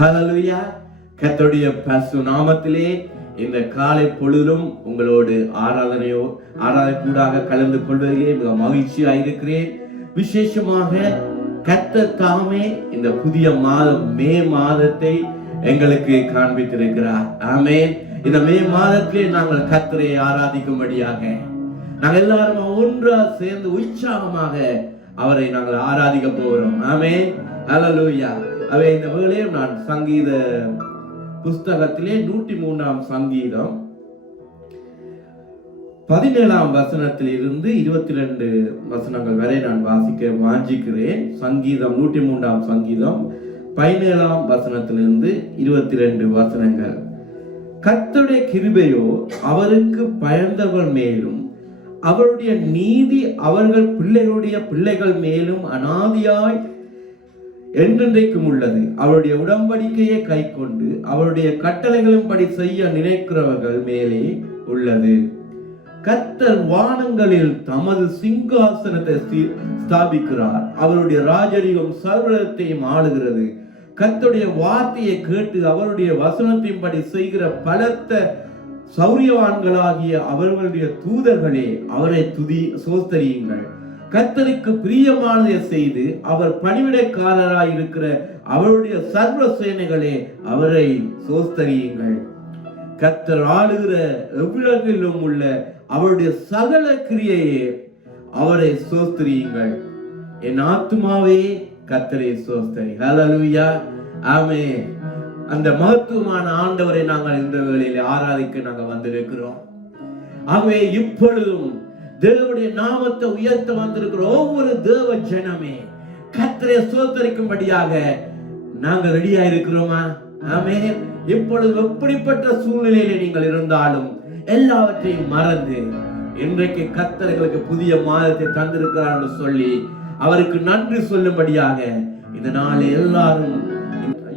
ஹல்லேலூயா. கர்த்தருடைய பரிசுத்த நாமத்திலே இந்த காலை பொழுதும் உங்களோடு ஆராதனைக்கூடாக கலந்து கொள்வதிலே மிக மகிழ்ச்சியாக இருக்கிறேன். விசேஷமாக கர்த்தர் தாமே இந்த புதிய மாதம் மே மாதத்தை எங்களுக்கு காண்பித்திருக்கிறார். ஆமென். இந்த மே மாதத்திலே நாங்கள் கர்த்தரை ஆராதிக்கும்படியாக நாங்கள் எல்லாரும் ஒன்றா சேர்ந்து உற்சாகமாக அவரை நாங்கள் ஆராதிக்க போகிறோம். ஆமென். ஹல்லேலூயா. அவை இந்த வேளையில் நான் சங்கீத புஸ்தகத்திலே 103ஆம் சங்கீதம் 17ஆம் வசனத்தில் இருந்து 22 வசனங்கள் வரை நான் வாசிக்க வாஞ்சிக்கிறேன். சங்கீதம் 103ஆம் சங்கீதம் 17ஆம் வசனத்திலிருந்து 22 வசனங்கள். கர்த்தருடைய கிருபையோ அவருக்கு பயந்தவர்கள் மேலும் அவருடைய நீதி அவர்கள் பிள்ளைகளுடைய பிள்ளைகள் மேலும் அனாதியாய் என்றென்றைக்கும் உள்ளது. அவருடைய உடன்படிக்கையை கை கொண்டு அவருடைய கட்டளைகளின்படி செய்ய நினைக்கிறவர்கள் மேலே உள்ளது. கர்த்தர் வானங்களில் தமது சிங்காசனத்தை ஸ்தாபிக்கிறார். அவருடைய ராஜரீகம் சர்வத்தையும் ஆளுகிறது. கர்த்தருடைய வார்த்தையை கேட்டு அவருடைய வசனத்தின்படி செய்கிற பலத்த சௌரியவான்களாகிய அவர்களுடைய தூதர்களே அவரை சோஸ்தரியுங்கள். கர்த்தருக்கு பிரியமானதை செய்து அவர் பணிவிடைக்காரராய் இருக்கிற அவருடைய சர்வ சேனைகளே அவரை சோஸ்தரியுங்கள். கர்த்தர் ஆளுகிற எவ்வுலகிலும் உள்ள அவருடைய சகல கிரியையே அவரை சோஸ்தரியுங்கள். என் ஆத்துமாவே கர்த்தரை சோஸ்தரி. ஹல்லேலூயா. ஆமென். அந்த மகத்துவமான ஆண்டவரை நாங்கள் இந்த வேளையிலே ஆராதிக்க நாங்கள் வந்திருக்கிறோம். ஆகவே இப்பொழுதும் தேவனுடைய நாமத்தை உயர்த்த வந்திருக்கிற ஒவ்வொரு தேவ ஜனமே கர்த்தரை ஸ்தோத்திரிக்கும்படியாக நாங்கள் ரெடியா இருக்கிறோமா? ஆமென். இப்பொழுது எப்படிப்பட்ட சூழ்நிலையில நீங்கள் இருந்தாலும் எல்லாவற்றையும் மறந்து இன்றைக்கு கர்த்தர் எங்களுக்கு புதிய மாதத்தை தந்திருக்கிறார் என்று சொல்லி அவருக்கு நன்றி சொல்லும்படியாக இந்த நாள் எல்லாரும்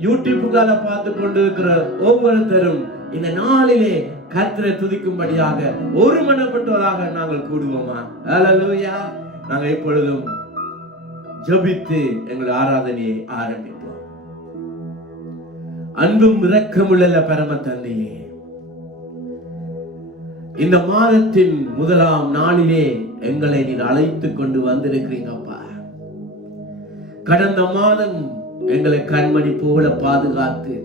யூடியூப்கால பார்த்து கொண்டிருக்கிற ஒவ்வொருத்தரும் இந்த நாளிலே கர்த்தரை துதிக்கும்படியாக ஒருமனப்பட்டவராக நாங்கள் கூடுவோமா? ஹல்லேலூயா. நாங்கள் இப்பொழுதும் ஜெபித்து எங்கள் ஆராதனையை ஆரம்பிப்போம். அன்பும் இரக்கமுள்ள பரம தந்தையே, இந்த மாதத்தின் முதலாம் நாளிலே எங்களை நீர் அழைத்து கொண்டு வந்திருக்கிறீங்கப்பா. கடந்த மாதம் எங்களை கண்மணி போல பாதுகாத்து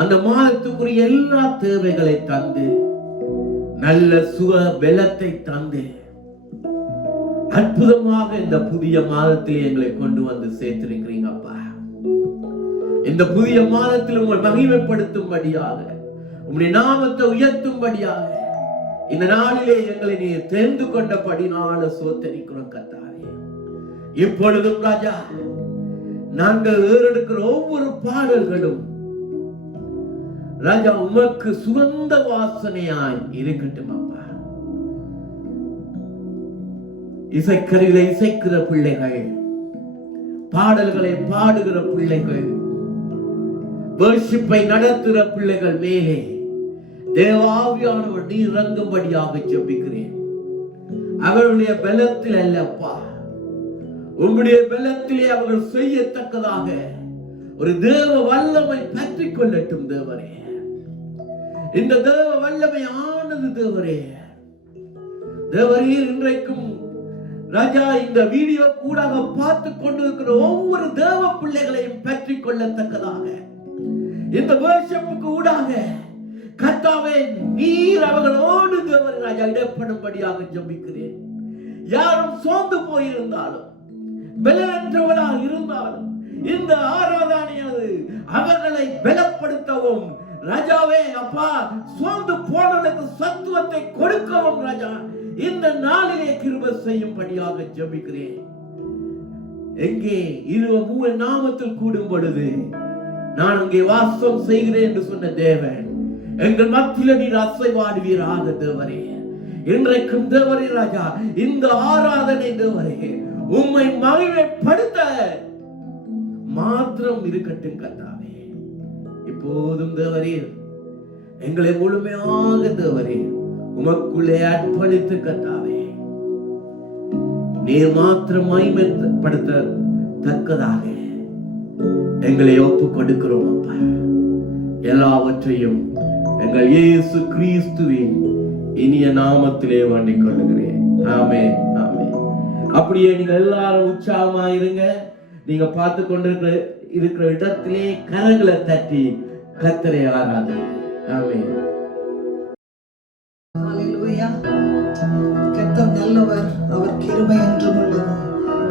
அந்த மாதத்துக்குரிய எல்லா தேவைகளை தந்து நல்ல சுக பலத்தை தந்து அற்புதமாக இந்த புதிய மாதத்தில் எங்களை கொண்டு வந்து சேர்த்திருக்கிறீங்கப்பா. இந்த புதிய மாதத்தில் உங்களை மகிமைப்படுத்தும்படியாக உங்களுடைய நாமத்தை உயர்த்தும்படியாக இந்த நாளிலே எங்களை நீ தெரிந்து கொண்டபடினால சோத்தரிக்கிறோம் கர்த்தாவே. இப்பொழுதும் ராஜா நாங்கள் ஏறெடுக்கிற ஒவ்வொரு பாடல்களும் ராஜா உமக்கு சுகந்த வாசனையாய் இருக்கட்டும் அப்பா. இசைக்கருவிகளை இசைக்கிற பிள்ளைகள், பாடல்களை பாடுகிற பிள்ளைகள், வர்ஷிப்பை நடத்துகிற பிள்ளைகள் மேலே தேவாவியானவர் நீர் இறங்கும்படியாக ஜெபிக்கிறேன். அவர்களுடைய பலத்தில் அல்லப்பா, உம்முடைய பலத்திலே அவர்கள் செய்யத்தக்கதாக ஒரு தேவ வல்லமை பற்றிக் கொள்ளட்டும் தேவரே. இந்த தேவ வல்லமை ஆனது தேவரே. தேவரே இன்றைக்கும் ராஜா இந்த வீடியோ கூடாக பார்த்து கொண்டிருக்கிற ஒவ்வொரு தேவ பிள்ளைகளையும் பற்றிக் கொள்ளத்தக்கதாக இந்த வேர்ஷிப்புக்கு ஊடாக கர்த்தாவே நீர் அவர்களோடு தேவரே ராஜா இடப்படும்படியாக ஜெபிக்கிறேன். யாரும் சோர்ந்து போயிருந்தாலும் பலனற்றவர்களாக இருந்தாலும் இந்த ஆராதனையானது அவர்களை பலப்படுத்தவும் ராஜாவே அப்பா சோர்ந்து போனவர்களுக்கு சத்துவத்தை கொடுக்கவும் ராஜா இந்த நாளிலே கிருபை செய்யும்படியாக ஜெபிக்கிறேன். எங்கே 23 நாமத்தில் கூடும் பொழுது நான் அங்கே வாசம் செய்கிறேன் என்று சொன்ன தேவன் எங்கள் மத்தியில் நீர் அசைவாடுவீராக தேவரே. இன்றைக்கும் தேவரே ராஜா இந்த ஆராதனை தேவரே உம்மை மகிமைப்படுத்த மாத்திரம் இருக்கட்டும் கர்த்தாவே. இப்போதும் தேவரே எங்களை முழுமையாக தேவரே உமக்குள்ளே அர்ப்பணித்து கர்த்தாவே நீர் மாத்திரம் மகிமைப்படுத்த தக்கதாக எங்களை ஒப்பு கொடுக்கிறோம் அப்பா. எல்லாவற்றையும் எங்கள் இயேசு கிறிஸ்துவின் இனிய நாமத்திலே வேண்டிக் கொள்ளுகிறேன். ஆமென், ஆமென். அப்படியே நீங்க எல்லாரும் உற்சாகமா இருங்க. நீங்க பார்த்து கொண்டிருக்கிற இடத்திலே கரங்களை தட்டி கர்த்தரை ஆராதனை. ஆமென். ஹல்லேலூயா. கர்த்தர் நல்லவர், அவர் கிருபை என்றும் உள்ளது,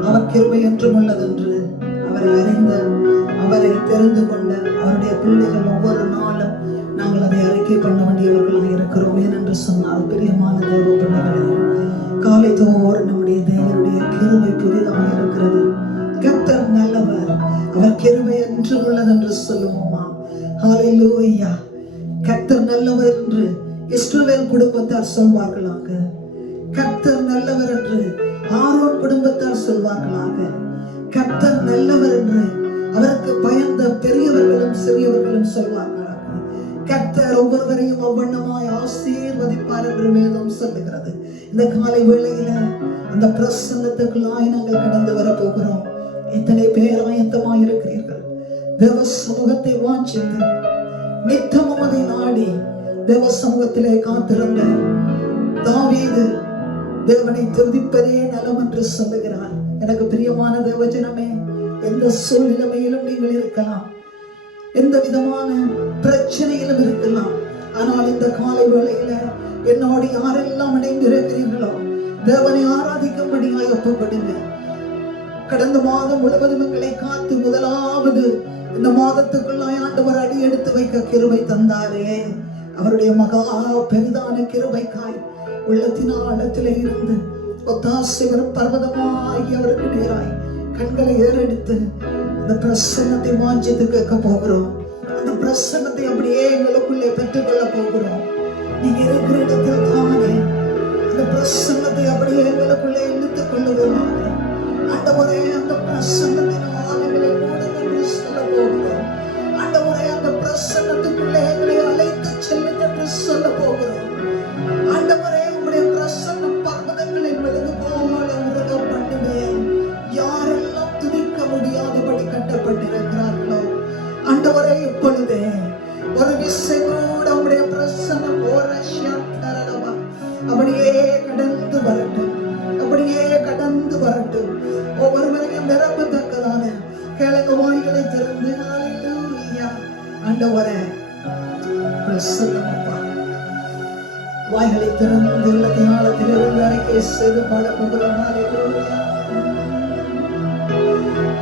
அவர் கிருபை என்றும் உள்ளது என்று அவரை அறிந்த, அவரை தெரிந்து கொண்ட அவருடைய பிள்ளைகள் ஒவ்வொரு நாளும் நாங்கள் அதை அறிக்கை பண்ண வேண்டியவர்களாக இருக்கிறோம். ஏனென்று சொன்னால் பிரியமான தேவ பிள்ளைகளே, காலை தோறும் நம்முடைய தேவனுடைய கிருபை புதிதாக இருக்கிறது. கர்த்தர் நல்லவர், அவர் கிருபை என்றும் உள்ளது என்று சொல்லுவோமா? ஹல்லேலூயா. கர்த்தர் நல்லவர் என்று இஸ்ரவேல் குடும்பத்தார் சொல்வார்களாக. கர்த்தர் நல்லவர் என்று ஆரோன் குடும்பத்தார் சொல்வார்களாக. கர்த்தர் நல்லவர் என்று அவருக்கு பயந்த பெரியவர்களும் சிறியவர்களும் சொல்வார்களாக. கர்த்தர் ஒவ்வொருவரையும் அவ்வண்ணமாய் ஆசீர்வதிப்பார் என்று வேதம் சொல்லுகிறது. இந்த காலை வேளையில அந்த பிரசன்னத்துக்குள்ளாய் நாங்கள் கடந்து வர போகிறோம். எத்தனை பேர் ஆயத்தமாய் இருக்கிறீர்கள்? தேவ சமூகத்தை வாஞ்சித்து நித்தமும் அதை நாடி தேவ சமூகத்திலே காத்திருந்த தாவீது தேவனை துதிப்பதே நலம் என்று சொல்லுகிறார். எனக்கு பிரியமான தேவஜனமே, எந்த சூழ்நிலைமையிலும் நீங்கள் இருக்கலாம், எந்த விதமான பிரச்சனையிலும் இருக்கலாம். ஆனால் இந்த காலை வேளையில என்னோடு யாரெல்லாம் இணைந்திருக்கிறீர்களோ தேவனை ஆராதிக்கும்படியாய் ஒப்புக்கொடுங்க. கடந்த மாதம் முழுவதும் எங்களை காத்து முதலாவது இந்த மாதத்துக்குள்ளாய் ஆண்டவர் அடி எடுத்து வைக்க கிருபை தந்தாரே, அவருடைய மகா பெரிதான கிருபைக்காய் உள்ளத்தின் ஆழத்திலே இருந்து ஒத்தாசை வரும் பர்வதமாகி அவருக்கு நேராய் கண்களை ஏறெடுத்து அந்த பிரசன்னத்தை வாஞ்சித்து கேட்க போகிறோம். அந்த பிரசன்னத்தை அப்படியே எங்களுக்குள்ளே பெற்றுக்கொள்ள போகிறோம். நீங்க இருக்கிற இடத்தில் தானே அந்த பிரசன்னத்தை அப்படியே எங்களுக்குள்ளே இழுத்துக் கொள்ளுவோமாக. ஆண்டவரே, அந்த பிரசன்னத்தின் ஆலங்களை மூடுங்க சொல்ல போகிறோம். ஆண்டவரே, அந்த பிரசன்னத்துக்குள்ளே எங்களை அழைத்து செல்லுங்க என்று சொல்ல போகிறோம். ஆண்டவரே, உங்களுடைய பிரசன்னம் பர்வதங்களை மெழுகு போல உருக பண்ணுவேன். யாரெல்லாம் துதிக்க முடியாதபடி கட்டப்பட்டிருக்கிறார்களோ ஆண்டவரே, இப்பொழுதே ஒரு விசை கூட உங்களுடைய பிரசன்னம் அப்படியே கடந்து வரட்டும், அப்படியே கடந்து வரட்டும். ஒவ்வொருவரையும் நிரப்பத்தக்கதான கிழங்கு வாய்களை திறந்து ஹல்லேலூயா. ஆண்டவரே, பிரசன்னமப்பா, வாய்களை திறந்து உள்ளத்தின் ஆழத்திலிருந்து அறிக்கை செய்து பாட போகிறோம். ஹல்லேலூயா.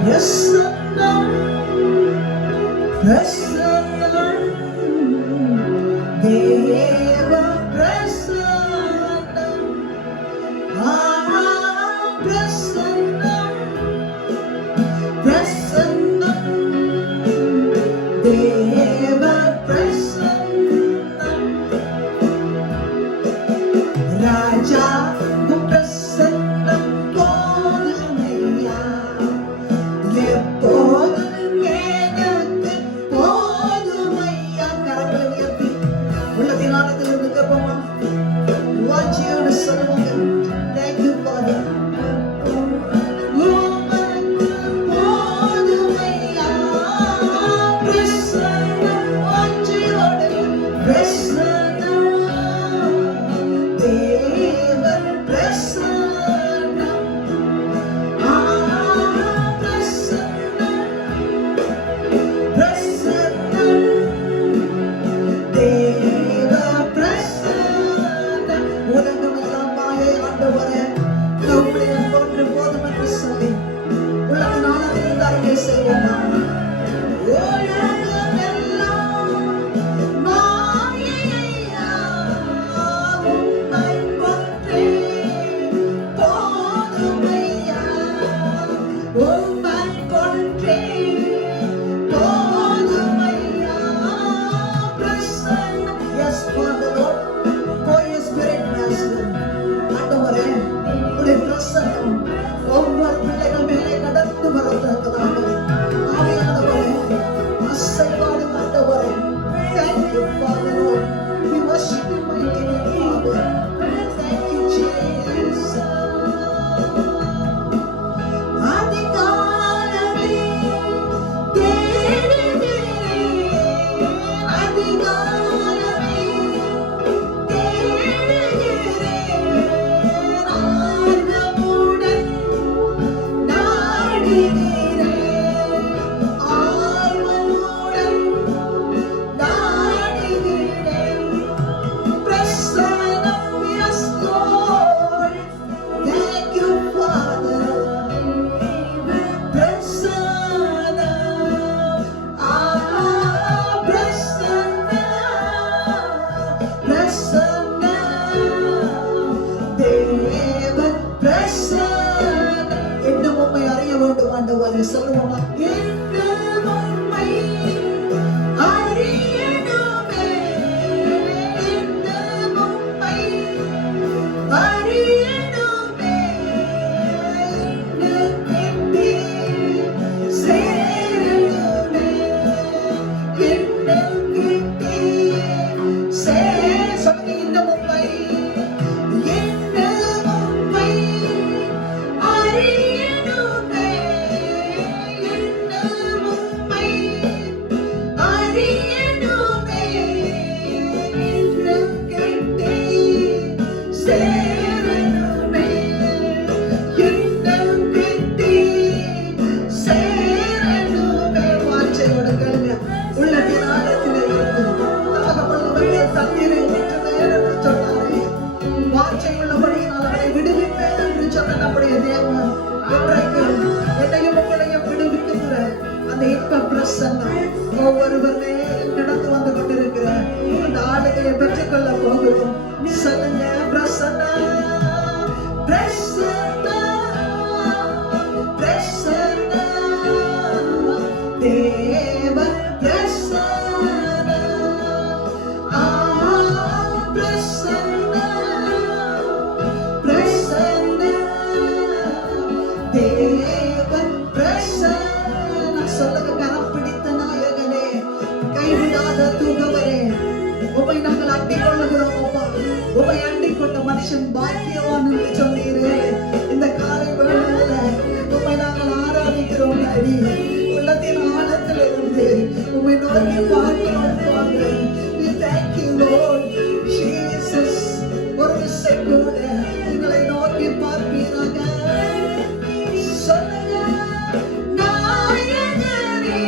பிரசன்னம், பிரசன்னம், தேவ பிரசன்னம், பிரசன்னம், பிரசன்னம், தேவ பிரசன்னம், ராஜா பிரசன்னம் போதுமையா, எப்போதும் எனக்கு போதுமையா. கரங்களை உயர்த்தி உள்ளத்தின் ஆழத்திலிருந்து கேட்போமா? வாஞ்சியோடு சொல்லுவாங்க. Thank you, Father. உமக்கு போதுமையா, பிரசன்னம் வாஞ்சியோடு பிரசன்னம், தேவன் பிரசன்னம், பிரசன்னம், பிரசன்னம், தேவ பிரசன்னம். உலகமெல்லாம் மாயை ஆண்டவரே, நம்முடைய போன்று போதும் என்று சொல்லி உலகின் ஆழத்திலிருந்து அறிக்கை செய்வோமா? உலகமெல்லாம் மாயை மனுஷன் பாக்கியவான் என்று சொன்னீரே. இந்த காலை வேளையில உம்மை நாங்கள் ஆராதிக்கிறோம் அடி. உள்ளத்தின் ஆழத்திலிருந்து உம்மை நோக்கி பார்க்கிறோம் Father. We thank you Lord Jesus. ஒரு விசை கூட எங்களை நோக்கி பார்ப்பீராக. சொல்லுங்க. நாயகனே,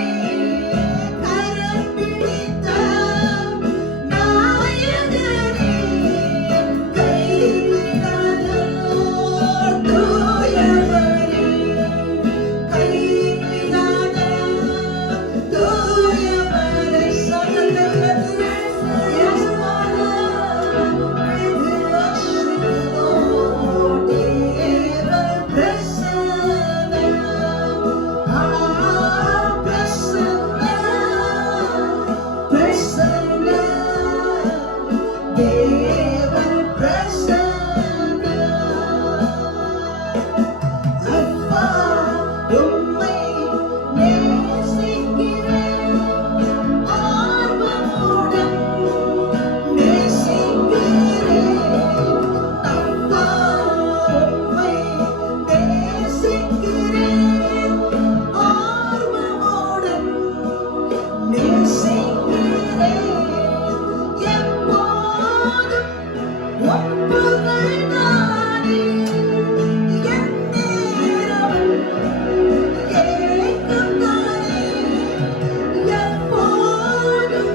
கரம் பிடித்த நாயகனே, கைவிடாதோர் தூயவரே, கைவிடாத தூயவரே. சொல்லுங்க. Yes, Father. We worship you, Lord. Ever present now. Present now. Present now. Ever present now. அப்பா உம்மை நேசிக்கிறேன் ஆர்வமுடன் நேசிக்கிறேன். அப்பா உம்மை நேசிக்கிறேன் ஆர்வமுடன் நேசிக்கிறேன். எப்போதும் ஒப்புகழ்ந்தானே என் நேரமும் ஏக்கம்தானே. எப்போதும்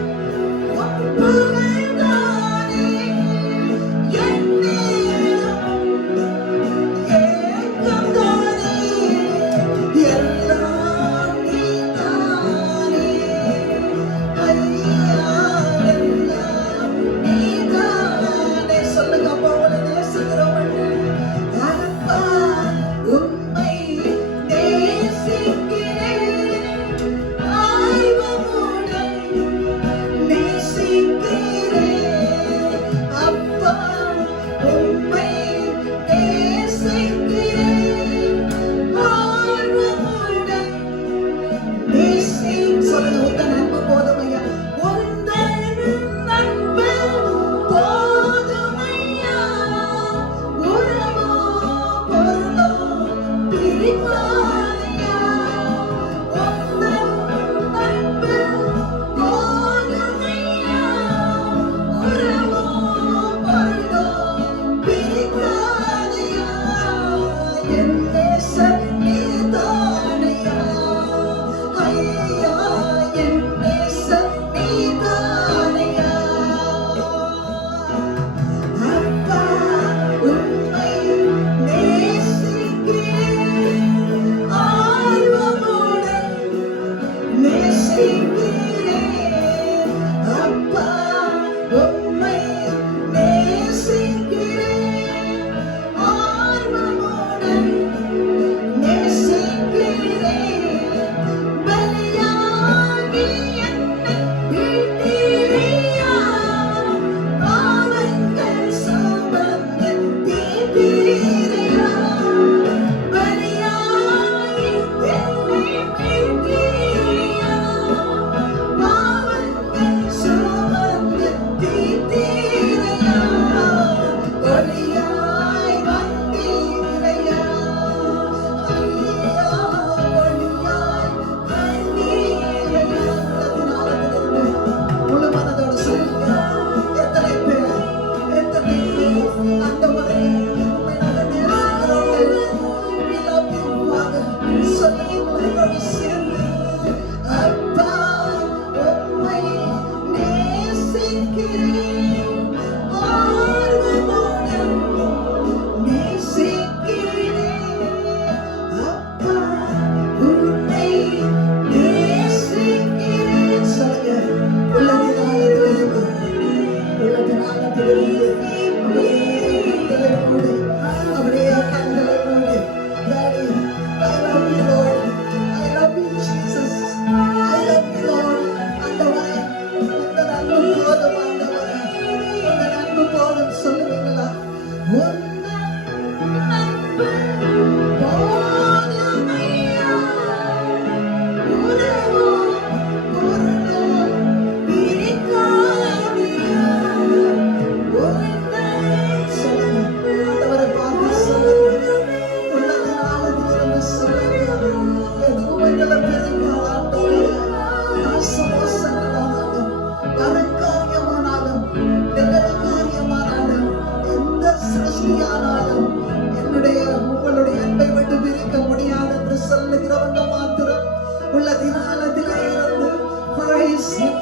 ஒப்புகழ்ந்தானே என் நேரமும் ஏக்கம்தானே. எல்லாம் நீதானே ஐயா, எல்லாம் நீதானே. சொல்லுங்க அப்பா உங்களை நேசிக்கிறோம். அப்பா உம்மை நேசிக்கிறேன் ஆர்வமுடன் நேசிக்கிறேன். அப்பா உம்மை நேசிக்கிறேன் ஆர்வமுடன் நேசி. சொல்லுங்க. உந்தன் அன்பு போதுமையா. உந்தன் அன்பு போதுமையா. உறவோ பொருளோ பிரிப்பானையா. உந்தன் அன்பு போதுமையா. உறவோ பொருளோ பிரிப்பானையா. என் நேசம் நீதானையா. ஐயா, என் நேசம் நீதானையா. அப்பா உம்மை நேசிக்கிறேன் ஆர்வமுடன் நேசிக்கிறேன். அப்பா உம்மை நேசிக்கிறேன் ஆர்வமுடன் நேசிக்கிறேன். பலியாகி என்னை மீட்டீரையா. பாவங்கள் சுமந்து தீர்த்தீரையா. பலியாகி என்னை மீட்டீரையா. பாவங்கள் சுமந்து தீர்த்தீரையா. ஒளியாய் வந்தீரையா. ஐயா, ஒளியாய் வந்தீரையா. முழு மனதோடு சொல்லுங்க. எத்தனை பேர் ஆண்டவரே உம்மை நாங்கள் நேசிக்கிறோம். We love you, Father. சொல்லுங்க எங்களோடு சேர்ந்து. அப்பா உம்மை நேசிக்கிறேன் ஆர்வமுடன் நேசிக்கிறேன். அப்பா உம்மை நேசிக்கிறேன். சொல்லுங்க. உள்ளத்தின் ஆழத்திலிருந்து அப்படியே கண்களை மூடி. Daddy, I love you, Lord. I love you, Jesus. I love you, Lord. ஆண்டவரே, உந்தன் அன்பு போதும் ஆண்டவரே. உந்தன் அன்பு போதும். சொல்லுவீங்களா? உந்தன் அன்பு போதுமையா. உறவோ பொருளோ பிரிக்காமையா. உன்னை சொல்லுங்க. உள்ளத்தின் ஆழத்திலே இருந்து praise him,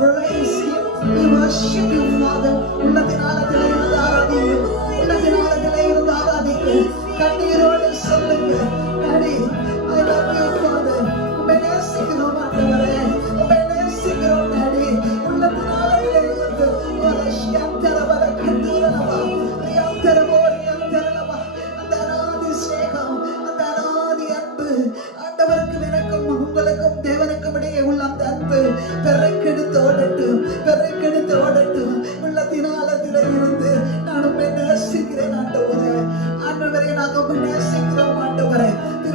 praise him, we worship you Father. உள்ளத்தின் ஆழத்திலே இருந்து ஆராதிங்க, உள்ளத்தின் ஆழத்திலே இருந்து ஆராதிங்க, கண்ணீரோடு சொல்லுங்க, Daddy, I love you Father. உம்மை நேசிக்கிறோம் ஆண்டவரே, உம்மை நேசிக்கிறோம் Daddy. உள்ளத்தின் ஆழத்திலே இருந்து ஒரு ஷியந்தரவர கண்டீரனவா, ரியாந்தரவா, அந்த அநாதி ஸ்நேகம், அந்த அநாதி அன்பு, ஆண்டவருக்கும் எனக்கும் உங்களுக்கும் தேவனுக்கும் இடையே உள்ள அந்த அன்பு பெருக்கெடுத்து ஓடட்டும். உள்ளத்தின் ஆழத்திலே இருந்து நான் உம்மை நேசிக்கிறேன் ஆண்டவரே, ஆண்டவரே நாங்கள் உம்மை நேசிக்கிறோம் ஆண்டவரே.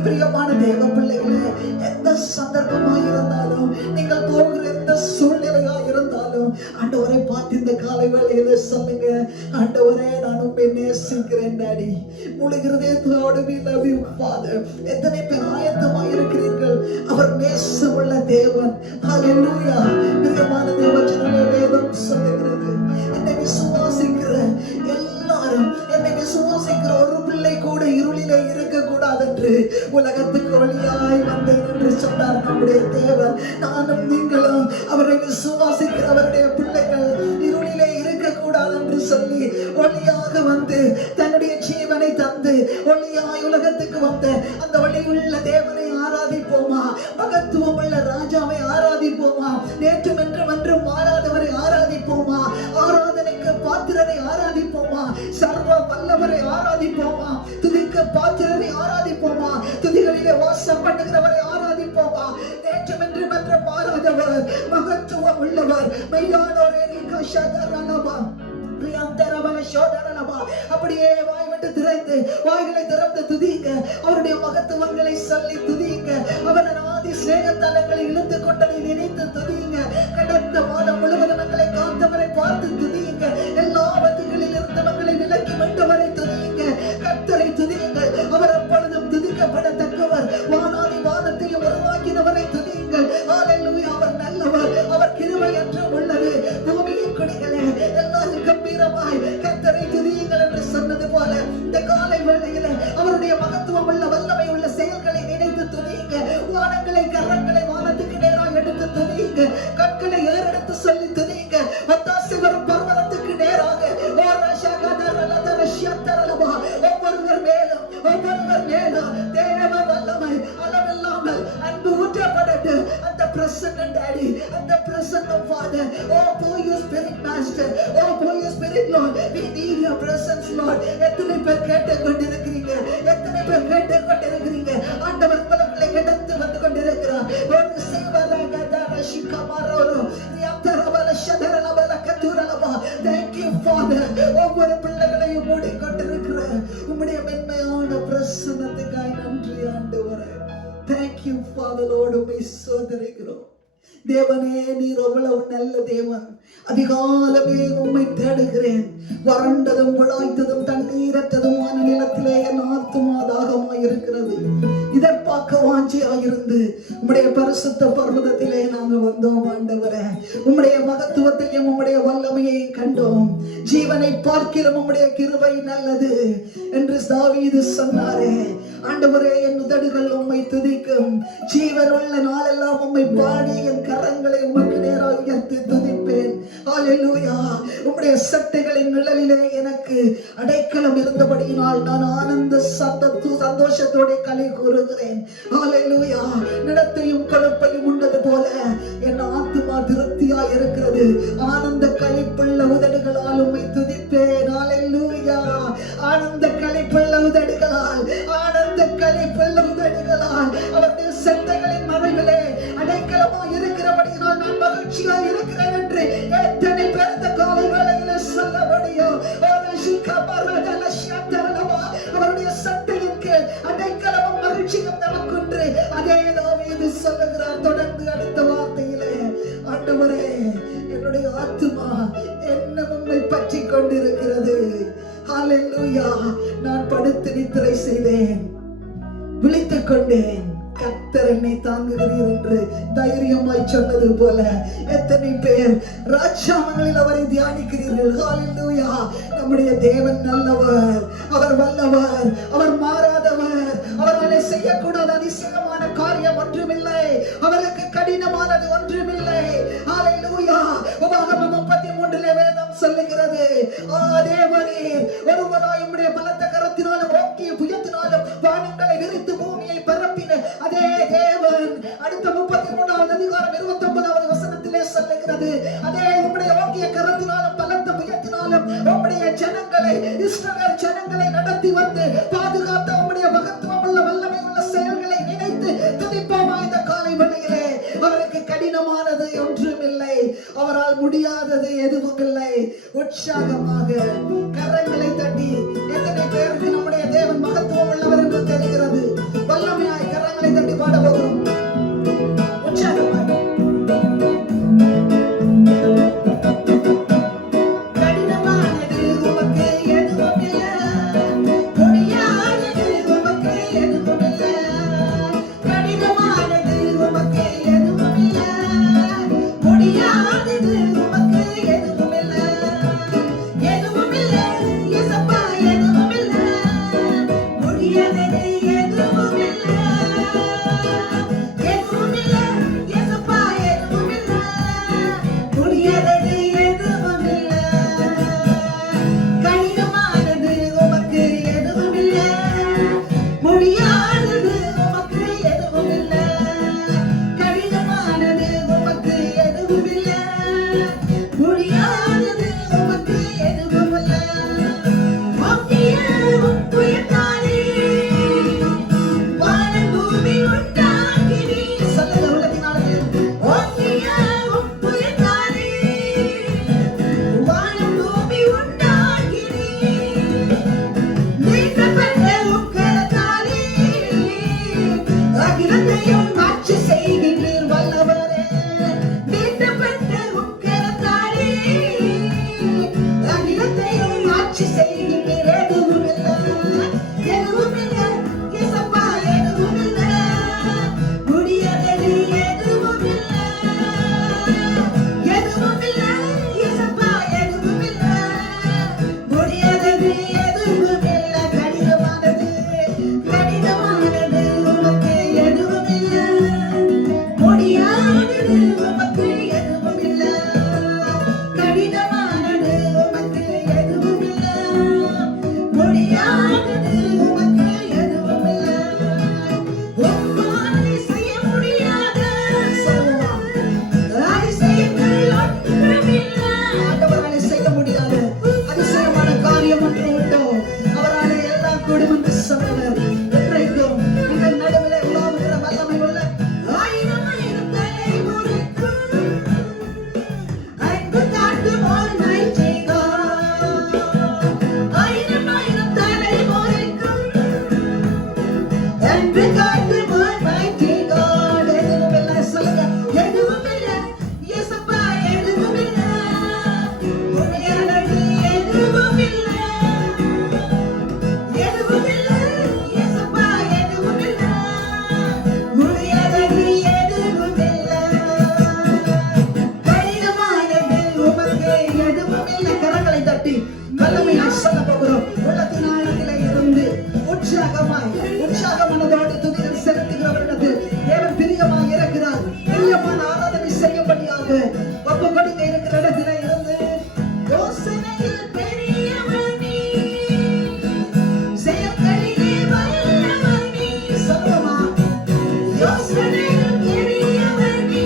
பிரியமான தேவ பிள்ளைகளே, எந்த சந்தர்ப்பமாக இருந்தாலும், நீங்கள் போகிற எந்த சூழ்நிலையா இருந்தாலும், ஆண்டவரை பார்த்து இந்த காலை வேளையில சொல்லுங்க, ஆண்டவரே நான் உம்மை நேசிக்கிறேன் டாடி. முழு இருதயத்தோடு we love you Father. எத்தனை பேர் ஆயத்தமாக இருக்கிறீர்கள்? அவர் நேசமுள்ள தேவன். ஹalleluya. பிரியமான தேவ ஜனமே, வேதம் சொல்லுகிறது, என்னை விசுவாசிக்கிற எல்லாரும், என்னை விசுவாசிக்கிற ஒரு பிள்ளை கூட இருளிலே இருக்க கூடாது என்று உலகத்துக்கு ஒளியாய் வந்தேன் என்று சொன்னார் நம்முடைய தேவன். நானும் நீங்களும் அவரை விசுவாசிக்கிற அவருடைய பிள்ளைகள் இருளிலே இருக்க கூடாது என்று சொல்லி ஒளியாக வந்து தன்னுடைய ஜீவனை தந்து ஒளியாய் உலகத்துக்கு வந்த அந்த ஒளியுள்ள தேவனை ஆராதிப்போமா? மகத்துவம் உள்ள ராஜாவை ஆராதிப்போமா? நேற்றும் என்றும் மாறாதவரை ஆராதிப்போமா? ஆராதனைக்கு பாத்திரரை ஆராதிப்போமா? சர்வ வல்லவரை ஆராதிப்போமா? துதிக்க பாத்திரரை ஆராதிப்போமா? துதிகளிலே வாசம் பண்ணுகிறவரை ஆராதிப்போமா? நேற்றும் என்றும் மாறாதவர், மகத்துவம் உள்ளவர், மெய்யானோரே அப்படியே வாய்களை திறந்து துதிங்க, அவருடைய மகத்துவங்களை சொல்லி துதிங்க, அவர் அநாதி ஸ்நேகத்தலங்களை இழுத்து கொண்டதை நினைத்து துதிங்க, கடந்த மாதம் முழுவதும் மக்களை காத்தவரை பார்த்து துதிங்க, எல்லா ஆபத்துகளில் இருந்து மக்களை விலக்கி மீண்டவரை துதிங்க, கர்த்தரை துதிங்க, அவர் எப்பொழுதும் துதிக்கப்படத்தக்கவர், வானாதி வானத்தையும் உருவாக்கினவரை துதியுங்கள். ஹalleluya. அவர் நல்லவர், அவர் கிருபை என்றும் உள்ளது. பூமியின் குடிகளே எல்லாரும் கம்பீரமாய் கர்த்தரை துதியுங்கள் என்று சொன்னது போல இந்த காலை வேளையிலே அவருடைய மகத்துவம் உள்ள வல்லமை உள்ள செயல்களை நினைத்து துதியுங்க, வானங்களை கரங்களை வானத்துக்கு நேராக எடுத்து துதியுங்க, கற்களை ஏறெடுத்து சொல்லி துதியுங்க, ஒத்தாசை வரும் பர்வதத்துக்கு நேராக ஒவ்வொருவர் மேலும் தேவ வல்லமை அளவில்லாமல் அன்பு ஊற்றப்படட்டு. அந்த பிரசன்னம் டாடி, அந்த பிரசன்னம் father. Oh pour your spirit master, oh pour your spirit Lord, we need your presence Lord. எத்தனை பேர் கேட்டுக்கொண்டிருக்கிறீங்க, எத்தனை பேர் கேட்டுக்கொண்டிருக்கிறீங்க, ஆண்டவர் உங்களுக்குள்ளே கிடந்து வந்து கொண்டிருக்கிறார். ஒரு சேவராக தாரஷிகமாரோரோ ரியாத்தரவல ஷதரலவல கதுரலவா. Thank you Father. ஒவ்வொரு பிள்ளைகளையும் மூடிக்கொண்டிருக்கிற உம்முடைய மென்மையான பிரசன்னத்துக்காய் நன்றி ஆண்டவரே. Thank you Father Lord. உம்மை சோதரிக்கிறோம் தேவனே, நீர் அவ்வளவு நல்ல தேவன். அதிகாலமே உம்மை தேடுகிறேன். வறண்டதும் விழாய்த்ததும் தண்ணீரற்றதுமான நிலத்திலே என் ஆத்துமா தாகமாய் இருக்கிறது. இதற்பாக்க வாஞ்சியாயிருந்து உம்முடைய பரிசுத்த பர்வதத்திலே நாங்கள் வந்தோம் ஆண்டவரே. உம்முடைய மகத்துவத்தையும் உம்முடைய வல்லமையை கண்டோம். ஜீவனை பார்க்கிறோம் உம்முடைய கிருபை நல்லது என்று தாவீது சொன்னாரே. ஆண்டவரே, என் உதடுகள் உம்மை துதிக்கும். ஜீவன் உள்ள நாளெல்லாம் உம்மை பாடி என் கரங்களை உமக்கு நேராக உயர்த்தி துதிப்பேன். ஹalleluya. உம்முடைய சட்டைகளின் நிழலிலே எனக்கு அடைக்கலம் இருந்தபடியினால் நான் ஆனந்த சந்தோஷத்தோட களி கூறுகிறேன். ஹalleluya. நிலத்தையும் கொழுப்பையும் உண்டது போல என் ஆத்துமா திருப்தியாய் இருக்கிறது. ஆனந்த களிப்புள்ள உதடுகளால் உம்மை துதிப்பேன். ஹalleluya. ஆனந்த களிப்புள்ள உதடுகளால், ஆனந்த களிப்புள்ள உதடுகளால் அவருடைய சட்டைகளின் மறைவிலே அடைக்கலமாய் இருக்கிறபடியினால் நான் மகிழ்ச்சியாய் இருக்கிறேன் என்று எத்தனை பேர் இந்த காலை வேளையிலே சொல்ல முடியும்? அவருடைய சட்டையின் கீழ் அடைக்கலமும் மகிழ்ச்சியும் நமக்குண்டு. அதே தாவீது சொல்லுகிறார் தொடர்ந்து அடுத்த வார்த்தையிலே, ஆண்டவரே, என்னுடைய ஆத்துமா என்ன உம்மை பற்றி கொண்டிருக்கிறது. ஹalleluya. நான் படுத்து நித்திரை செய்தேன், விழித்துக் கொண்டேன், கர்த்தர் என்னை தாங்குகிறீர் என்று தைரியமாய் சொன்னது போல எத்தனை பேர் ராஜாமங்களில் அவரை தியானிக்கிறீர்கள். ஹalleluya. நம்முடைய தேவன் நல்லவர், அவர் வல்லவர், அவர் மாறாதவர், அவர் அவராலே செய்யக்கூடாத அதிசயமான காரியம் ஒன்றுமில்லை. அவருக்கு கடினமானது ஒன்றுமில்லை. ஹalleluya. உபாகமம் 33 வேதம் சொல்லுகிறது, தேவனே ஒருவராய் உம்முடைய பலத்த கரத்தினாலும் ஓங்கிய புயத்தினாலும் வானங்களை விரித்து பூமியை பரப்பின அதே தேவன் அடுத்த 33வது அதிகாரம் 29வது வசனத்திலே சொல்லுகிறது, அதே உம்முடைய ஓங்கிய கரத்தினாலும் பலத்த புயத்தினாலும் உம்முடைய ஜனங்களை இஸ்ரவேல் ஜனங்களை நடத்தி வந்து பாதுகாத்த உம்முடைய மகத்துவம் உள்ள வல்லமை உள்ள செயல்களை நினைத்து துதிப்போமா இந்த காலை வேளையிலே. அவருக்கு கடினமானது ஒன்றுமில்லை, அவரால் முடியாதது எதுவும் இல்லை. உற்சாகமாக கரங்களை தட்டி, எத்தனை பேருக்கு நம்முடைய தேவன் மகத்துவம் உள்ளவர் என்று தெரிகிறது? வல்லமையாய் கரங்களை தட்டி பாட போகிறோம். உற்சாகமாக கடினமானது உமக்கு எதுவும் இல்லை, முடியாதது உமக்கு எதுவும் இல்லை. கடினமானது உமக்கு எதுவும் இல்லை, முடியாதது உமக்கு எதுவும் இல்லை. எதுவும் இல்லை இயேசப்பா, எதுவும் இல்லை, முடியாதது எதுவும் இல்லை. எதுவும் இல்லை இயேசப்பா, எதுவும் இல்லை, முடியாதது எதுவும் இல்லை. கடினமானது உமக்கு எதுவும் இல்லை, முடியாதது உமக்கு எதுவும் இல்லை. கடினமானது உமக்கு எதுவும் இல்லை, முடியாதது உமக்கு எதுவும் இல்லை. ஓங்கிய உம் புயத்தாலே வானம் பூமி உண்டாக்கினீர். சொல்லுங்க உள்ளத்தினாலே. ஓங்கிய உம் புயத்தாலே வானம் பூமி உண்டாக்கினீர். நீட்டப்பட்ட உம் கரத்தாலே அகிலத்தையும் ஆட்சி செய்கின்றீர் வல்லவரே. நீட்டப்பட்ட உம் கரத்தாலே அகிலத்தையும் ஆட்சி செய்கின்றீர். எதுவும் இல்லை, எதுவும் இல்லை இயேசப்பா, எதுவும் இல்லை, முடியாதது எதுவும் இல்லை. எதுவும் இல்லை இயேசப்பா, எதுவும் இல்லை, முடியாதது எதுவும் இல்லை. கடினமானது கடினமானது உமக்கு எதுவும் இல்லை, முடியாதது உமக்கு எதுவும் இல்லை. கடினமானது உமக்கு எதுவும் இல்லை, முடியாதது உமக்கு எதுவும் இல்லை. உம்மால் செய்ய முடியாத அதிசயங்கள் ஒன்றுமில்லை. ஆண்டவராலே செய்ய முடியாத அதிசயமான காரியம் ஒன்று உண்டோ? அவராலே எல்லாம் கூடும் என்று சொன்னவர். இன்றைக்கும் இந்த நடுவிலே உலாவுகிற வல்லமை உள்ள ஆயிரம் ஆயிரம் தலைமுறைக்கும் அன்பு காட்டும் Almighty God. ஆயிரம் ஆயிரம் தலைமுறைக்கும் அன்பு காட்டும் Almighty God. எதுவும் இல்லை, சொல்லுங்க. எதுவும் இல்லை இயேசப்பா, எதுவும் இல்லை, முடியாதது எதுவும் இல்லை. எதுவும் இல்லை இயேசப்பா, எதுவும் இல்லை, முடியாதது எதுவும் இல்லை. கடினமானது உமக்கு எதுவும் இல்லை. கரங்களை தட்டி வல்லமையாய் சொல்ல போகிறோம். உள்ளத்தின் ஆழத்திலே இருந்து உற்சாகமாய் உற்சாகமானதோடு துதிகள் செலுத்துகிறவர்களுக்கு தேவன் பிரியமாய் இருக்கிறார். பிரியமான ஆராதனை செய்யும்படியாக ஒப்பு கொடுக்க இருக்கிற இடத்திலே இருந்து யோசனையில் பெரியவர் நீ, செயல்களிலே வல்லவர் நீ. சொல்லுமா, யோசனையில் பெரியவர் நீ,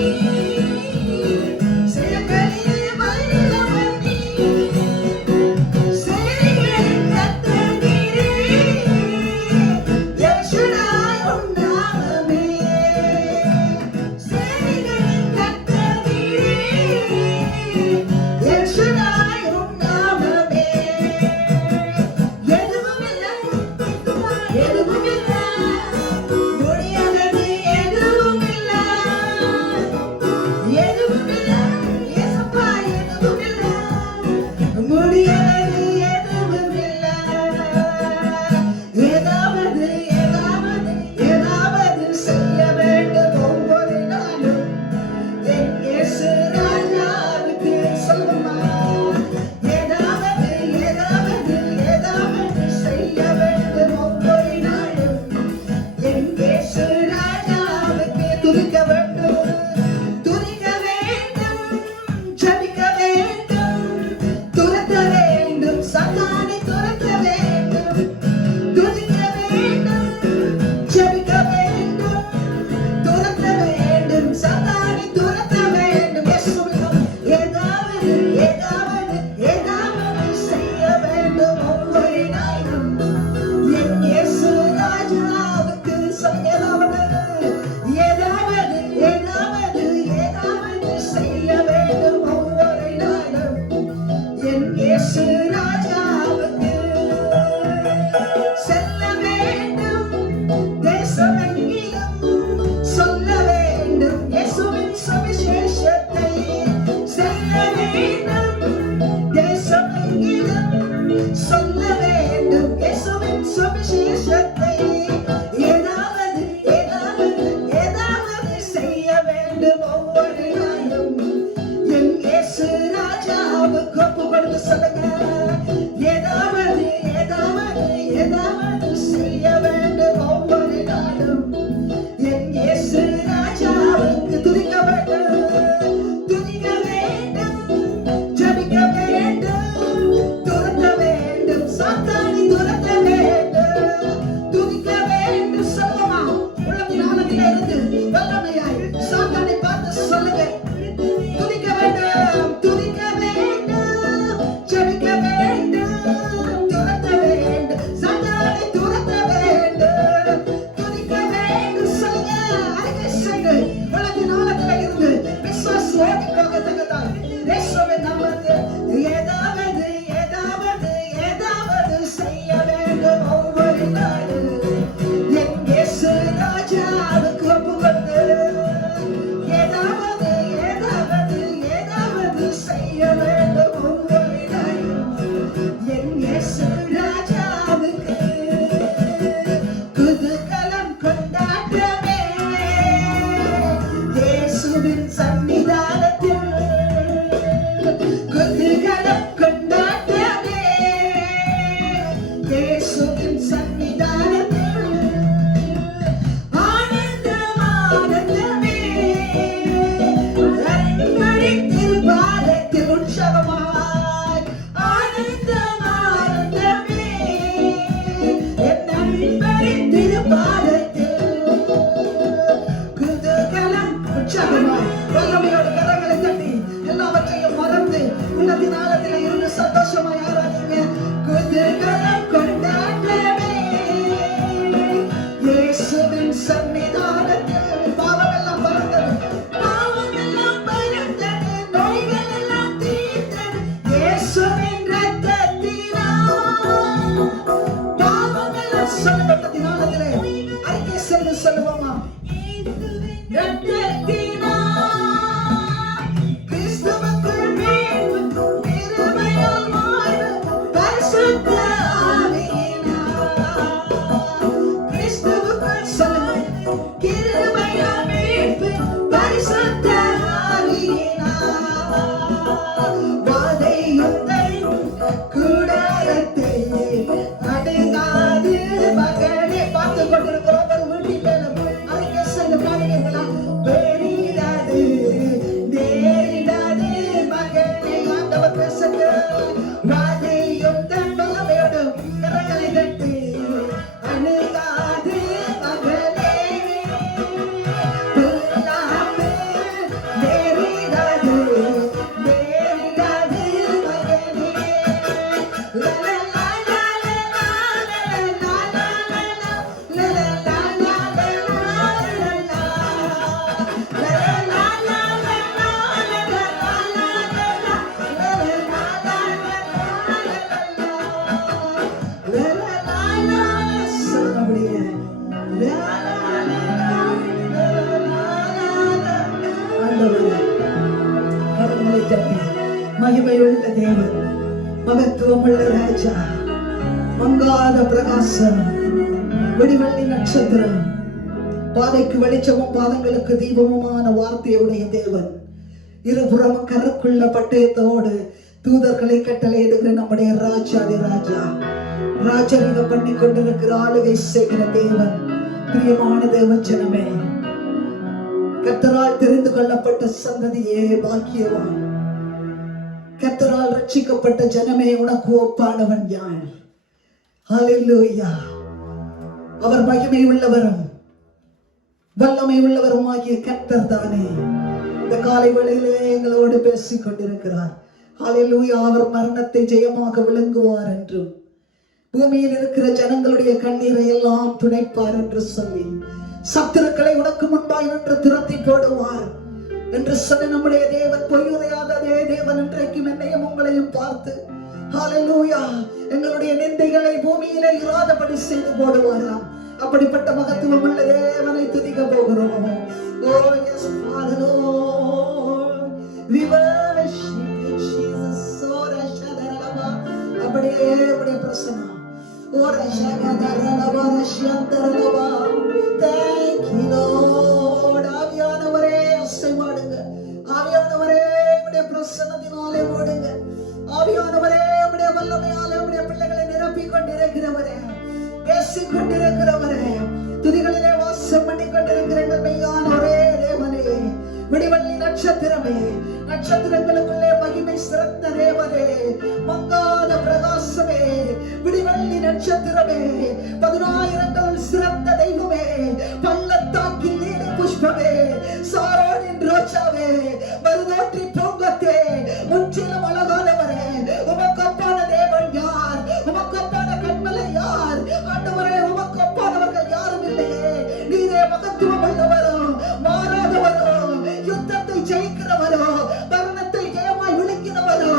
செயல்களிலே வல்லவர் நீ, செயல்களின் கர்த்தர் நீ. சொல்ல வேண்டும் இயேசுவின் சுவிசேஷத்தை. ஏதாவது ஏதாவது ஏதாவது செய்ய வேண்டும் ஒவ்வொரு நாளும். என் இயேசு ராஜாவுக்கு ஒப்பு கொடுத்து சொல்லுங்க. ஏதாவது ஏதாவது ஏதாவது செய்ய வேண்டும் ஒவ்வொரு நாளும். என் இயேசு ராஜாவுக்கு துதிக்க வேண்டும், துதிக்க வேண்டும், ஜெபிக்க வேண்டும், துரத்த வேண்டும், சாத்தானை துரத்த வேண்டும், துதிக்க வேண்டும். சொல்லுமா உள்ளத்தின் ஆழத்திலே இருந்து வல்லமையாய் சாத்தானை பார்த்து சொல்லுங்க. துதிக்க வேண்டும், துதிக்க வேண்டும், ஜெபிக்க வேண்டும், துரத்த வேண்டும், சாத்தானை துரத்த வேண்டும், துதிக்க வேண்டும். சொல்லுங்க, அறிக்கை செய்து உள்ளத்தின் ஆழத்திலே இருந்து விசுவாசி ஓடி போகத்தக்கதாய் இயேசுவின் நாமத்தில் ஏதாவது ஏதாவது ஏதாவது செய்ய வேண்டும் ஒவ்வொரு நாளும். என் இயேசு ராஜாவுக்கு ஒப்பு கொடுத்து ஏதாவது ஏதாவது ஏதாவது செய்ய வேண்டும் ஒவ்வொரு நாளும். என் இயேசு ராஜாவுக்கு குதூகலம் கொண்டாட்டமே இயேசுவின் சன்னிதானத்தில். குதூகலம் கொண்டாட்டமே இயேசுவின் சன்னிதானத்தில். ஆனந்தம் ஆனந்தமே அன்பரின் திருப்பாதத்தில் உற்சவமாய். ஆனந்தம் ஆனந்தமே என் அன்பரின் திருப்பாதத்தில். குதூகலம் உற்சாகமாய் வல்லமையோடு கரங்களை தட்டி எல்லாவற்றையும் மறந்து உள்ளத்தின் ஆழத்திலே இருந்து சந்தோஷமாய் ஆராதிங்க. குதூகலம் கொண்டாட்டமே இயேசுவின் சன்னிதானத்தில். பாவமெல்லாம் பறந்தது, பாவமெல்லாம் பறந்தது, நோய்கள் எல்லாம் தீர்ந்தது இயேசுவின் இரத்தத்தினால். பாவமெல்லாம் சொல்லப்பட்டதின் ஆழத்திலே அறிக்கை செய்து சொல்லுவோமா. இரத்தத்தினால் கிறிஸ்துவுக்குள் மீட்பு, கிருபையால் வாழ்வு, பரிசுத்த ஆவியினால். கிறிஸ்துவுக்குள் சொல்லுங்க, கிருபையால் மீட்பு, பரிசுத்த ஆவியினால். வாதை உந்தன் கூடாரத்தை அணுகாது மகனே. பார்த்து கொண்டிருக்கிறோம் ஒரு வீட்டிலும் அறிக்கை செய்து பாடுகிறீர்களா? பேரிடாது நேரிடாது மகனே. ஆண்டவர் பேசுங்க. வாதை உந்தன் வல்லமையோடு கரங்களை தட்டி அணுகாது மகனே. பொல்லாப்பு நேரிடாது நேரிடாது மகனே. லா லா லா லா லா லா லா லா லா லா லா மகிமையுள்ள தேவன், மகத்துவமுள்ள ராஜா, மங்காத பிரகாசம், விடிவெள்ளி நட்சத்திரம், பாதைக்கு வெளிச்சமும் பாதங்களுக்கு தீபமுமான வார்த்தையுடைய தேவன், இருபுறமும் கருக்குள்ள பட்டயத்தோடு தூதர்களை கட்டளையிடுகிற நம்முடைய ராஜாதி ராஜா, ராஜரீகம் பண்ணி கொண்டிருக்கிற ஆளுகை செய்கிற தேவன். பிரியமான தேவ ஜனமே, கர்த்தரால் தெரிந்து கொள்ளப்பட்ட சந்ததியே பாக்கியவான். கர்த்தரால் ரட்சிக்கப்பட்ட ஜனமே உனக்கு ஒப்பானவன் யார்? ஹல்லேலூயா. அவர் மகிமை உள்ளவரும் வல்லமை உள்ளவரும் ஆகிய கர்த்தர் தானே இந்த காலை வேளையிலே எங்களோடு பேசிக் கொண்டிருக்கிறார். ஹல்லேலூயா. அவர் மரணத்தை ஜெயமாக விளங்குவார் என்றும் பூமியில் இருக்கிற ஜனங்களுடைய கண்ணீரை எல்லாம் துடைப்பார் என்று சொல்லி, சத்துருக்களை உனக்கு முன்பாய் நின்று துரத்தி போடுவார் என்று சொன்ன நம்முடைய தேவன் பொய்யுரையாத அதே தேவன் இன்றைக்கும் என்னையும் உங்களையும் பார்த்து ஹல்லேலூயா எங்களுடைய நிந்தைகளை பூமியிலே இராதபடி செய்து போடுவாராம். அப்படிப்பட்ட மகத்துவம் உள்ள தேவனை துதிக்க போகிறோம். Oh yes Father Lord, we worship you Jesus. அப்படியே உடைய பிரசனம் ஓர ஷகதரலவா ரஷ்யந்தரலவா. Thank you Lord. ஆவியானவரே அசைவாடுங்க. ஆவியானவரே உடைய பிரசன்னத்தினாலே ஓடுங்க. ஆவியானவரே உடைய வல்லமையாலே உடைய பிள்ளைகளை நிரப்பிக் கொண்டிருக்கிறவரே, பேசிக் கொண்டிருக்கிறவரே, துதிகளிலே வாசம் பண்ணி கொண்டிருக்கிற மெய்யான ஒரே தேவனே, விடிவெள்ளி நட்சத்திரமே, நட்சத்திரங்களுக்குள்ளே மகிமை சிறந்த தேவனே, மங்காத பிரகாசமே, விடிவெள்ளி நட்சத்திரமே, 10,000 சிறந்த தெய்வமே, பள்ளத்தாக்கில் நீல புஷ்பமே, சாரோனின் ரோஜாவே, மறுதோற்றி பூங்கத்தே, முற்றிலும் அழகானவரே, உமக்கொப்பான தேவன் யார்? உமக்கொப்பான கண்மலை யார்? ஆண்டவரே, உமக்கொப்பானவர்கள் யாரும் இல்லையே. நீரே மகத்துவம் உள்ளவரோ, மாறாதவரோ, யுத்தத்தை ஜெயிக்கிறவரோ, மரணத்தை ஜெயமாய் விழிக்கிறவரோ,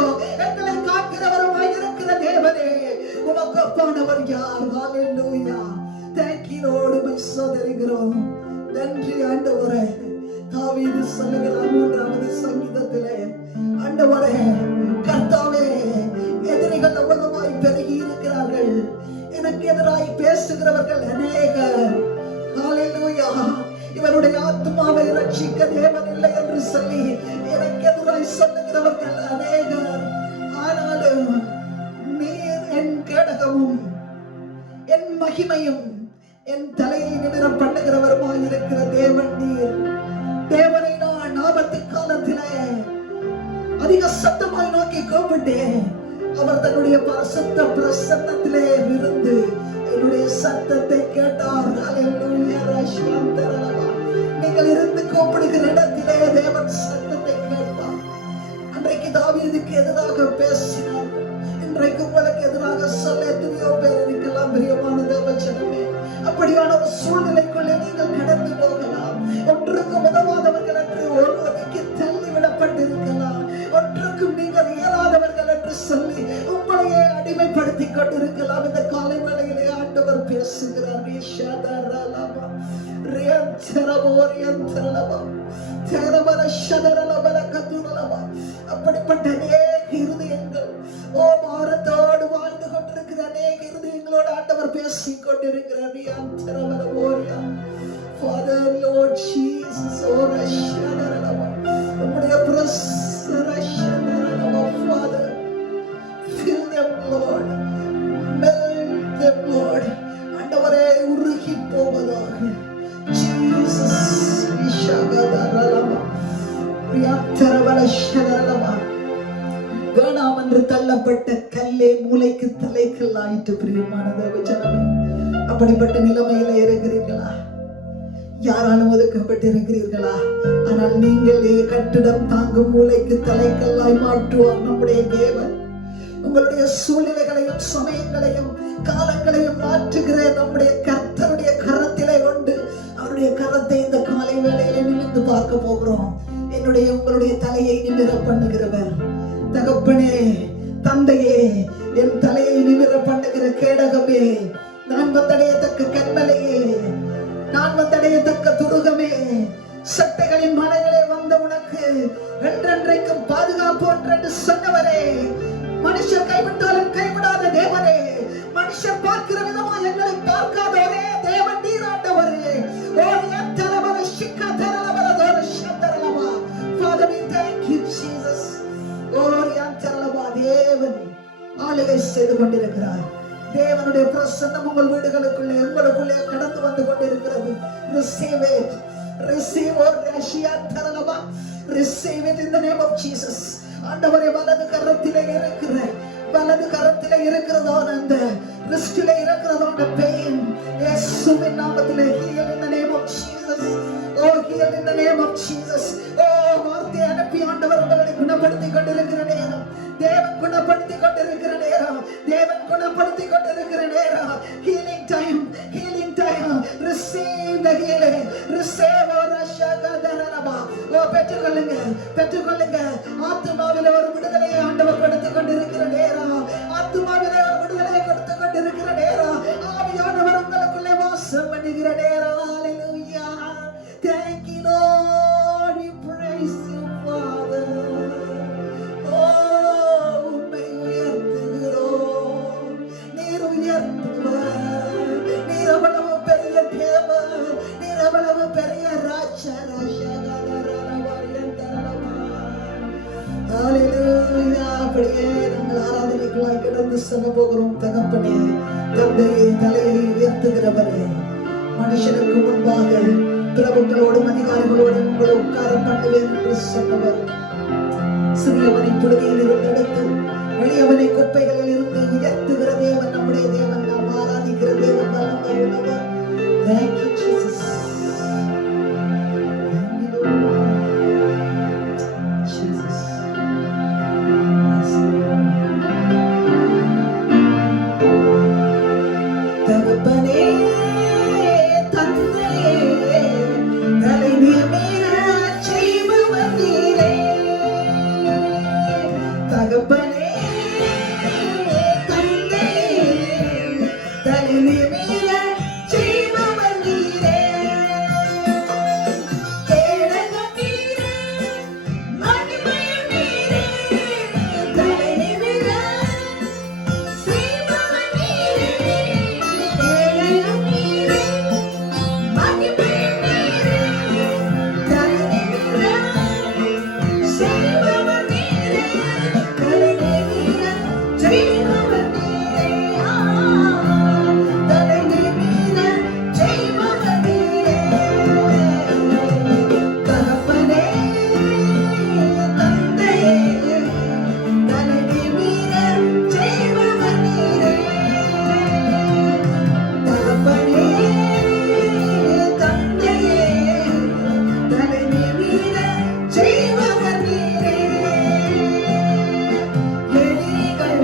எங்களை காக்கிறவருமாய் இருக்கிற தேவனே, உமக்கொப்பானவர் யார்? ஹalleluya. Thank you Lord. உம்மை ஸ்தோத்திரிக்கிறோம். நன்றி ஆண்டவரே. தாவீது சொல்லுகிறார் 3வது சங்கீதத்திலே, ஆண்டவரே கர்த்தாவே, எதிரிகள் அவ்வளவாய் பெருகி இருக்கிறார்கள், எனக்கு எதிராய் பேசுகிறவர்கள் அநேகர். ஹalleluya. இவருடைய ஆத்மாவை ரட்சிக்க தேவன் இல்லை என்று சொல்லி எனக்கு எதிராய் சொல்லுகிறவர்கள் அநேகர். ஆனாலும் நீர் என் கேடகமும் என் மகிமையும் என் தலையை நிமிர பண்ணுகிறவருமாய் இருக்கிற தேவன் நீர். தேவனை நான் ஆபத்து காலத்திலே அதிக சத்தமாய் நோக்கி கூப்பிட்டேன். அவர் தன்னுடைய பரிசுத்த பிரசன்னத்திலே இருந்து என்னுடைய சத்தத்தை கேட்டார். ஹalleluya. ரஷ்யந்தரலவா. நீங்கள் இருந்து கூப்பிடுகிற இடத்திலே தேவன் சத்தத்தை கேட்பார். அன்றைக்கு தாவீதுக்கு எதிராக பேசினார், இன்றைக்கு உங்களுக்கு எதிராக சொல்ல எத்தனையோ பேர் இருக்கலாம். பிரியமான தேவஜனமே, அப்படியான ஒரு சூழ்நிலைக்குள்ளே நீங்கள் கடந்து போகலாம். ஒன்றுக்கு உதவாதவர்கள் என்று ஒருவருக்கு தள்ளிவிடப்பட்டிருக்கலாம். ஒன்றுக்கும் நீங்கள் இயலாதவர்கள் என்று சொல்லி உங்களையே அடிமைப்படுத்திக் கொண்டிருக்கலாம். இந்த காலை வேளையிலே ஆண்டவர் பேசுகிறார். அப்படிப்பட்ட அநேக இருதயங்கள், ஓ பாரத்தோடு வாழ்ந்து கொண்டிருக்கிற அநேக இருதயங்களோடு ஆண்டவர் பேசிக் கொண்டிருக்கிறார். Father Lord Jesus, oh Rashanarava, உம்முடைய பிரசன்னரஷனரவா. Father, fill them Lord, melt them Lord. ஆண்டவரே உருகி போவதாக. Jesus, விஷகதரலவா, ரியாத்தரவலஷனரவா. வேணாம் என்று தள்ளப்பட்ட கல்லே மூளைக்கு தலைக்கல் ஆயிற்று. பிரியமான தேவஜனமே, அப்படிப்பட்ட நிலைமையில இருக்கிறீர்களா? யாராலும் ஒதுக்கப்பட்டிருக்கிறீர்களா? ஆனால் நீங்களே கட்டிடம் தாங்கும் மூளைக்கு தலைக்கல்லாய் மாற்றுவார் நம்முடைய தேவன். உங்களுடைய சூழ்நிலைகளையும் சமயங்களையும் காலங்களையும் மாற்றுகிற நம்முடைய கர்த்தருடைய கரத்திலே கொண்டு அவருடைய கரத்தை இந்த காலை வேளையிலே நிமிர்ந்து பார்க்க போகிறோம். என்னுடைய உங்களுடைய தலையை நிமிர பண்ணுகிறவர் தகப்பனே, தந்தையே, என் தலையை நிமிர பண்ணுகிற கேடகமே, நான் வந்தடையத்தக்க கண்மலையே, நான் வந்தடையத்தக்க துருகமே, சட்டைகளின் மலைகளே வந்த உனக்கு என்றென்றைக்கும் பாதுகாப்பு ஒன்றென்று சொன்னவரே, மனுஷர் கைவிட்டாலும் கைவிடாத தேவனே, மனுஷர் பார்க்கிற விதமா எங்களை பார்க்காத ஒரே தேவன் நீராண்டவரே. Father, we thank you Jesus. தேவன் ஆளுகை செய்து கொண்டிருக்கிறார். தேவனுடைய பிரசன்னம் உங்கள் வீடுகளுக்குள்ளே உங்களுக்குள்ளே கடந்து வந்து கொண்டிருக்கிறது. Receive it. Receive or Rashiyantaralaba. Receive it in the name of Jesus. ஆண்டவரே, வலது கரத்திலே இருக்கிறதான அந்த ரிஸ்டிலே இருக்கிறதான பெயின் இயேசுவின் நாமத்திலே heal in the name of Jesus. Oh, heal in the name of Jesus. Oh, வார்த்தை அனுப்பி ஆண்டவர் உங்களை குணப்படுத்திக் கொண்டிருக்கிற நேரம், தேவன் குணப்படுத்திக் கொண்டிருக்கிற நேரம், தேவன் குணப்படுத்திக் கொண்டிருக்கிற நேரம். Healing time, healing time. Receive the healing. Receive or Rashagadaraba. Oh, பெற்றுக்கொள்ளுங்க, பெற்றுக்கொள்ளுங்க. ஆத்துமாவிலே ஒரு விடுதலையை ஆண்டவர் கொடுத்துக் கொண்டிருக்கிற நேரம், ஆத்துமாவிலே ஒரு விடுதலையை கொடுத்துக் கொண்டிருக்கிற நேரம், ஆவியானவர் உங்களுக்குள்ளே வாசம் பண்ணுகிற நேரம். Hallelujah. Thank you Lord. We praise you Father. Oh, உம்மை உயர்த்துகிறோம். தலைமுறைகளாய் கடந்து செல்ல போகிறோம் தகப்பனே. தந்தையே, தலையை உயர்த்துகிறவரே, மனுஷனுக்கு முன்பாக பிரபுக்களோடும் அதிகாரிகளோடும் உங்களை உட்கார பண்ணுவேன் என்று சொன்னவர், சிறியவனை புழுதியில் இருந்து எடுத்து எளியவனை குப்பைகளில் இருந்து உயர்த்துகிற தேவன் நம்முடைய தேவன். நாம் ஆராதிக்கிற தேவன் வல்லமை உள்ளவர். Thank you, Jesus. Thank you, Lord. Jesus. Yes, Lord. தகப்பனே, தந்தையே, தலைநிமிரச் செய்பவர் நீரே. தகப்பனே, தந்தையே, தலைநிமிரச் செய்பவர் நீரே. கேடகம் நீரே, மகிமையும் நீரே, தலைநிமிரச் செய்பவர் நீரே. கேடகம் நீரே, மகிமையும் நீரே, தலைநிமிரச் செய்பவர் நீரே. தலைநிமிரச் செய்பவர் நீரே. தலைநிமிரச் செய்பவர் நீரே. தகப்பனே, தந்தையே, தலைநிமிரச் செய்பவர் நீரே. தகப்பனே, தந்தையே, தலைநிமிரச் செய்பவர் நீரே. எதிரிகள்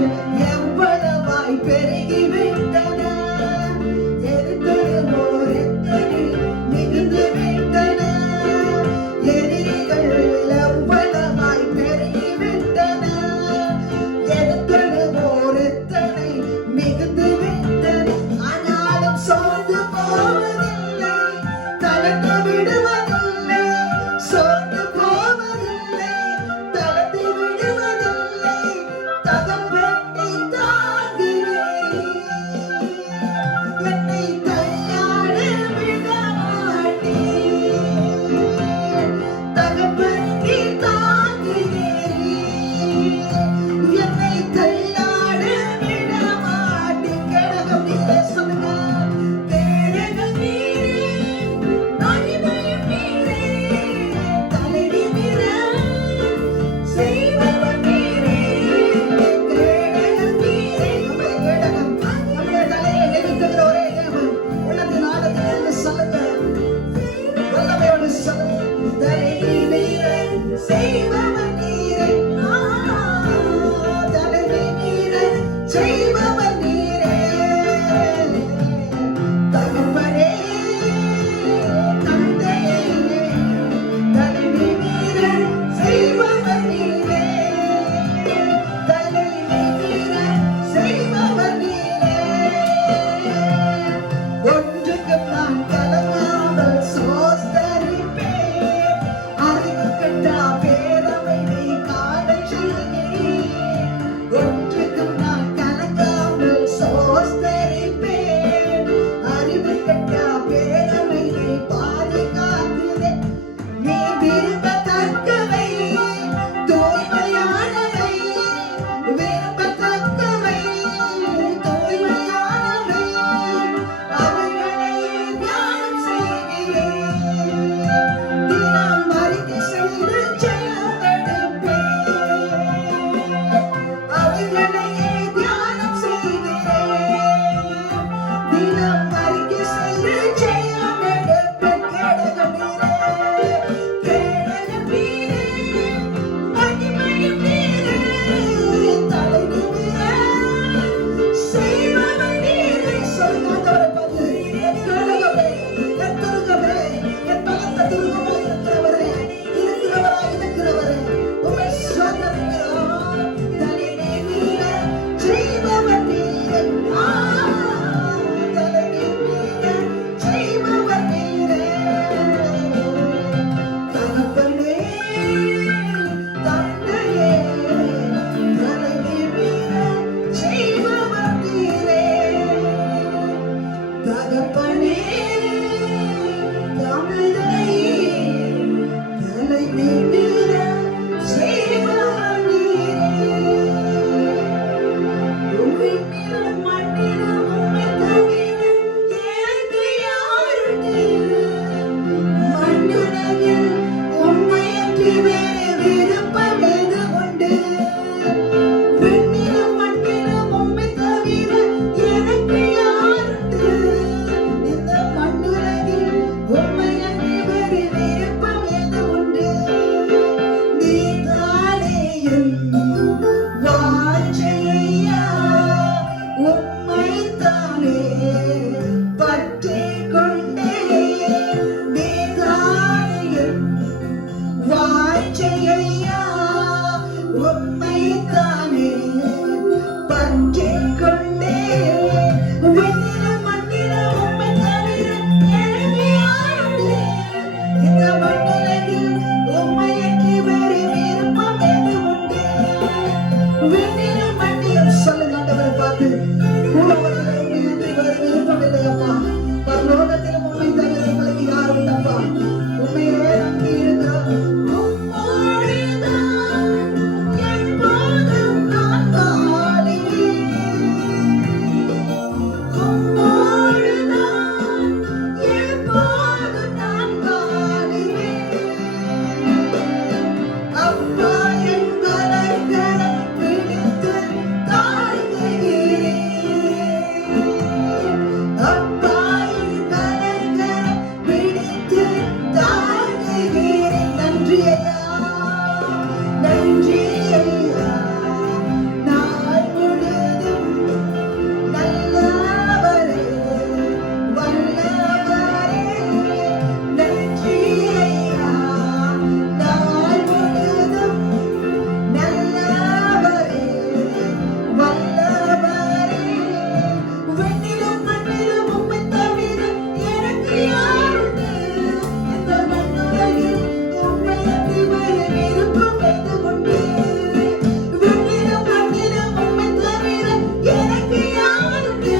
எவ்வளவாய் பெருகிவிட்டன, எதிர்த்தோர் எத்தனை மிகுந்து விட்டன. எதிரிகள் எவ்வளவாய் பெருகிவிட்டன, எதிர்த்தோர் எத்தனை மிகுந்து விட்டன. ஆனாலும் சோர்ந்து போவதில்லை, தளர்ந்து விடுவதில்லை. சோர்ந்து போவதில்லை, தளர்ந்து விடுவதில்லை. தகப்பனை தாங்குகிறேன், என்னை கையாட விட மாட்டேன். தகப்பனை தாங்குகிறேன், என்னை கையாட விட மாட்டேன். கேடகம் நீரே, சொல்லுங்க. கேடகம் நீரே, மகிமையும் நீரே, தலைநிமிரச் செய்பவர் நீரே. பற்றிக் கொண்டே விண்ணிலும் மண்ணிலும் உம்மை தவிர எனக்கு யாருண்டு? இந்த மண்ணுலகில் உம்மையன்றி வேறு விருப்பம் எது உண்டு? விண்ணிலும் மண்ணிலும் சொல்லுங்க ஆண்டவரை பார்த்து, பூலோகத்தில் உம்மையன்றி வேறு விருப்பம் இல்லையப்பா. பரலோகத்திலும் உம்மை தவிர எங்களுக்கு யாரும் இல்லப்பா. உம்மையே நம்பி இருக்கிறோம். உம்மோடுதான் எப்போதும் நான் வாழுவேன். உம்மோடுதான் எப்போதும் நான் வாழுவேன். அப்பா என் கரக்கரம் பிடித்து தாங்குகிறேன். அப்பா என் கரக்கரம் பிடித்து தாங்குகிறேன். நன்றி ஐயா, நன்றி ஐயா. நாள் முழுதும் நல்லவரே, வல்லவரே. நன்றி ஐயா, நாள் முழுதும் நல்லவரே, வல்லவரே. விண்ணிலும் மண்ணிலும் உம்மை தவிர எனக்கு யாருண்டு? இந்த மண்ணுலகில் உம்மையன்றி வேறு விருப்பம் எது உண்டு? விண்ணிலும் மண்ணிலும் உம்மை தவிர எனக்கு யாருண்டு?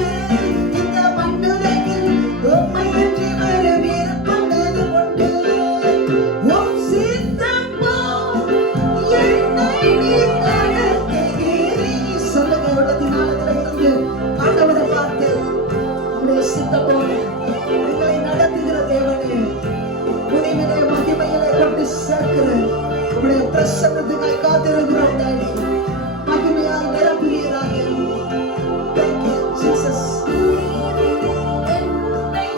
இந்த மண்ணுலகில் உம்மையன்றி வேறு விருப்பம் எது உண்டு? உம் சித்தம் போல் என்னை நீர் நடத்துகிறீர். சொல்லுங்க உள்ளத்தினாலத்துல இருந்து ஆண்டவரை பார்த்து, உம்முடைய சித்தம் போல எங்களை நடத்துகிற தேவனே, உன்னிலே மகிமையிலே கொண்டு சேர்க்கிற உம்முடைய பிரசன்னத்துக்காய் காத்திருக்கிறோம் டாடி. மகிமையால் நிரப்புவீராக. Thank you, Jesus. என்னை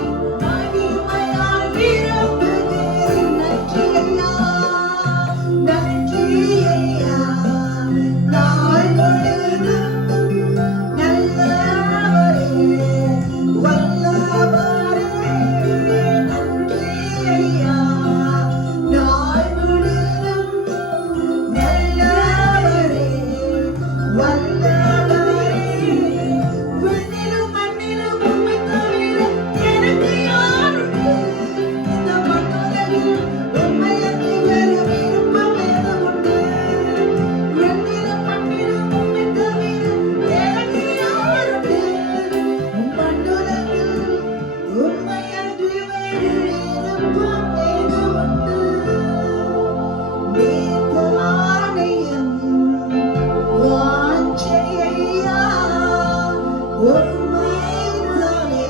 மகிமையால் நிரப்புகிறீர். நன்றி ஐயா, நன்றி ஐயா. நாள் முழுதும் நல்லவரே, வல்லவரே. நன்றி ஐயா, நாள் முழுதும் நல்லவரே, வல்லவரே. விண்ணிலும் மண்ணிலும் உம்மை தவிர எனக்கு யாருண்டு? இந்த மண்ணுலகில் உம்மையன்றி வேறு விருப்பம் எது உண்டு? விண்ணிலும் மண்ணிலும் உம்மை தவிர எனக்கு யாருண்டு? மண்ணுலகில் உம்மையன்றி வேறு விருப்பம் எது உண்டு? நீதானே என் வாஞ்சை ஐயா, உம்மைத்தானே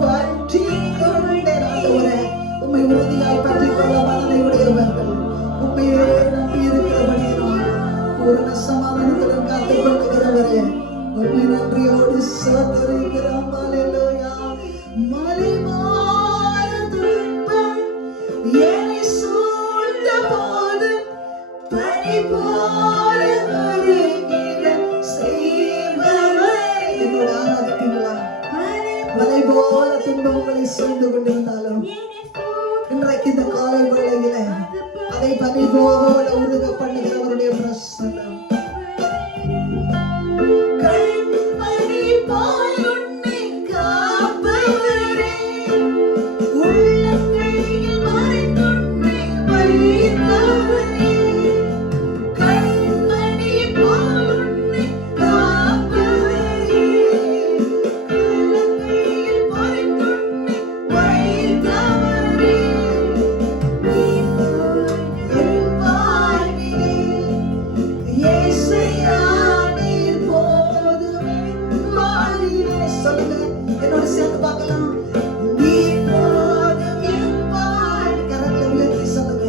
பற்றிக் கொண்டேன். ஆண்டவரே, உம்மை உறுதியாய் பற்றிக் கொள்ள மனதை உடையவர்கள் உம்மையே நம்பி இருக்கிறபடியினால் பூரண சமாதானத்துடன் காத்துக் கொள்ளுகிறவரே, உம்மை நன்றியோடு சோதரிக்கிறோம். அல்லேலூயா. மலைமாற துன்பம் என்னை சூழ்ந்த போது பனி போல அருகிட செய்பவரே. என்னோட ஆராதிப்பீங்களா? மலை போல துன்பம் உங்களை சூழ்ந்து கொண்டிருந்தாலும் இன்றைக்கு இந்த காலை வேளையில அதை பனி போல உருக பண்ணுகிறவருடைய பிரசன்னம். கண்மணி போல் உன்னை காப்பவரே, உள்ளங்கையில் மறைத்துன்னை வைத்தவரே. கண்மணி போல் உன்னை காப்பவரே, உள்ளங்கையில் மறைத்துன்னை வைத்தவரே. என் வாழ்விலே இயேசையா நீர் போதும். என் வாழ்விலே சொல்லுங்க, என்னோட சேர்ந்து பார்க்கலாம். நீர் போதும் என் வாழ். கரங்களை உயர்த்தி சொல்லுங்க,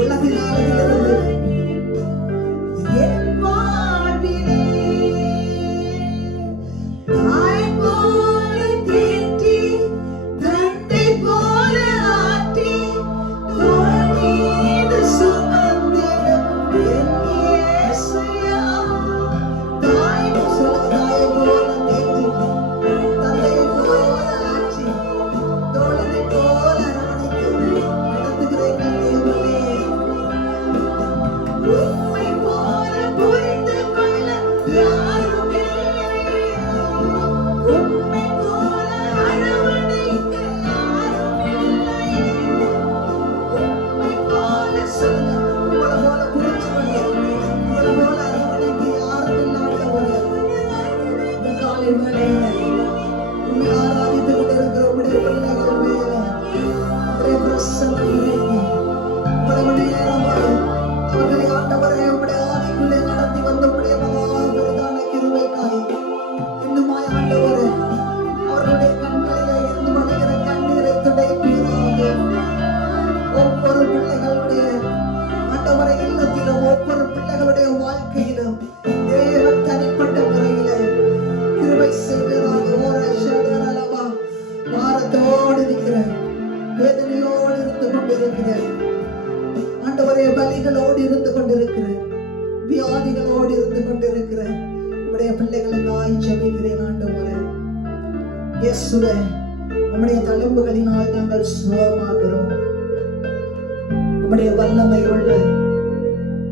உள்ளத்தின் ஆழத்திலிருந்து. என் வாழ்விலே தாய் போல தேற்றி, தந்தை போல ஆற்றி, தோள் மீது சுமந்திடும் என் இயேசையா. தாய் சொல்லுங்க, தாயை போல தேற்றி, தந்தையை போல ஆற்றி, உம்முடைய பிள்ளைகளுக்காய் ஜெபிக்கிறேன் ஆண்டவரே. இயேசுவே, உம்முடைய தழும்புகளினால் நாங்கள் சுகமாகிறோம். உம்முடைய வல்லமை உள்ள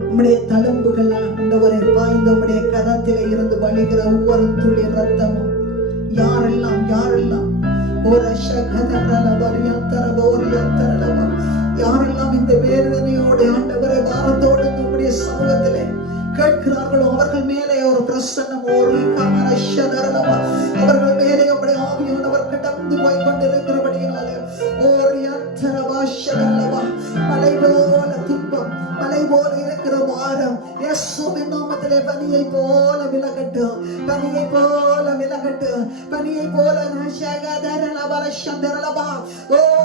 உம்முடைய தழும்புகள் ஆண்டவரே பாய்ந்த உம்முடைய கரத்திலே இருந்து வழிகிற ஒவ்வொரு துளி ரத்தமும் யாரெல்லாம் யாரெல்லாம் இந்த வேதனையோடு ஆண்டவரை பாரத்தோடு உம்முடைய சமூகத்திலே கேட்கிறார்களோ அவர்கள் மேலே ஒரு பிரசன்னம் அவர்கள் மேலே உம்முடைய ஆவியானவர் கடந்து போய் கொண்டிருக்கிறபடியினாலே மலை போல துன்பம், மலை போல இருக்கிற வாரம் இயேசுவின் நாமத்திலே பனியை போல விலகட்டும், பனியை போல விலகட்டும், பனியை போல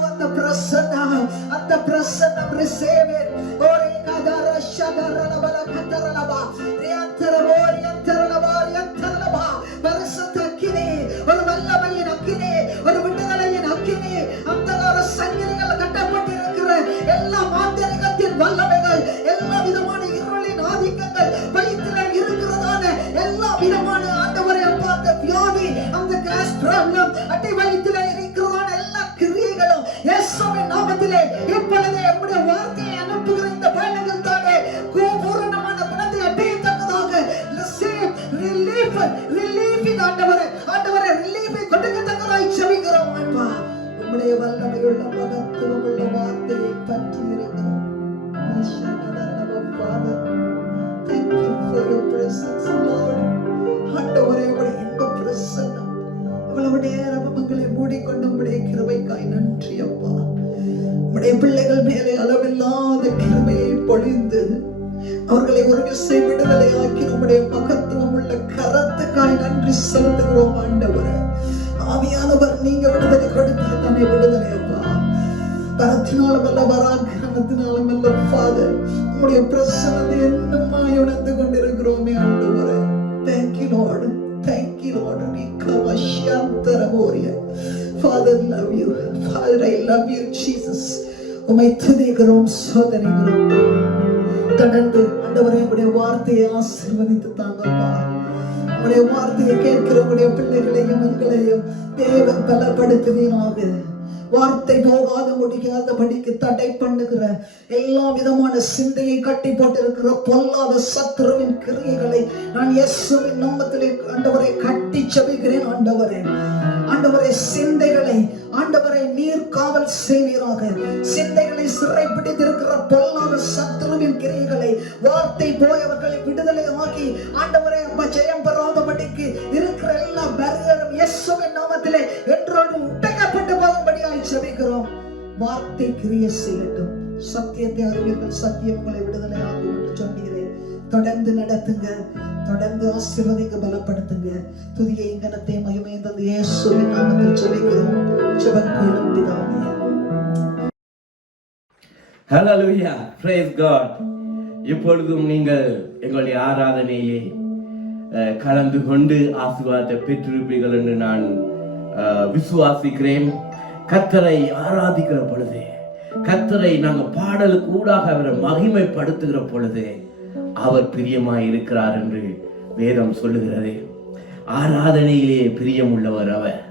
அந்த பிரசன்னம், அந்த பிரசன்னம் receive it. பரிசுத்த அக்கினி, ஒரு வல்லமையின் அக்கினி, ஒரு விடுதலையின் அக்கினி, அந்த சங்கிலிகள் கட்டப்பட்டிருக்கிற எல்லா மாந்திரிகத்தின் வல்லமைகள், எல்லா விதமான இருளின் ஆதிக்கங்கள், வயிற்றில் இருக்கிறதான எல்லா விதமான ஆண்டவரே அப்பா அந்த வியாதி, அந்த கேஸ் ப்ராப்ளம், அட்டை வயிற்றில் இருக்கிறதான எல்லா கிரியைகளும் இயேசுவின் நாமத்திலே இப்பொழுதே நம்முடைய வார்த்தையை அனுப்புகிற இந்த பயணங்கள் தானே பூரணமான குணத்தை அடையத்தக்கதாக ஆண்டவரே ரிலீஃபை கொடுக்கத்தக்கதாய் ஜெபிக்கிறோம் அப்பா. உம்முடைய வல்லமையுள்ள மகத்துவமுள்ள வார்த்தையை பற்றி இருக்கிறோம். Thank you for your presence, Lord. ஆண்டவரே, உம்முடைய இந்த பிரசன்னம் இவ்வளவு நேரம் மக்களை மூடிக்கொண்டு உம்முடைய கிருபைக்காய் நன்றி அப்பா. உம்முடைய பிள்ளைகள் மேலே அளவில்லாத கிருபையை பொழிந்து அவர்களை ஒரு விசை விடுதலை ஆக்கி நம்முடைய மகத்துவம் உள்ள கரத்துக்காய் நன்றி செலுத்துகிறோம் ஆண்டவரே. ஆவியானவர் நீங்க விடுதலை கொடுத்தால் தானே விடுதலை அப்பா. கரத்தினாலும் அல்ல, பராக்கிரமத்தினாலும் அல்ல ஃபாதர். உங்களுடைய பிரசன்னத்தை என்னமாய் உணர்ந்து கொண்டிருக்கிறோமே ஆண்டவரே. Thank you Lord, thank you Lord. Father, I love you. Father, I love you Jesus. உம்மை துதிக்கிறோம், சோதரிக்கிறோம். தொடர்ந்து ஆண்டவரே உம்முடைய வார்த்தையை ஆசீர்வதித்து தாங்கப்பா. உம்முடைய வார்த்தையை கேட்கிற உம்முடைய பிள்ளைகளையும் எங்களையும் தேவன் பலப்படுத்துவீராக. வார்த்தை போகாத முடியாதபடிக்கு தடை பண்ணுகிற எல்லா விதமான சிந்தையை கட்டி போட்டிருக்கிற பொல்லாத சத்துருவின் கிரியைகளை நான் இயேசுவின் நாமத்திலே ஆண்டவரை கட்டி ஜெபிக்கிறேன் ஆண்டவரே. ஆண்டவரே, சிந்தைகளை ஆண்டவரை நீர் காவல் செய்வீராக. சிந்தைகளை சிறைப்பிடித்திருக்கிற பொல்லாத சத்துருவின் கிரியைகளை வார்த்தை போய் அவர்களை விடுதலை ஆகி ஆண்டவரை ஜெயம் பெறாதபடிக்கு இருக்கிற எல்லா பேரியரும் இயேசுவின் நாமத்திலே என்றோடு உடைக்கப்பட்டு போகும்படியாய் ஜெபிக்கிறோம். வார்த்தை கிரியை செய்யட்டும். சத்தியத்தை அறிவீர்கள், சத்தியம் உங்களை விடுதலை ஆகும் என்று சொன்னீரே. தொடர்ந்து நடத்துங்க, தொடர்ந்து ஆசீர்வதிங்க, பலப்படுத்துங்க. துதியை கனத்தை மகிமை தந்து இயேசுவின் நாமத்தில் ஜெபிக்கிறோம். ஜெபம் கேளும் பிதாவே. Hallelujah, praise God. இப்பொழுதும் நீங்கள் எங்களுடைய ஆராதனையிலே கலந்து கொண்டு ஆசீர்வாதத்தை பெற்றிருப்பீர்கள் என்று நான் விசுவாசிக்கிறேன். கர்த்தரை ஆராதிக்கிற பொழுது, கர்த்தரை நாங்கள் பாடலுக்கு ஊடாக அவரை மகிமைப்படுத்துகிற பொழுது அவர் பிரியமாய் இருக்கிறார் என்று வேதம் சொல்லுகிறது. ஆராதனையிலே பிரியம் உள்ளவர் அவர்.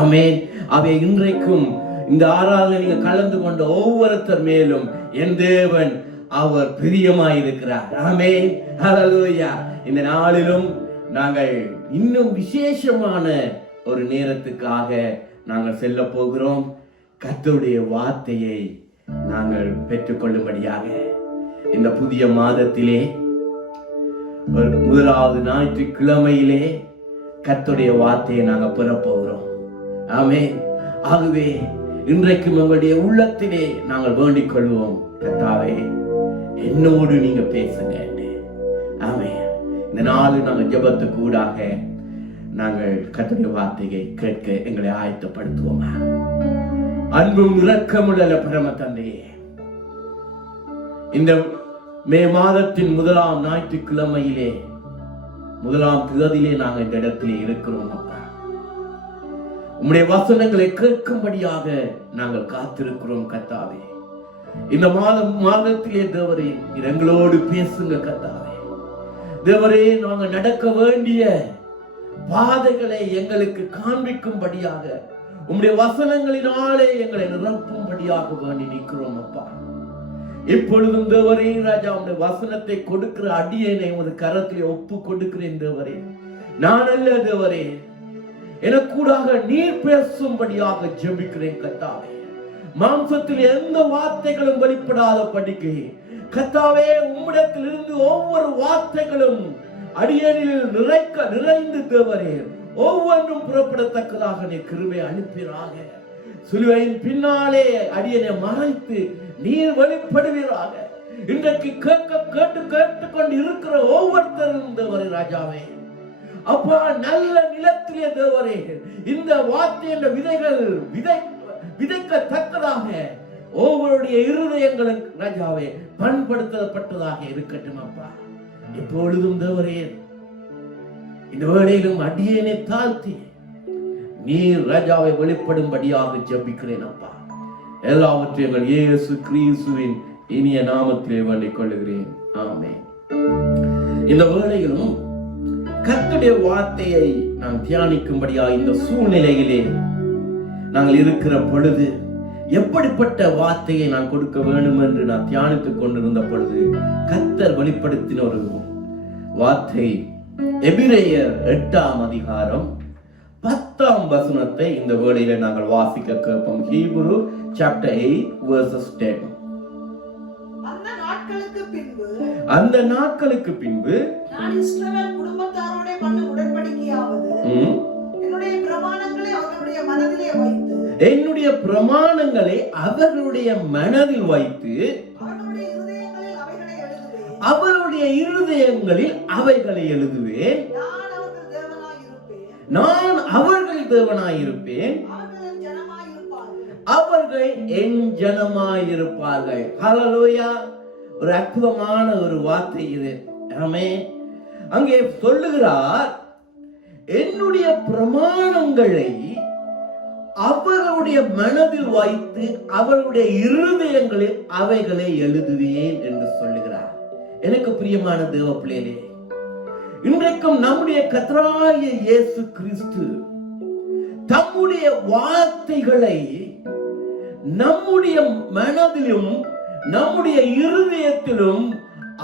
ஆமென். அவை இன்றைக்கும் இந்த ஆராதனையில் கலந்து கொண்ட ஒவ்வொருத்தர் மேலும் என் தேவன் அவர் பிரியமாய் இருக்கிறார். ஆமென். ஹல்லேலூயா. இந்த நாளிலும் நாங்கள் இன்னும் விசேஷமான ஒரு நேரத்துக்காக நாங்கள் செல்ல போகிறோம். கர்த்தருடைய வார்த்தையை நாங்கள் பெற்றுக்கொள்ளும்படியாக இந்த புதிய மாதத்திலே முதலாவது ஞாயிற்றுக்கிழமையிலே கர்த்தருடைய வார்த்தையை நாங்கள் பெறப்போகிறோம். ஆமென். ஆகவே இன்றைக்கும் எங்களுடைய உள்ளத்திலே நாங்கள் வேண்டிக் கொள்வோம், கர்த்தாவே என்னோடு நீங்க பேசுங்க. ஆமென். இந்த நாள் நாங்கள் ஜெபத்துக்கு ஊடாக நாங்கள் கர்த்தருடைய வார்த்தையை கேட்க எங்களை ஆயத்தப்படுத்துவோமா. அன்பும் இரக்கமுள்ள பரம தந்தையே, இந்த மே மாதத்தின் முதலாம் ஞாயிற்றுக்கிழமையிலே முதலாம் திகதியிலே நாங்கள் இந்த இடத்திலே இருக்கிறோம் அப்பா. உம்முடைய வசனங்களை கேட்கும்படியாக நாங்கள் காத்திருக்கிறோம் கர்த்தாவே. இந்த மாதத்திலே தேவரே எங்களோடு பேசுங்க கர்த்தாவே. தேவரே நாங்க நடக்க வேண்டிய பாதைகளை எங்களுக்கு காண்பிக்கும்படியாக உம்முடைய வசனங்களினாலே எங்களை நிரப்பும்படியாக வேண்டி நிற்கிறோம் அப்பா. இப்பொழுதும் தேவரே ராஜா, உம்முடைய வசனத்தை கொடுக்கிற அடியேனை ஒரு கரத்திலே ஒப்பு கொடுக்கிறேன் தேவரே. நான் அல்ல தேவரே, எனக்கூடாக நீர் பேசும்படியாக ஜெபிக்கிறேன் கர்த்தாவே. மாம்சத்தில் எந்த வார்த்தைகளும் வெளிப்படாத படிக்கை கர்த்தாவே, உம்மிடத்திலிருந்து ஒவ்வொரு வார்த்தைகளும் அடியேனில் நிறைந்து தேவரே ஒவ்வொன்றும் புறப்படத்தக்கதாக நீ கிருபை அனுப்பினாக. சிலுவையின் பின்னாலே அடியனை மறைத்து நீர் வெளிப்படுவீராக. இன்றைக்கு கேட்டுக்கொண்டு இருக்கிற ஒவ்வொருத்தரும் தேவரே ராஜாவே அப்பா, நல்ல நிலத்திலே தேவரே இந்த வார்த்தை என்ற விதைகள் விதைக்கத்தக்கதாக ஒவ்வொருடைய இருதயங்களுக்கு ராஜாவே பண்படுத்தப்பட்டதாக இருக்கட்டும் அப்பா. எப்பொழுதும் தேவரே இந்த வேளையிலும் அடியேனை தாழ்த்தி நீர் ராஜாவை வெளிப்படும்படியாக ஜெபிக்கிறேன் அப்பா. எல்லாவற்றையும் எங்கள் இயேசு கிறிஸ்துவின் இனிய நாமத்திலே வேண்டிக் கொள்கிறேன். ஆமென். இந்த வேளையிலும் கர்த்தருடைய வார்த்தையை நாம் தியானிக்கும்படியாக இந்த சூழ்நிலையிலே நாங்கள் இருக்கிற பொழுது எப்படிப்பட்ட வார்த்தையை நான் கொடுக்க வேண்டும் என்று நான் தியானித்துக் கொண்டிருந்த பொழுது கர்த்தர் வெளிப்படுத்தின ஒரு வார்த்தை எபிரேயர் 8ஆம் அதிகாரம் 10ஆம் வசனத்தை இந்த வேளையில நாங்கள் வாசிக்க கேட்போம். Hebrew chapter 8 verses 10. அந்த நாட்களுக்கு பின்பு நான் இஸ்ரவேல் குடும்பத்தாரோட பண்ண உடன்படிக்கையாவது என்னுடைய பிரமாணங்களை அவர்களுடைய மனதிலே வைத்து அவர்களுடைய இருதயங்களில் அவைகளை எழுதுவேன். நான் அவர்கள் தேவனாயிருப்பேன், அவர்கள் என் ஜனமாயிருப்பார்கள். ஹல்லேலூயா. ஒரு அற்புதமான ஒரு வார்த்தை இது. ஆமென். அங்கே சொல்லுகிறார், என்னுடைய பிரமாணங்களை அவர்களுடைய மனதில் வைத்து அவர்களுடைய இருதயங்களில் அவைகளை எழுதுவேன் என்று சொல்லுகிறார். எனக்கு பிரியமான தேவ பிள்ளைகளே, இன்றைக்கும் நம்முடைய கர்த்தராகிய இயேசு கிறிஸ்து தம்முடைய வார்த்தைகளை நம்முடைய மனதிலும் நம்முடைய இருதயத்திலும்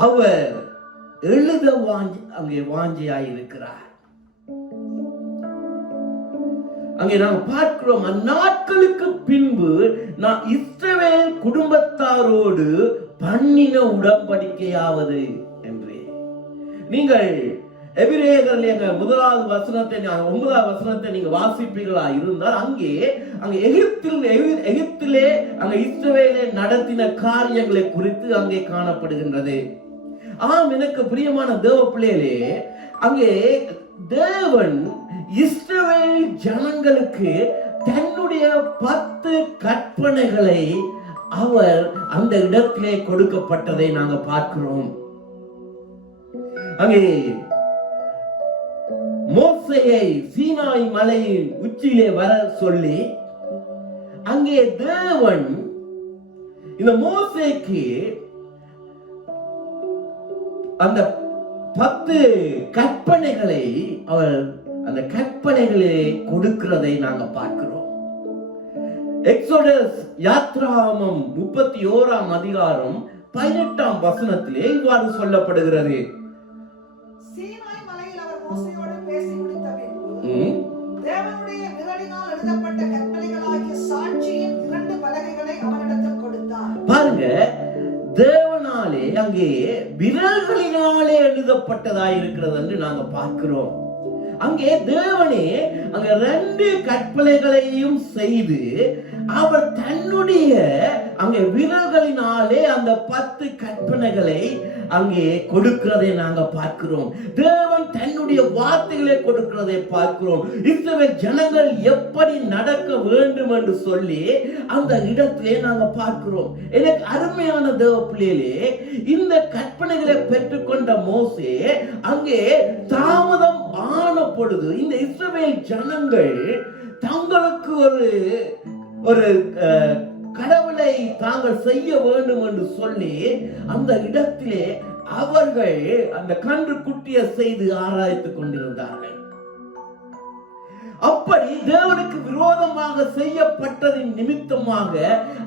அவர் எழுத அங்கே வாஞ்சியாயிருக்கிறார். அங்கே நாம் பார்க்கிறோம், அந்நாட்களுக்கு பின்பு நான் இஸ்ரவேல் குடும்பத்தாரோடு பண்ணின உடன்படிக்கையாவது என்று. நீங்கள் எபிரேயர்கள் எங்க 1வது வசனத்தை 9வது வசனத்தை நீங்க வாசிப்பீர்களா இருந்தால் அங்கே எகிப்திலே அங்க இஸ்ரவேலை நடத்தின காரியங்களை குறித்து அங்கே காணப்படுகின்றது. ஆம், எனக்கு பிரியமான தேவ பிள்ளைகளே, அங்கே தேவன் இஸ்ரவேல் ஜனங்களுக்கு தன்னுடைய 10 கற்பனைகளை அவர் அந்த இடத்திலே கொடுக்கப்பட்டதை நாங்க பார்க்கிறோம். அங்கே மோசேயை சீனாய் மலையின் உச்சியிலே வர சொல்லி அங்கே தேவன் இந்த மோசேக்கு அந்த 10 கற்பனைகளை அவர் அந்த கற்பனைகளை கொடுக்கிறதை நாங்க பார்க்கிறோம். எக்ஸோடஸ் யாத்ராகமம் 31ஆம் அதிகாரம் 18ஆம் வசனத்திலே இவ்வாறு சொல்லப்படுகிறது. சீனாய் மலையில் அவர் மோசேயோடு பேசி முடித்த பின்பு தேவனுடைய விரலினால் எழுதப்பட்ட கற்பனைகளாகிய சாட்சியின் 2 பலகைகளை அவனிடத்தில் கொடுத்தார். பாருங்க, தேவனாலே அங்கே விரல்களினாலே எழுதப்பட்டதாய் இருக்கிறது என்று நாங்க பார்க்கிறோம். அங்கே தேவனே அங்க 2 கற்பனைகளையும் செய்து அவர் தன்னுடைய அங்கே விரல்களினாலே அந்த 10 கற்பனைகளை அங்கே கொடுக்கிறதை நாங்க பார்க்கிறோம். தேவன் தன்னுடைய வார்த்தைகளை கொடுக்கிறதை பார்க்கிறோம். இஸ்ரவேல் ஜனங்கள் எப்படி நடக்க வேண்டும் என்று சொல்லி அந்த இடத்திலே நாங்க பார்க்கிறோம். எனக்கு அருமையான தேவ பிள்ளைகளே, இந்த கற்பனைகளை பெற்றுக்கொண்ட மோசே அங்கே தாமதம் ஆன பொழுது இந்த இஸ்ரவேல் ஜனங்கள் தங்களுக்கு ஒரு கடவுளை தாங்கள் செய்ய வேண்டும் என்று சொல்லி அந்த இடத்திலே அவர்கள் அந்த கன்று குட்டியை செய்து ஆராய்த்துக் கொண்டிருந்தார்கள். அப்படி தேவனுக்கு விரோதமாக செய்யப்பட்டதின் நிமித்தமாக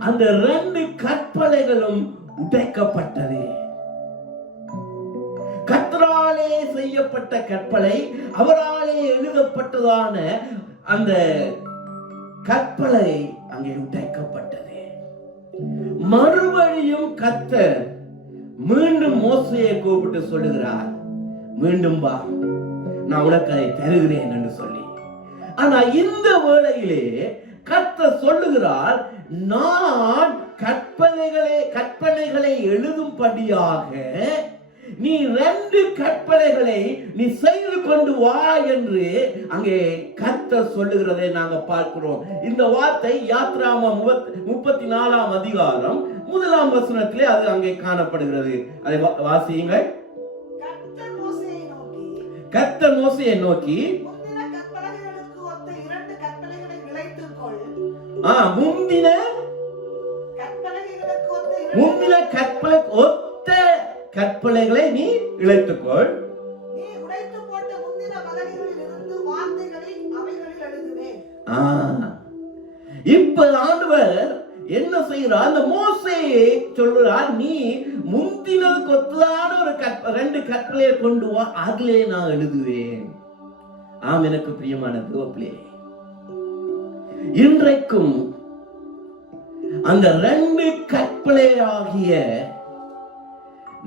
அந்த 2 கற்பலைகளும் உடைக்கப்பட்டது. கர்த்தராலே செய்யப்பட்ட கற்பலை, அவராலே எழுதப்பட்டதான அந்த கற்பலை அங்கே உடைக்கப்பட்டது. மறுபடியும் கர்த்தர் மீண்டும் மோசேயை கூப்பிட்டு சொல்லுகிறார், மீண்டும் வா, நான் உனக்கு அதை தருகிறேன் என்று சொல்லி. ஆனா இந்த வேளையிலே கர்த்தர் சொல்லுகிறார், நான் கற்பனைகளை எழுதும்படியாக நீ 2 கற்பனைகளை நீ செய்து கொண்டு வா என்று அங்கே கர்த்தர் சொல்லுகிறதை நாங்க பார்க்கிறோம். இந்த வார்த்தை யாத்ராகமம் 34ஆம் அதிகாரம் 1ஆம் வசனத்திலே அது அங்கே காணப்படுகிறது. அதை வாசியுங்கள். கர்த்தர் மோசேயை நோக்கி முந்தின கற்பனை ஒத்த கற்பனைகளை நீ இழைத்துக்கொள். இப்ப ஆண்டவர் என்ன செய்யறார்? அந்த மோசேயை சொல்றார், நீ முந்தின கொத்ததான ஒரு 2 கற்பனையை கொண்டு வா, அதிலே நான் எழுதுவேன். ஆம், எனக்கு பிரியமான தேவப்பிள்ளை, இன்றைக்கும் அந்த 2 கற்பனையாகிய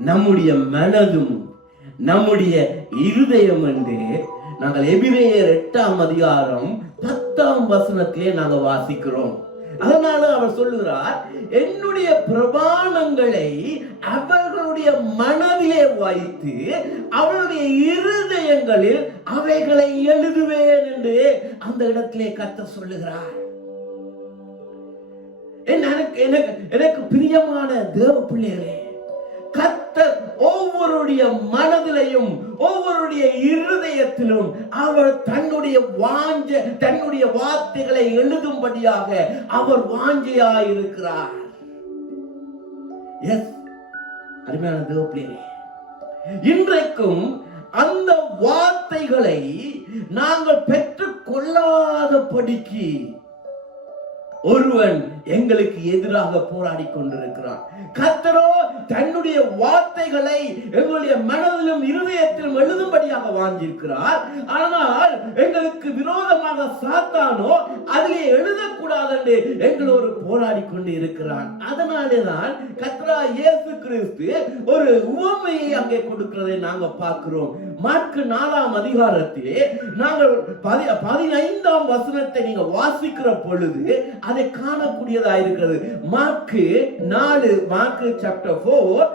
நம்முடைய மனதும் நம்முடைய இருதயம் என்று நாங்கள் எபிரேயர் 8ஆம் அதிகாரம் 10ஆம் வசனத்திலே நாங்கள் வாசிக்கிறோம். அதனால அவர் சொல்லுகிறார், என்னுடைய பிரமாணங்களை அவர்களுடைய மனதிலே வைத்து அவருடைய இருதயங்களில் அவைகளை எழுதுவேன் என்று அந்த இடத்திலே கர்த்தர் சொல்லுகிறார். எனக்கு பிரியமான தேவ பிள்ளைகளே, கர்த்தர் ஒவ்வொருடைய மனதிலையும் ஒவ்வொருடைய இருதயத்திலும் அவர் தன்னுடைய வார்த்தைகளை எழுதும்படியாக அவர் வாஞ்சையாயிருக்கிறார். எஸ், அருமையான தேவ பிள்ளைகளே, இன்றைக்கும் அந்த வார்த்தைகளை நாங்கள் பெற்றுக் கொள்ளாதபடிக்கு ஒருவன் எங்களுக்கு எதிராக போராடி கொண்டிருக்கிறான். கர்த்தரோ தன்னுடைய வார்த்தைகளை எங்களுடைய மனதிலும் இருதயத்திலும் எழுதும்படியாக வாங்கியிருக்கிறார். ஆனால் எங்களுக்கு விரோதமாக சாத்தானோ அதிலே எழுதக்கூடாது என்று எங்களோடு போராடி கொண்டு இருக்கிறான். அதனாலேதான் கர்த்தராகிய இயேசு கிறிஸ்து ஒரு உவமையை அங்கே கொடுக்கிறதை நாங்க பார்க்கிறோம். மாற்கு 4ஆம் அதிகாரத்திலே நாங்கள் 15ஆம் வசனத்தை நீங்க வாசிக்கிற பொழுது அதை காணக்கூடியதா இருக்கிறது. மாற்கு 4, மாற்கு chapter 4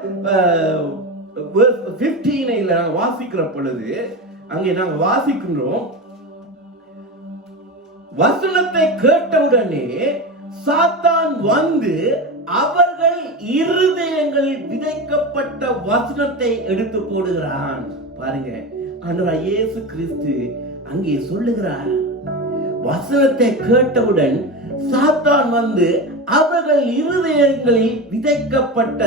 verse 15 வாசிக்கிற பொழுது அங்கே நாங்கள் வாசிக்கின்றோம், வசனத்தை கேட்டவுடனே சாத்தான் வந்து அவர்கள் இருதயங்களில் விதைக்கப்பட்ட வசனத்தை எடுத்து போடுகிறான். பாருங்க, ஆண்டவர் இயேசு கிறிஸ்து அங்கே சொல்லுகிறார், வசனத்தை கேட்டவுடன் சாத்தான் வந்து அவர்கள் இருதயங்களில் விதைக்கப்பட்ட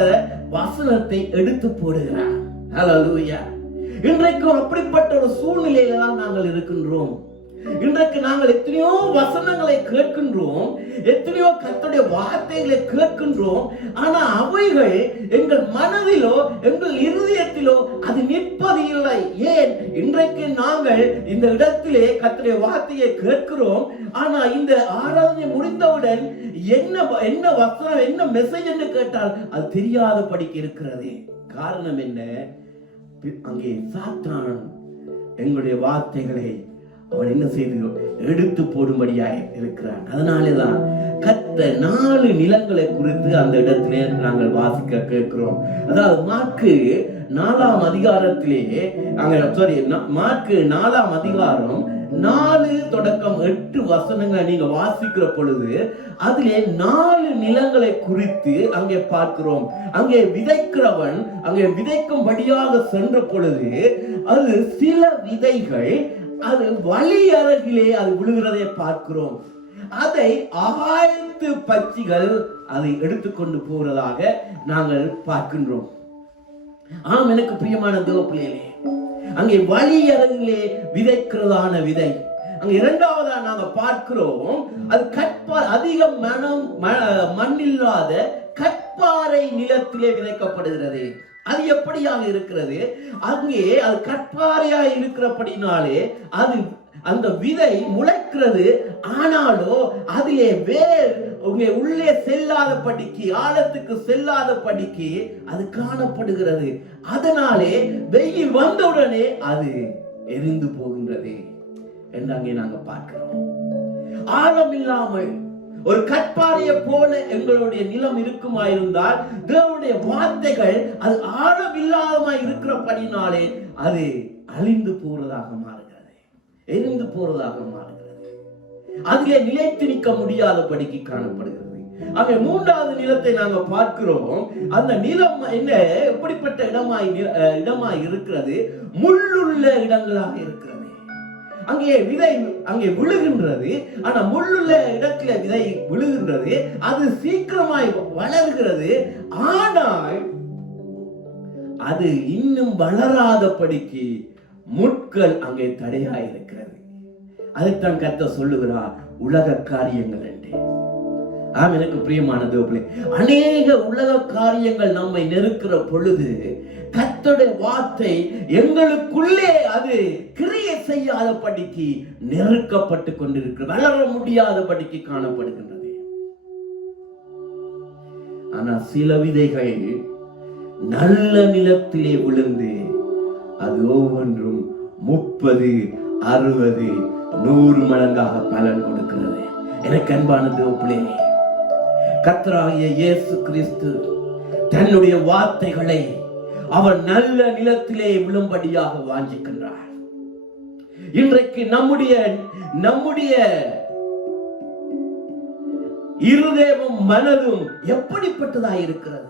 வசனத்தை எடுத்து போடுகிறார். ஹல்லேலூயா. இன்றைக்கும் அப்படிப்பட்ட ஒரு சூழ்நிலையில தான் நாங்கள் இருக்கின்றோம். இன்றைக்கு நாங்கள் எத்தனையோ வசனங்களை கேட்கின்றோம், எத்தனையோ கர்த்தருடைய வார்த்தைகளை கேட்கின்றோம். ஆனா அவைகள் எங்கள் மனதிலோ எங்கள் இருதயத்திலோ அது நிற்பது இல்லை. ஏன்? இன்றைக்கு நாங்கள் இந்த இடத்திலே கர்த்தருடைய வார்த்தையை கேட்கிறோம், ஆனா இந்த ஆராதனை முடிந்தவுடன் என்ன வசனம், என்ன மெசேஜ் என்று கேட்டால் அது தெரியாதபடிக்கு இருக்கிறது. காரணம் என்ன? அங்கே சாத்தான் எங்களுடைய வார்த்தைகளை அவன் என்ன செய்து எடுத்து போடும்படியாக இருக்கிறான். அதனாலேதான் கர்த்தர் 4 நிலங்களை குறித்து அந்த இடத்திலே நாங்கள் வாசிக்க கேட்கிறோம். அதாவது மாற்கு 4ஆம் அதிகாரத்திலே மாற்கு 4ஆம் அதிகாரம் 4 தொடக்கம் 8 வசனங்களை நீங்க வாசிக்கிற பொழுது அதிலே 4 நிலங்களை குறித்து அங்கே பார்க்கிறோம். அங்கே விதைக்கிறவன் அங்கே விதைக்கும்படியாக சென்ற பொழுது அது சில விதைகள் அது வழி அருகிலே அது விழுகிறதை பார்க்கிறோம். அதை ஆகாயத்து பட்சிகள் அதை எடுத்துக்கொண்டு போறதாக நாங்கள் பார்க்கின்றோம். ஆம், எனக்கு பிரியமான தேவ பிள்ளைகளே, அங்கே வழி அருகிலே விதைக்கிறதான விதை. அங்க இரண்டாவதா நாங்க பார்க்கிறோம், அது அதிக மண்ணில்லாத கற்பாறை நிலத்திலே விதைக்கப்படுகிறது. அது எப்படியாக இருக்கிறது? அங்கே அது கற்பாறையா இருக்கிறபடினாலே அது அந்த விதை முளைக்கிறது. ஆனாலும் அதிலே வேர் உள்ளே செல்லாத படிக்கு, ஆழத்துக்கு செல்லாத படிக்கு அது காணப்படுகிறது. அதனாலே வெயில் வந்தவுடனே அது எரிந்து போகின்றது என்று அங்கே நாங்க பார்க்கிறோம். ஆழம் இல்லாமல் ஒரு கற்பாறையை போல எங்களுடைய நிலம் இருக்குமாயிருந்தால், தேவனுடைய வார்த்தைகள் அது ஆழம் இல்லாதமாய் இருக்கிறபடினாலே அது அழிந்து போறதாக மாறுகிறது, எரிந்து போறதாக மாறுகிறது. அதிலே நிலைத்து நிற்க முடியாதபடிக்கு காணப்படுகிறது. அங்கே மூன்றாவது நிலத்தை நாங்க பார்க்கிறோம். அந்த நிலம் என்ன, எப்படிப்பட்ட இடமாய் இருக்கிறது? முள்ளுள்ள இடங்களாக இருக்கிறது. அங்கே விதை அங்கே விழுகின்றது. ஆனா முள்ளுள்ள இடத்துல விதை விழுகின்றது, அது சீக்கிரமாய் வளர்கிறது. ஆனால் அது இன்னும் வளராதபடிக்கு முட்கள் அங்கே தடையாய் இருக்கிறது. அதைத்தான் கர்த்தர் சொல்லுகிறார், உலக காரியங்கள் என்று. ஆம், எனக்கு பிரியமான தேவர்களே, அநேக உலக காரியங்கள் நம்மை நெருக்கிற பொழுது கர்த்தருடைய வார்த்தை எங்களுக்குள்ளே அது கிரியை செய்யாதபடிக்கு நெருக்கப்பட்டு கொண்டிருக்கிறது, வளர முடியாதபடிக்கு காணப்படுகின்றது. ஆனா சில விதைகள் நல்ல நிலத்திலே விழுந்து அது ஒவ்வொன்றும் 30, 60, 100 மடங்காக பலன் கொடுக்கிறது. எனக்கு அன்பான தேவர்களே, கர்த்தராகிய இயேசு கிறிஸ்து தன்னுடைய வார்த்தைகளை அவர் நல்ல நிலத்திலே விழும்படியாக வாஞ்சிக்கின்றார். இன்றைக்கு நம்முடைய இருதயமும் மனதும் எப்படிப்பட்டதாக இருக்கிறது?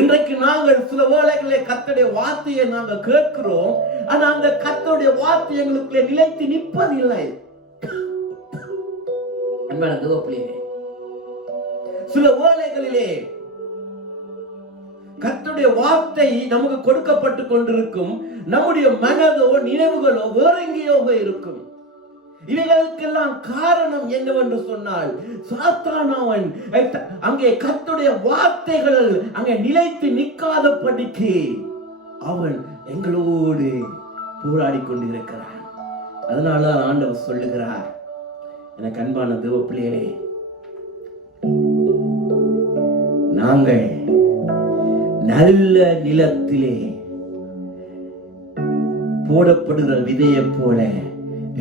இன்றைக்கு நாங்கள் சில வேளைகளிலே கர்த்தருடைய வார்த்தையை நாங்கள் கேட்கிறோம், ஆனா அந்த கர்த்தருடைய வார்த்தை எங்களுக்குள்ளே நிலைத்து நிற்பதில்லை. சில வேளைகளிலே கர்த்தருடைய வார்த்தை நமக்கு கொடுக்கப்பட்டு கொண்டிருக்கும், நம்முடைய மனதோ நினைவுகளோ வேற எங்கேயோ இருக்கும். இவைகளுக்கெல்லாம் காரணம் என்னவென்று சொன்னால், சாத்தானவன் அங்கே கர்த்தருடைய வார்த்தைகள் அங்கே நிலைத்து நிற்காதபடிக்கு அவன் எங்களோடு போராடி கொண்டிருக்கிறான். அதனால ஆண்டவர் சொல்லுகிறார், எனக்கு அன்பான தேவ பிள்ளைகளே, நாங்கள் நல்ல நிலத்திலே போடப்படுகிற விதையை போல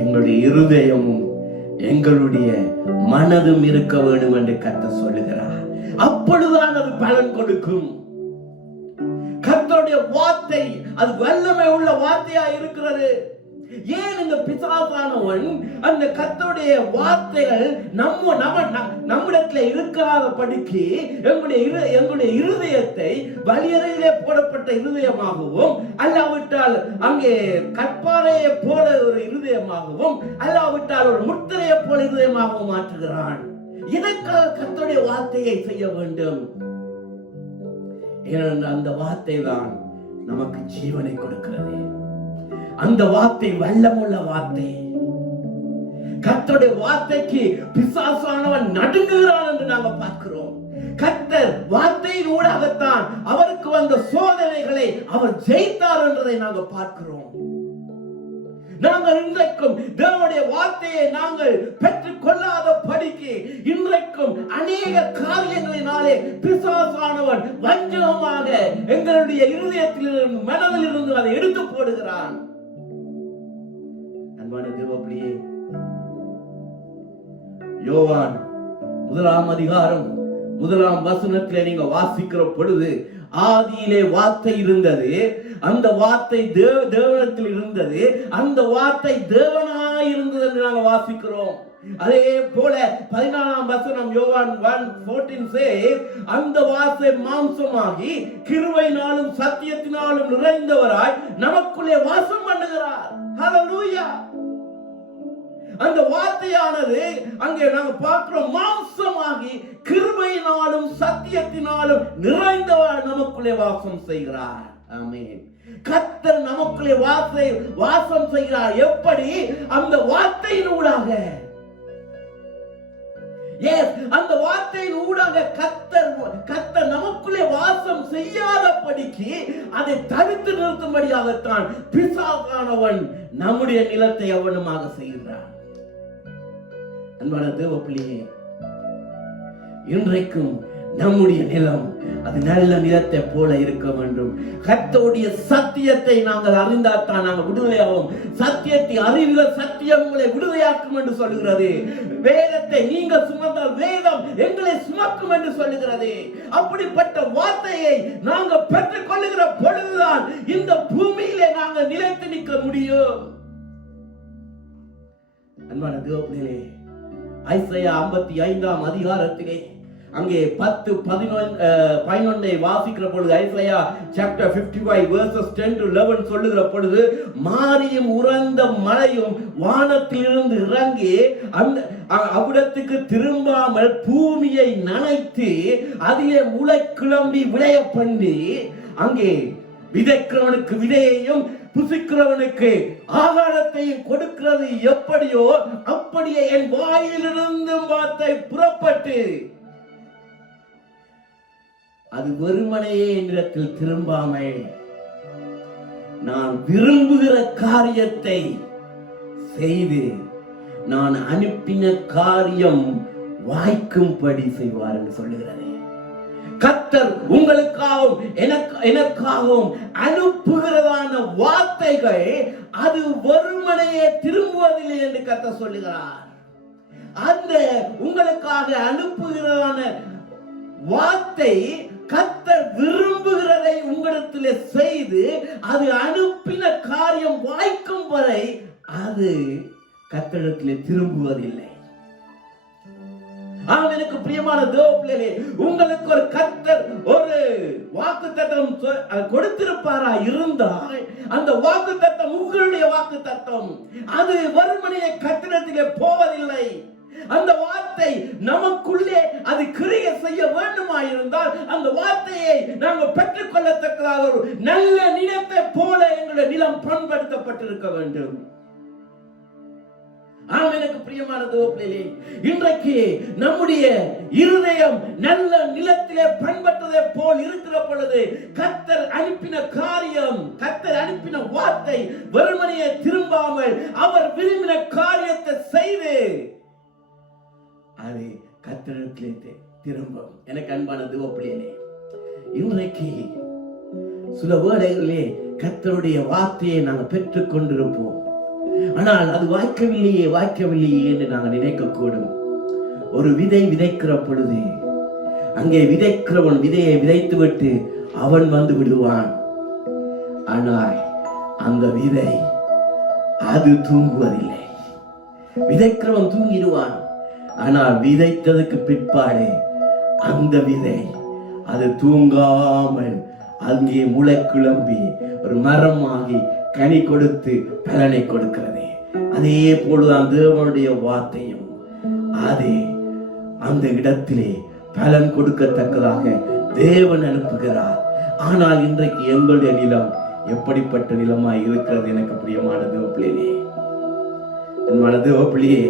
எங்களுடைய இருதயமும் எங்களுடைய மனதும் இருக்க வேண்டும் என்று கர்த்தர் சொல்லுகிறார். அப்பொழுதுதான் அது பலன் கொடுக்கும். கர்த்தருடைய வார்த்தை அது வல்லமை உள்ள வார்த்தையா இருக்கிறது. ஏன் இந்த பிசாசானவன் அந்த கர்த்தருடைய வார்த்தைகள் நம்மிடத்துல இருக்காதபடிக்கு எங்களுடைய இருதயத்தை வலியறையிலே போடப்பட்ட இருதயமாகவும், அல்லாவிட்டால் அங்கே கற்பாறையை போல ஒரு இருதயமாகவும், அல்லாவிட்டால் ஒரு முத்திரையை போல இருதயமாகவும் மாற்றுகிறான். இதற்காக கர்த்தருடைய வார்த்தையை செய்ய வேண்டும். ஏனென்றால் அந்த வார்த்தை தான் நமக்கு ஜீவனை கொடுக்கிறது. அந்த வார்த்தை வல்லமுள்ள வார்த்தை. கர்த்தருடைய வார்த்தைக்கு பிசாசானவன் நடுங்குகிறான் என்று நாங்கள் பார்க்கிறோம். கர்த்தர் வார்த்தையின் ஊடாகத்தான் அவருக்கு வந்த சோதனைகளை அவர் ஜெயித்தார் என்றதை நாங்கள் பார்க்கிறோம். நாங்கள் இன்றைக்கும் தேவனுடைய வார்த்தையை நாங்கள் பெற்றுக் கொள்ளாத படிக்கு இன்றைக்கும் அநேக காரியங்களினாலே பிசாசானவன் வஞ்சகமாக எங்களுடைய இருதயத்திலிருந்து மனதில் இருந்து அதை எடுத்து போடுகிறான். அன்பான தேவப்பிள்ளையே, யோவான் 1 அதிகாரம் 1 வசனத்திலே நீங்க வாசிக்கிற பொழுது, ஆதியிலே வார்த்தை இருந்தது, அந்த வார்த்தை தேவனிடத்தில் இருந்தது, அந்த வார்த்தை தேவனாய் இருந்தது என்று நாங்கள் வாசிக்கிறோம். அதே போல 14 வசனம் யோவான் 1:14 says, அந்த வார்த்தை மாம்சமாகி கிருபையினாலும் சத்தியத்தினாலும் நிறைந்தவராய் நமக்குள்ளே வாசம் பண்ணுகிறார். ஹல்லேலூயா! அந்த வார்த்தையானது அங்கே நாங்கள் பார்க்கிறோம், மாம்சமாகி கிருபையினாலும் சத்தியத்தினாலும் நிறைந்தவர் நமக்குள்ளே வாசம் செய்கிறார். ஆமென். கர்த்தர் நமக்குள்ளே வாசம் செய்கிறார். எப்படி? அந்த வார்த்தையின் ஊடாக. அந்த வார்த்தையின் ஊடாக கர்த்தர் நமக்குள்ளே வாசம் செய்யாதபடிக்கு அதை தடுத்து நிறுத்தும்படியாகத்தான் பிசாசானவன் நம்முடைய நிலத்தை அவனமாக செய்கிறான். அன்பான தேவ பிள்ளையே, இன்றைக்கும் நம்முடைய நிலம் அது நல்ல நிலத்தை போல இருக்க வேண்டும். கர்த்தருடைய சத்தியத்தை நாங்கள் அறிந்தால்தான் நாங்கள் விடுதலையாகும். சத்தியத்தை அறிவுற சத்தியம் உங்களை விடுதலையாக்கும் என்று சொல்லுகிறது. வேதத்தை நீங்கள் சுமந்தால் வேதம் எங்களை சுமக்கும் என்று சொல்லுகிறது. அப்படிப்பட்ட வார்த்தையை நாங்கள் பெற்றுக் கொள்ளுகிற பொழுதுதான் இந்த பூமியிலே நாங்கள் நிலைத்து நிற்க முடியும். அன்பான தேவப்பிள்ளைகளே, ஐசையா 55ஆம் அதிகாரத்திலே அங்கே 10-11 வாசிக்கிற பொழுது, ஐசையா chapter 55 verses 10 to 11 சொல்லுகிற பொழுது, மாரியும் உறைந்த மழையும் வானத்திலிருந்து இறங்கி அந்த அவ்விடத்துக்கு திரும்பாமல் பூமியை நனைத்து அதிலே முளை கிளம்பி விளைய பண்ணி, அங்கே விதைக்கிறவனுக்கு விதையையும் புசிக்கிறவனுக்கு ஆகாரத்தையும் கொடுக்கிறது எப்படியோ அப்படியே என் வாயிலிருந்து வார்த்தை புறப்பட்டு அது வெறுமனையே என்னிடத்தில் திரும்பாமல் நான் விரும்புகிற காரியத்தை செய்து நான் அனுப்பின காரியம் வாய்க்கும்படி செய்வார் என்று சொல்லுகிறது. கர்த்தர் உங்களுக்காகவும் எனக்காகவும் அனுப்புகிறதான வார்த்தைகள் அது வெறுமனையே திரும்புவதில்லை என்று கர்த்தர் சொல்லுகிறார். அந்த உங்களுக்காக அனுப்புகிறதான வார்த்தை கர்த்தர் விரும்புகிறதை உங்களிடத்திலே செய்து அது அனுப்பின காரியம் வாய்க்கும் வரை அது கர்த்தரிடத்திலே திரும்புவதில்லை. எனக்கு பிரியமான தேவ பிள்ளைகளே, உங்களுக்கு ஒரு கர்த்தர் ஒரு வாக்குத்தத்தம் கொடுத்திருப்பாரா இருந்தால் அந்த வாக்குத்தத்தம் உங்களுடைய வாக்குத்தத்தம் அது வறுமனையை கர்த்தரிடத்திலே போவதில்லை. அந்த வார்த்தை நமக்குள்ளே அது கிரியை செய்ய வேண்டுமா இருந்தால் அந்த வார்த்தையை நாங்கள் பெற்றுக் கொள்ளத்தக்கதாக ஒரு நல்ல நிலத்தை போல எங்களுடைய நிலம் பண்படுத்தப்பட்டிருக்க வேண்டும். எனக்கு பிரியமான தேவப்பிள்ளைகளே, இன்றைக்கு நம்முடைய இருதயம் நல்ல நிலத்திலே பண்பட்டதை போல் இருக்கிற பொழுது கர்த்தர் அனுப்பின காரியம், கர்த்தர் அனுப்பின வார்த்தை வெறுமனையே திரும்பாமல் அவர் விரும்பின காரியத்தை செய்து அது கர்த்தரிடத்திலே திரும்பும். எனக்கு அன்பான தேவப்பிள்ளைகளே, இன்றைக்கு சில வேளைகளிலே கர்த்தருடைய வார்த்தையை நாங்கள் பெற்றுக் கொண்டிருப்போம். ஆனால் அது வாய்க்கவில்லையே என்று நாங்கள் நினைக்கக்கூடும். ஒரு விதை விதைக்கிற பொழுது அங்கே விதைக்கிறவன் விதையை விதைத்து விட்டு அவன் வந்து விடுவான். ஆனால் அந்த விதை அது தூங்குவதில்லை. விதைக்கிறவன் தூங்கிடுவான். ஆனால் விதைத்ததுக்கு பிற்பாடு அந்த விதை அது தூங்காமல் அங்கே முளை கிளம்பி ஒரு மரமாகி கனி கொடுத்து பலனை கொடுக்கிறது. அதே போலதான் தேவனுடைய வார்த்தையும் அதே அந்த இடத்திலே பலன் கொடுக்கத்தக்கதாக தேவன் அனுப்புகிறார். ஆனால் இன்றைக்கு எங்களுடைய நிலம் எப்படிப்பட்ட நிலமாய் இருக்கிறது? எனக்கு பிரியமான தேவப்பிள்ளையே, என் தேவப்பிள்ளையே,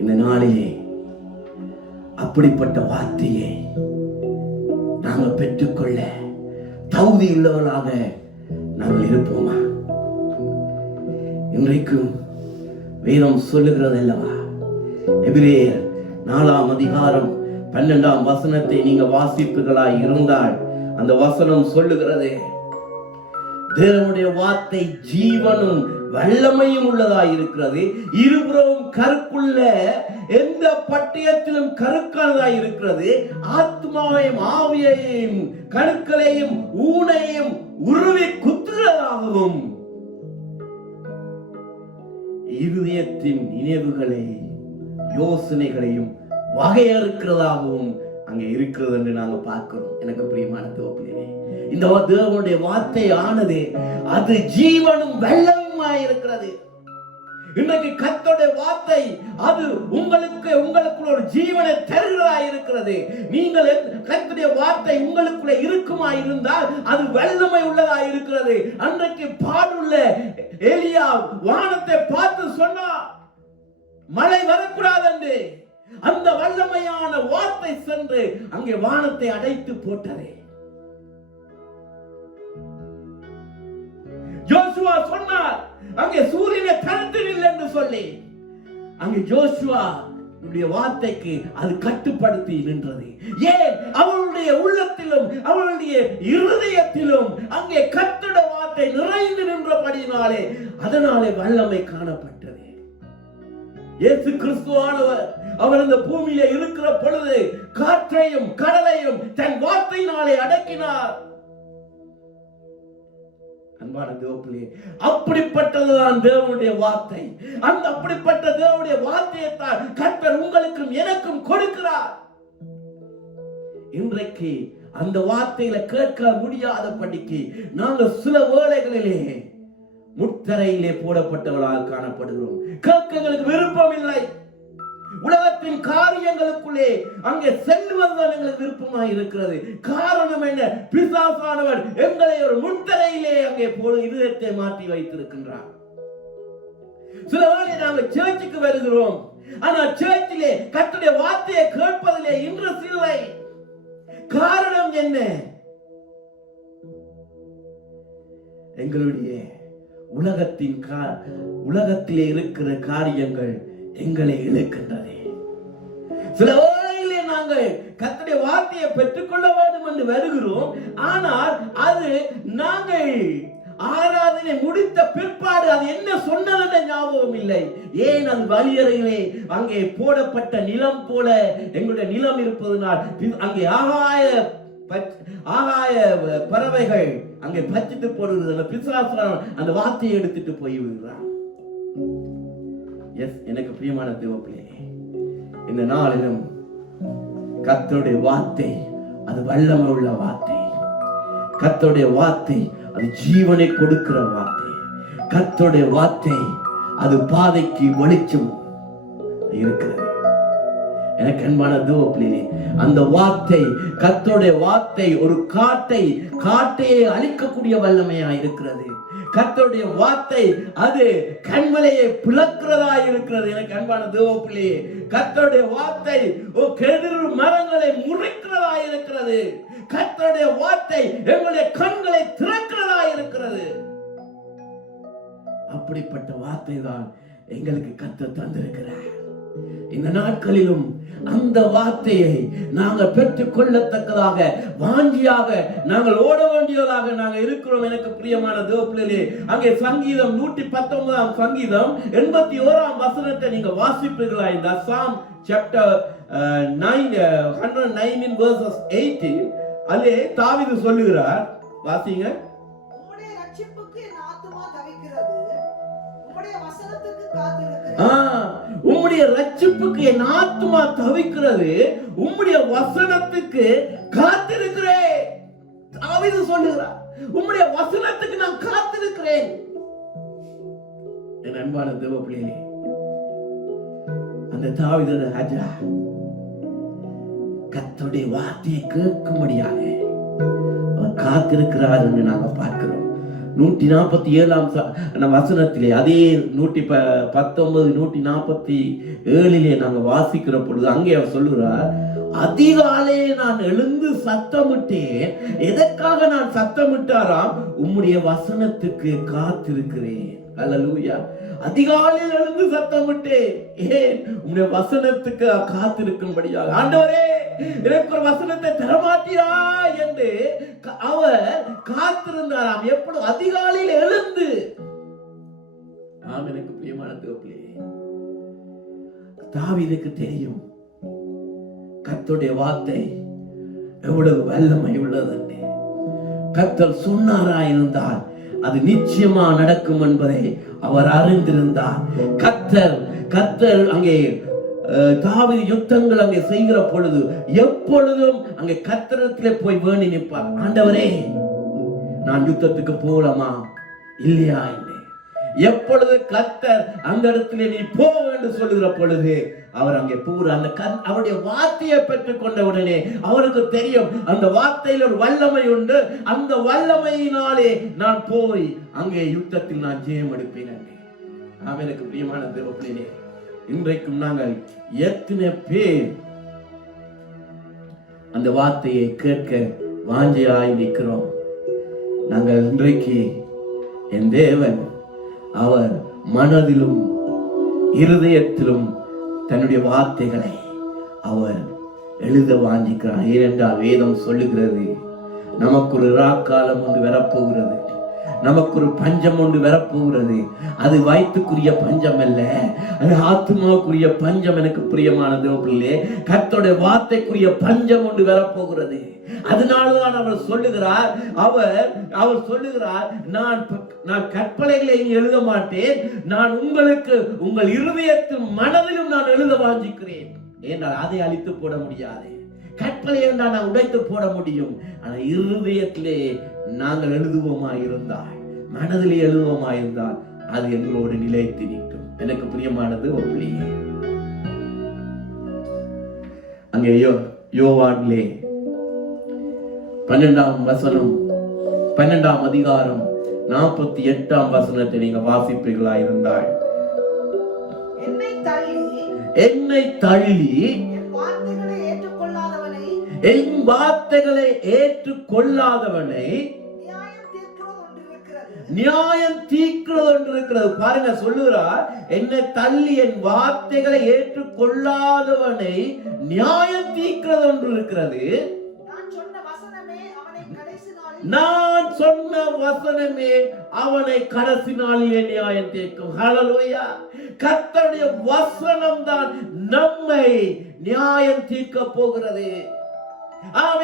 இந்த நாளிலே அப்படிப்பட்ட வார்த்தையை நாங்கள் பெற்றுக்கொள்ள தகுதி உள்ளவர்களாக நாங்கள் இருப்போமா? இன்றைக்கும் வேதம் சொல்லுகிறது அல்லவா, எபிரேயர் 4ஆம் அதிகாரம் 12ஆம் வசனத்தை நீங்க வாசிப்புகளாய் இருந்தால் அந்த வசனம் சொல்லுகிறது, தேவனுடைய வார்த்தை ஜீவனும் வல்லமையும் உள்ளதாய் இருக்கிறது, இருபுறமும் கருக்குள்ள எந்த பட்டயத்திலும் கருக்கானதாய் இருக்கிறது, ஆத்மாவையும் ஆவியையும் கணுக்களையும் ஊனையும் உருவி குத்துகிறதாகவும் இருதயத்தின் நினைவுகளை யோசனைகளையும் வகையறுக்கிறதாகவும் அங்கே இருக்கிறது என்று நாங்க பார்க்கிறோம். எனக்கு பிரியமான தேவப்பிள்ளையே, இந்த தேவனுடைய வார்த்தை ஆனது அது ஜீவனும் வல்லமும் அவசியமாய் இருக்கிறது. இன்றைக்கு கர்த்தருடைய வார்த்தை அது உங்களுக்குள்ள ஒரு ஜீவனை தருகிறதா இருக்கிறது. நீங்கள் கர்த்தருடைய வார்த்தை உங்களுக்குள்ள இருக்குமா இருந்தால் அது வல்லமை உள்ளதா இருக்கிறது. அன்றைக்கு பாடுள்ள எலியா வானத்தை பார்த்து சொன்னார், மழை வரக்கூடாது என்று. அந்த வல்லமையான வார்த்தை சென்று அங்கே வானத்தை அடைத்து போட்டதே. யோசுவா சொன்னார், அங்கே சூரியனை தடுத்து நில் என்று சொல்லி அங்கே யோசுவா வார்த்தைக்கு அது கட்டுப்படுத்தி நின்றது. ஏன்? அவளுடைய உள்ளத்திலும் அவளுடைய இருதயத்திலும் அங்கே கர்த்தருடைய வார்த்தை நிறைந்து நின்றபடியினாலே அதனாலே வல்லமை காணப்பட்டது. இயேசு கிறிஸ்துவானவர் அவர் இந்த பூமியிலே இருக்கிற பொழுது காற்றையும் கடலையும் தன் வார்த்தையினாலே அடக்கினார். அன்பான தேவப்பிள்ளையே, அப்படிப்பட்டதுதான் தேவனுடைய வார்த்தை. அந்த அப்படிப்பட்ட தேவனுடைய வார்த்தையை தான் கர்த்தர் உங்களுக்கும் எனக்கும் கொடுக்கிறார். இன்றைக்கு அந்த வார்த்தையில கேட்க முடியாதபடிக்கு நாங்கள் சில வேளைகளிலே முத்தரையிலே போடப்பட்டவர்களால் காணப்படுகிறோம். கேட்க எங்களுக்கு விருப்பம் இல்லை. உலகத்தின் காரியங்களுக்குள்ளே அங்கே செல்வதுதான் எங்களுக்கு விருப்பமாக இருக்கிறது. காரணம் என்ன? பிசாசானவர் எங்களை ஒரு முத்தரையிலே அங்கே இதயத்தை மாற்றி வைத்திருக்கின்றார். சில வேளை நாங்கள் சர்ச்சுக்கு வருகிறோம், ஆனால் சர்ச்சிலே கர்த்தருடைய வார்த்தையை கேட்பதிலே இன்ட்ரெஸ்ட் இல்லை. காரணம் என்ன? எங்களுடைய உலகத்திலே இருக்கிற காரியங்கள் எங்களை இழுக்கின்றது. சில வேளையிலே நாங்கள் கர்த்தருடைய வார்த்தையை பெற்றுக்கொள்ள வேண்டும் என்று வருகிறோம், ஆனால் அது நாங்கள் ஆராதனை முடித்த பிற்பாடு அது என்ன சொன்னது ஞாபகம் இல்லை. ஏன்? அது வழியறையிலே அங்கே போடப்பட்ட நிலம் போல எங்களுடைய நிலம் இருப்பதனால் அங்கே ஆகாய பறவைகள் அங்கே பச்சிட்டு போடுறது. பிசாசு அந்த வார்த்தையை எடுத்துட்டு போய் விடுறான். எனக்கு பிரியமான தேவப்பிள்ளையே, இந்த நாளிலும் கர்த்தருடைய வார்த்தை அது வல்லமை உள்ள வார்த்தை. கர்த்தருடைய வார்த்தை அது ஜீவனை கொடுக்கிற வார்த்தை. கர்த்தருடைய வார்த்தை அது பாதைக்கு வெளிச்சம் இருக்கிறது. எனக்கு அன்பான தேவப்பிள்ளையே, அந்த வார்த்தை கர்த்தருடைய வார்த்தை ஒரு காட்டையே அழிக்கக்கூடிய வல்லமையா இருக்கிறது. கர்த்தருடைய வார்த்தை அது கண்மலையை பிளக்கிறதா இருக்கிறது. எனக்கு அன்பான தேவப்பிள்ளையே, கர்த்தருடைய வார்த்தை கெதிர் மரங்களை முறிக்கிறதா இருக்கிறது. கர்த்தருடைய வார்த்தை எங்களுடைய கண்களை திறக்கிறதா இருக்கிறது. அப்படிப்பட்ட வார்த்தை தான் எங்களுக்கு கர்த்தர் தந்திருக்கிறார். இந்த நாட்களிலும் அந்த வார்த்தையை நாங்கள் பெற்றுக் கொள்ளத்தக்கதாக வாஞ்சியாக நாங்கள் ஓட வேண்டியதாக நாங்கள் இருக்கிறோம். எனக்கு பிரியமான தேவப்பிள்ளையே, அங்கே சங்கீதம் 119 சங்கீதம் 81 வசனத்தை நீங்க வாசிப்பீர்களா? இந்த சாம் சாப்டர் 109 in verses 18 அதிலே தாவீது சொல்லுகிறார், வாசிங்க. உம்முடைய ரட்சிப்புக்கு என் ஆத்துமா தவிக்கிறது, உம்முடைய வசனத்துக்கு காத்திருக்கிறேன். உம்முடைய ரட்சிப்புக்கு என் ஆத்துமா தவிக்கிறது, உம்முடைய வசனத்துக்கு காத்திருக்கிறேன். தாவீது சொல்லுகிறார், உம்முடைய வசனத்துக்கு நான் காத்திருக்கிறேன். என் அன்பான தேவப்பிள்ளையே, அந்த தாவீது ராஜா கர்த்தருடைய வார்த்தையை கேட்கும்படியாக அவர் காத்திருக்கிறார் என்று நாங்கள் பார்க்கிறோம். 147 வசனத்திலே, அதே 119 147 நாங்கள் வாசிக்கிற பொழுது அங்கே அவர் சொல்லுகிறார், அதிகாலே நான் எழுந்து சத்தமிட்டேன். எதற்காக நான் சத்தமிட்டாராம்? உம்முடைய வசனத்துக்கு காத்திருக்கிறேன். அல்லேலூயா. அதிகாலையில் எழுந்து சத்தமிட்டேன். ஏன்? உம்முடைய வசனத்துக்கு காத்திருக்கும்படியாக. ஆண்டவரே, எனக்கு ஒரு வசனத்தை தரமாட்டியா என்று அவர் காத்திருந்தாராம். எப்பொழுது? அதிகாலையில் எழுந்து. எனக்கு பிரியமான தேவப்பிள்ளையே, தாவீதுக்கு தெரியும் கர்த்தருடைய வார்த்தை எவ்வளவு வல்லமை உள்ளது. கர்த்தர் சொன்னாரா இருந்தால் அது நிச்சயமா நடக்கும் என்பதை அவர் அறிந்திருந்தார். கர்த்தர் அங்கே தாவீது யுத்தங்கள் அங்கே செய்கிற பொழுது எப்பொழுதும் அங்கே கர்த்தரிடத்திலே போய் வேண்டி நிற்பார். ஆண்டவரே, நான் யுத்தத்துக்கு போகலாமா இல்லையா? இல்லை, எப்பொழுது கர்த்தர் அந்த இடத்துல நீ போ என்று சொல்லுகிற பொழுது அவர் அங்கே போகிறார். அந்த அவருடைய வார்த்தையை பெற்றுக் கொண்ட உடனே அவருக்கு தெரியும் அந்த வார்த்தையில் ஒரு வல்லமை உண்டு, அந்த வல்லமையினாலே நான் போய் அங்கே யுத்தத்தில் நான் ஜெயம் எடுப்பேன். எனக்கு பிரியமான தேவப்பிள்ளையே, இன்றைக்கும் நாங்கள் எத்தனை பேர் அந்த வார்த்தையை கேட்க வாஞ்சையாய் நிற்கிறோம்? நாங்கள் இன்றைக்கு என் தேவன் அவர் மனதிலும் இருதயத்திலும் தன்னுடைய வார்த்தைகளை அவர் எழுத வாஞ்சிக்கிறார். ஏனென்றால் வேதம் சொல்லுகிறது, நமக்கு ஒரு ராக்காலம் ஒன்று வரப்போகிறது, நமக்கு ஒரு பஞ்சம் ஒன்று வரப்போகிறது. அது வயிற்றுக்குரிய பஞ்சம் அல்ல, அது ஆத்மாவுக்குரிய பஞ்சம். எனக்கு பிரியமான தேவப்பிள்ளையே, கர்த்தருடைய வார்த்தைக்குரிய பஞ்சம் ஒன்று வரப்போகிறது. அதனாலதான் அவர் சொல்லுகிறார், அவர் சொல்லுகிறார், நான் கற்பனைகளை எழுத மாட்டேன், நான் உங்களுக்கு உங்கள் இருதயத்தின் மனதிலும் நான் எழுத வாஞ்சிக்கிறேன். ஏனால் அதை அழித்து போட முடியாது. கற்பனை என்றால் நான் உடைத்து போட முடியும். ஆனா இருதயத்திலே நாங்கள் எழுதுவோமா இருந்தால், மனதிலே எழுதுவோமா இருந்தால் அது எங்களோடு நிலைத்து நிற்கும். எனக்கு பிரியமானது ஒப்பிளியே, அங்கே யோவானிலே 12ஆம் வசனம் 12ஆம் அதிகாரம் 48ஆம் வசனத்தை நீங்க வாசிப்பீர்களா இருந்தால், என்னை தள்ளி என் வார்த்தைகளை ஏற்றுக்கொள்ளாதவனை நியாயம் தீர்க்கிறது ஒன்று இருக்கிறது. பாருங்க, சொல்லுகிறார், என்னை தள்ளி என் வார்த்தைகளை ஏற்றுக்கொள்ளாதவனை நியாயம் தீர்க்கிறது ஒன்று இருக்கிறது. நான் சொன்ன வசனமே அவனை கடைசி நாளிலே நியாயம் தீர்க்கும். ஹல்லேலூயா! கர்த்தருடைய வசனம் தான் நம்மை நியாயம் தீர்க்க போகிறது.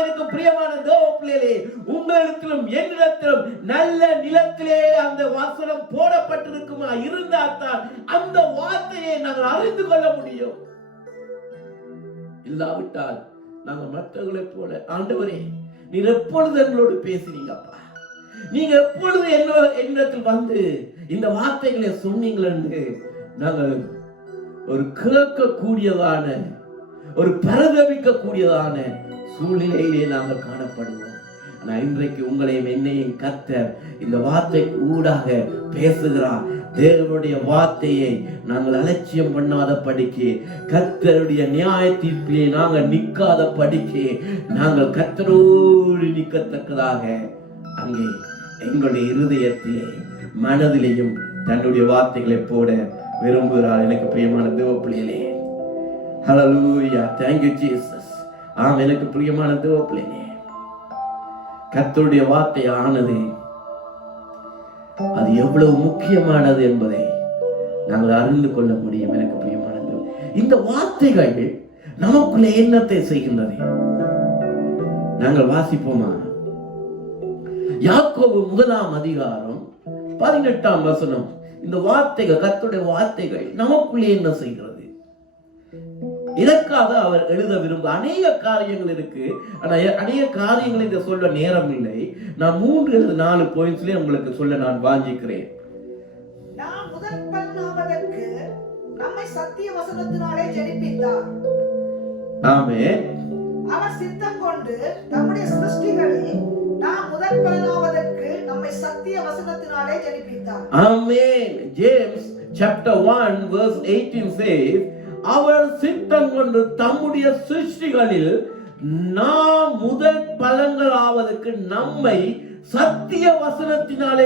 எனக்கு பிரியமான தேவப்பிள்ளைகளே, உங்களிடத்திலும் என்னிடத்திலும் நல்ல நிலத்திலே அந்த வசனம் போடப்பட்டிருக்குமா இருந்தால்தான் அந்த வார்த்தையை நாங்கள் அறிந்து கொள்ள முடியும். இல்லாவிட்டால் நாங்கள் மற்றவர்களை போல, ஆண்டவரே நீர் எப்பொழுது எங்களோடு பேசினீங்கப்பா, நீங்க எப்பொழுது என்னிடத்தில் வந்து இந்த வார்த்தைகளை சொன்னீங்கள் என்று நாங்கள் ஒரு கேட்கக்கூடியதான, ஒரு பரிதபிக்க கூடியதான சூழ்நிலையிலே நாங்கள் காணப்படுவோம். ஆனா இன்றைக்கு உங்களையும் என்னையும் கர்த்தர் இந்த வார்த்தை ஊடாக பேசுகிறார். தேவனுடைய வார்த்தையை நாங்கள் அலட்சியம் பண்ணாத படிக்கு, கர்த்தருடைய நியாய தீர்ப்பிலே நாங்கள் நிற்காத படிக்கு, நாங்கள் கர்த்தரோடு நிற்கத்தக்கதாக அங்கே எங்களுடைய இருதயத்திலே மனதிலேயும் தன்னுடைய வார்த்தைகளை போட விரும்புகிறார். எனக்கு பிரியமான தேவப்பிள்ளைகளே, ஹல்லேலூயா, thank you Jesus. எனக்கு பிரியமான தேவப்பிள்ளைகளே, கர்த்தருடைய வார்த்தை ஆனது அது எவ்வளவு முக்கியமானது என்பதை நாங்கள் அறிந்து கொள்ள முடியும். எனக்கு பிரியமானது, இந்த வார்த்தைகள் நமக்குள்ள என்னத்தை செய்கின்றது? நாங்கள் வாசிப்போமா? யாக்கோபு 1ஆம் அதிகாரம் 18ஆம் வசனம். இந்த வார்த்தைகள், கர்த்தருடைய வார்த்தைகள் நமக்குள்ளே என்ன செய்கிறது? இதற்காக அவர் எழுத விரும்ப அநேக காரியங்கள் இருக்கு. ஆனா அநேக காரியங்களை இதை சொல்ல நேரம் இல்லை. நான் 3 அல்லது 4 பாயிண்ட்ஸ்ல உங்களுக்கு சொல்ல நான் வாஞ்சிக்கிறேன். நாம் முதல் பலனாவதற்கு நம்மை சத்திய வசனத்தினாலே ஜெனிப்பித்தார். ஆமென். அவர் சித்தம் கொண்டு நம்முடைய சிருஷ்டிகளை நாம் முதல் பலனாவதற்கு நம்மை சத்திய வசனத்தினாலே ஜெனிப்பித்தார். ஆமென். ஜேம்ஸ் chapter 1 verse 18 says, அவர் சித்தம் கொண்டு தம்முடைய சிருஷ்டிகளில் நாம் முதல் பலன்கள் ஆவதற்கு நம்மை சத்திய வசனத்தினாலே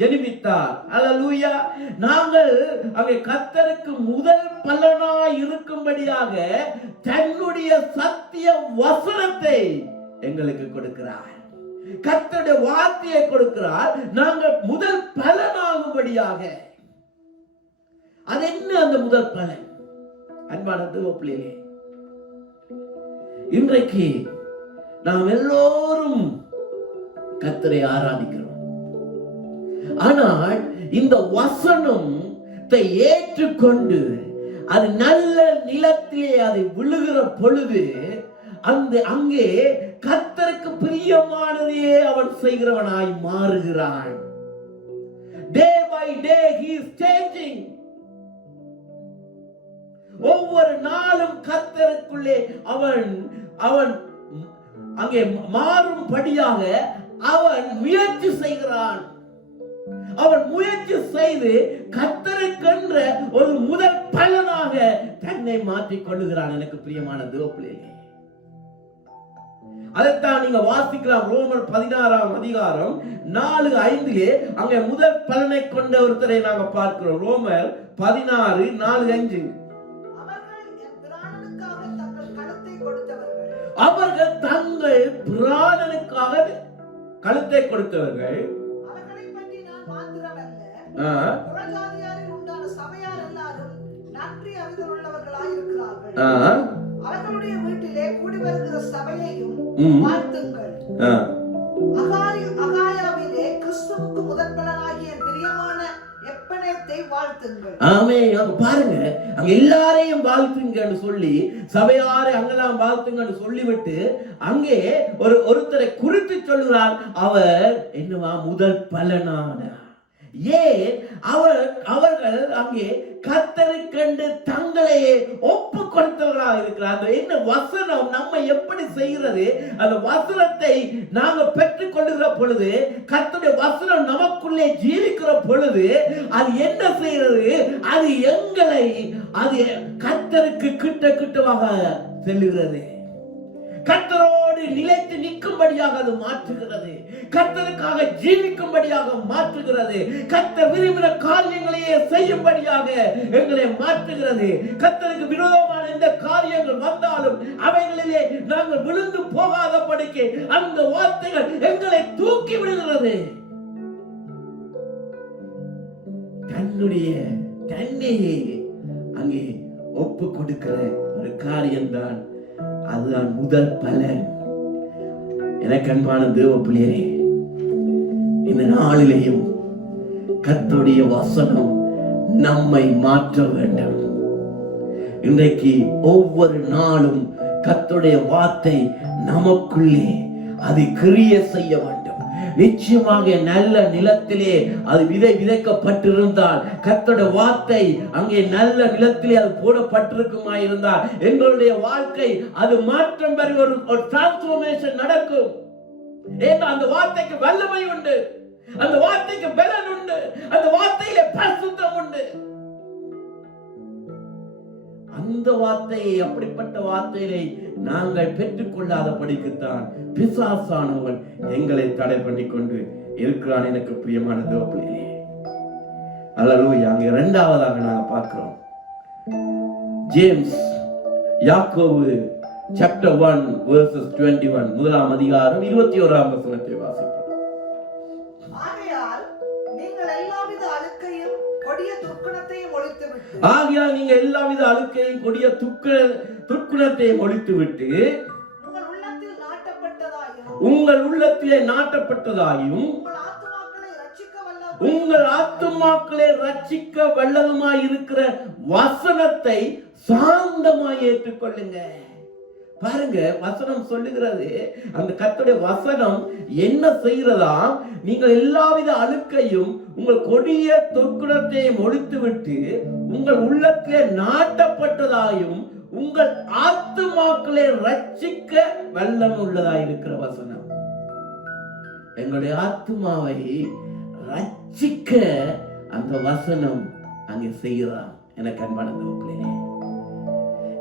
ஜெனிப்பித்தார். அல்லேலூயா! நாங்கள் அங்கே கர்த்தருக்கு முதல் பலனாய் இருக்கும்படியாக தன்னுடைய சத்திய வசனத்தை எங்களுக்கு கொடுக்கிறார். கர்த்தருடைய வார்த்தையை கொடுக்கிறார். நாங்கள் முதல் பலனாகும்படியாக. அது என்ன அந்த முதல் பலன்? அன்பான தேவப்பிள்ளைகளே, இன்றைக்கு நாம் எல்லோரும் கர்த்தரை ஆராதிக்கிறோம். ஆனால் இந்த வசனத்தை ஏற்றுக்கொண்டு அது நல்ல நிலத்திலே அதை விழுகிற பொழுது அங்கே கர்த்தருக்கு பிரியமானதையே அவன் செய்கிறவனாய் மாறுகிறான். Day by by day he is changing. ஒவ்வொரு நாளும் கர்த்தருக்குள்ளே அவன் அங்கே மாறும்படியாக அவன் முயற்சி செய்கிறான். அவன் முயற்சி செய்து கர்த்தருக்கென்ற ஒரு முதல் பலனாக தன்னை மாற்றிக் கொள்ளுகிறான். எனக்கு பிரியமான தேவப்பிள்ளைகளே, அதைத்தான் நீங்க வாசிக்கலாம். ரோமர் 16ஆம் அதிகாரம் 4:5 அங்கே முதல் பலனை கொண்ட ஒருத்தரை நாங்க பார்க்கிறோம். ரோமர் 16:4-5. அவர்கள் தங்கள் பிராணனுக்காக கழுத்தை கொடுத்தவர்கள். அவர்களை பற்றி நான் மாத்திரமல்ல, புறஜாதியாரில் உண்டான சபையார் எல்லாரும் நன்றி அறிதலுள்ளவர்களாய் இருக்கிறார்கள். அவர்களுடைய வீட்டிலே கூடி வருகிற சபையையும் வாழ்த்துங்கள். அகாயாவிலே கிறிஸ்துவுக்கு முதற்பலனாகிய பிரியமான எப்பனேத்தை வாழ்த்துங்கள். ஆமென். பாருங்க, அங்க எல்லாரையும் வாழ்த்துங்கன்னு சொல்லி சபையாரை அங்கெல்லாம் வாழ்த்துங்கன்னு சொல்லிவிட்டு அங்கே ஒருத்தரை குறித்து சொல்லுகிறார். அவர் என்னவா முதல் பலனான. ஏன் அவர்கள் அங்கே கர்த்தருக்கென்று தங்களையே ஒப்பு கொடுத்தவர்களாக இருக்கிறார். என்ன வசனம் நம்ம எப்படி செய்கிறது? அந்த வசனத்தை நாங்க பெற்றுக் கொள்ளுகிற பொழுது, கர்த்தருடைய வசனம் நமக்குள்ளே ஜீவிக்கிற பொழுது அது என்ன செய்கிறது? அது எங்களை அது கர்த்தருக்கு கிட்டவாக செல்லுகிறது. கர்த்தரோடு நிலைத்து நிற்கும்படியாக அது மாற்றுகிறது. கர்த்தருக்காக ஜீவிக்கும்படியாக மாற்றுகிறது. கர்த்தர் விரும்பின காரியங்களையே செய்யும்படியாக எங்களை மாற்றுகிறது. கர்த்தருக்கு விரோதமான எந்த காரியங்கள் வந்தாலும் அவைகளிலே நாங்கள் விழுந்து போகாதபடிக்கு அந்த வார்த்தைகள் எங்களை தூக்கி விடுகிறது. தன்னையே அங்கே ஒப்பு கொடுக்கிற ஒரு காரியம்தான், அதுதான் முதல் பலன். எனக்கு அன்பான தேவ பிள்ளையரே, இந்த நாளிலேயும் கர்த்தருடைய வசனம் நம்மை மாற்ற வேண்டும். இன்றைக்கு ஒவ்வொரு நாளும் கர்த்தருடைய வார்த்தை நமக்குள்ளே அது கிரியை செய்ய வேண்டும். நிச்சயமாக நல்ல நிலத்திலே அது விதைக்கப்பட்டிருந்தால், கர்த்தருடைய வார்த்தை அங்கே நல்ல நிலத்திலே அது போடப்பட்டிருக்குமா இருந்தால் எங்களுடைய வாழ்க்கை அது மாற்றம் பெறும். ஒரு டிரான்ஸ்ஃபர்மேஷன் நடக்கும். ஏன்னா அந்த வார்த்தைக்கு வல்லமை உண்டு, அந்த வார்த்தைக்கு பலன் உண்டு, அந்த வார்த்தையிலே பரிசுத்தம் உண்டு. அந்த வார்த்தையை, அப்படிப்பட்ட வார்த்தையை நாங்கள் பெற்றுக்கொள்ளாத படிக்கத்தான் பிசாசானவன் எங்களை தடை பண்ணி கொண்டு இருக்கிறான். எனக்கு பிரியமான தேவப்பிள்ளைகளே, அல்லேலூயா. அங்கே இரண்டாவதாக நாங்கள் பார்க்கிறோம், ஜேம்ஸ் யாக்கோபு chapter 1 verses 21, முதலாம் அதிகாரம் 21ஆம் வசனத்தை வாசிப்போம். ஆகையால் நீங்கள் எல்லாவித அழுக்கையும் கொடிய துர்க்குணத்தையும் ஒழித்துவிட்டு, ஆகையால் நீங்கள் எல்லாவித அழுக்கையும் கொடிய துர்க்குணத்தையும் ஒழித்துவிட்டு உங்கள் உள்ளத்திலே நாட்டப்பட்டதாயும் உங்கள் ஆத்துமாக்களை ரட்சிக்க வல்லதுமாய் இருக்கிற வசனத்தை சாந்தமாய் ஏற்றுக்கொள்ளுங்க. பாருங்க, வசனம் சொல்லுகிறது, அந்த கர்த்தருடைய வசனம் என்ன செய்கிறதா? நீங்கள் எல்லாவித அழுக்கையும் உங்கள் கொடிய துர்க்குணத்தையும் ஒழித்துவிட்டு உங்கள் உள்ளத்திலே நாட்டப்பட்டதாயும் உங்கள் ஆத்துமாக்களை ரட்சிக்க வல்லமை உள்ளதா இருக்கிற வசனம். எங்களுடைய ஆத்துமாவை ரட்சிக்க அந்த வசனம் அங்கே செய்கிறான். எனக்கு அன்பான தேவப்பிள்ளைகளே,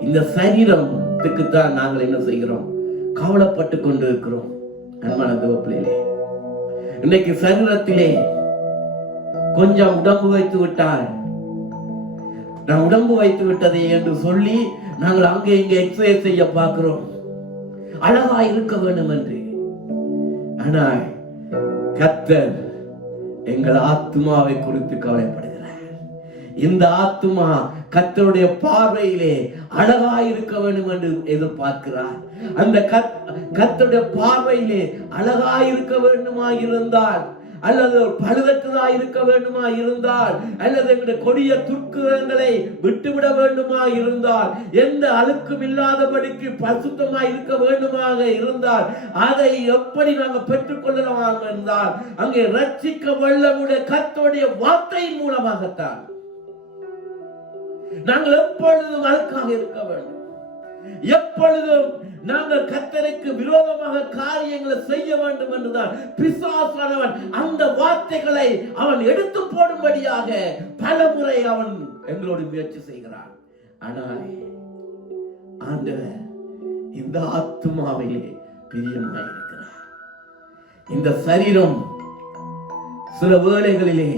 இந்த சரீரத்துக்கு தான் நாங்கள் என்ன செய்கிறோம்? கவலைப்பட்டு கொண்டு இருக்கிறோம். அன்பான தேவப்பிள்ளைகளே, இன்னைக்கு சரீரத்திலே கொஞ்சம் உடம்பு வைத்து விட்டால், நான் உடம்பு வைத்து விட்டதை என்று சொல்லி நாங்கள் அங்கே இங்கே எக்ஸசைஸ் செய்ய பார்க்கிறோம், அழகா இருக்க வேண்டும் என்று. ஆனால் கர்த்தர் எங்கள் ஆத்துமாவை குறித்து கவலைப்படுகிறார். இந்த ஆத்துமா கர்த்தருடைய பார்வையிலே அழகா இருக்க வேண்டும் என்று எதிர்பார்க்கிறார். அந்த கர்த்தருடைய பார்வையிலே அழகா இருக்க வேண்டுமா இருந்தால் அல்லது பழுதற்றதா இருக்க வேண்டுமா இருந்தால், அல்லது எங்களுடைய கொடிய துர்க்குணங்களை விட்டுவிட வேண்டுமா இருந்தால், எந்த அழுக்கும் இல்லாதபடிக்கு பரிசுத்தமா இருக்க வேண்டுமாக இருந்தால், அதை எப்படி நாங்கள் பெற்றுக் கொள்ளலாம் என்றால் அங்கே ரட்சிக்க வல்லமுடைய கர்த்தருடைய வார்த்தையின் மூலமாகத்தான். நாங்கள் எப்பொழுதும் அழுக்காக இருக்க வேண்டும், எப்பொழுதும் நாங்கள் கர்த்தருக்கு விரோதமாக காரியங்களை செய்ய வேண்டும் என்றுதான் பிசாசானவன் அந்த வார்த்தைகளை அவன் எடுத்து போடும்படியாக பலமுறை அவன் எங்களோடு முயற்சி செய்கிறான். ஆனால் ஆண்டவர் இந்த ஆத்துமாவிலே பிரியமாயிருக்கிறார். இந்த சரீரம் சில வேளைகளிலே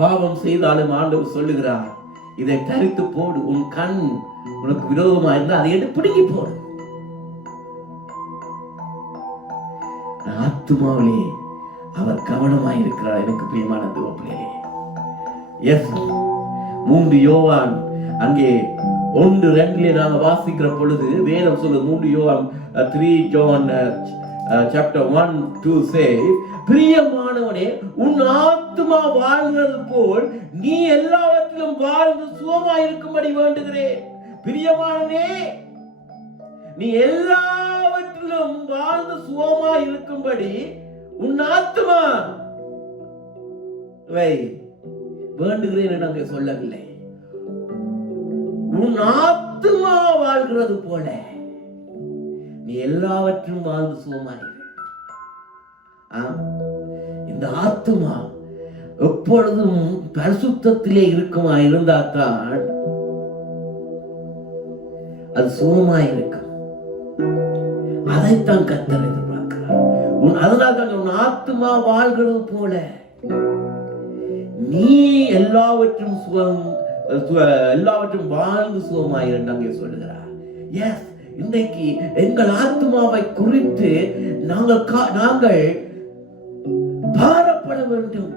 பாவம் செய்தாலும் ஆண்டவர் சொல்லுகிறார், இதை தரித்து போடு, உன் கண் உனக்கு விரோதமா இருந்தால் அதை எடுத்து பிடுங்கி போடு. ஆத்துமாவிலே அவர் கவனமாயிருக்கிறார். எனக்கு பிரியமான தேவப்பிள்ளையே, எஸ் 3 யோவான் அங்கே 1:2 நாங்கள் வாசிக்கிற பொழுது வேதம் சொல்லுது, 3 யோவான் 3 John chapter 1-2 says, பிரியமானவனே, உன் ஆத்துமா வாழ்கிறது போல் நீ எல்லாவற்றிலும் வாழ்ந்து சுகமாயிருக்கும்படி வேண்டுகிறேன். பிரியமானவனே, நீ எல்லாவற்றிலும் வாழ்ந்து சுகமாய் இருக்கும்படி உன் ஆத்துமா வேண்டுகிறேன் என்று அங்கே சொல்லவில்லை. உன் ஆத்துமா வாழ்கிறது போல நீ எல்லாவற்றிலும் வாழ்ந்து சுகமாயிரு. இந்த ஆத்துமா எப்பொழுதும் பரிசுத்தத்திலே இருக்குமா இருந்தால்தான் அது சுகமாயிருக்கும். அதைத்தான் கர்த்தர் எதிர்பார்க்கிறார். அதனால்தான் உன் ஆத்துமா வாழ்கிறது போல நீ எல்லாவற்றும் எல்லாவற்றும் வாழ்ந்து சுகமாயிரு அங்கே சொல்லுகிறார். எஸ், இன்றைக்கு எங்கள் ஆத்மாவை குறித்து நாங்கள் பாரப்பட வேண்டும்.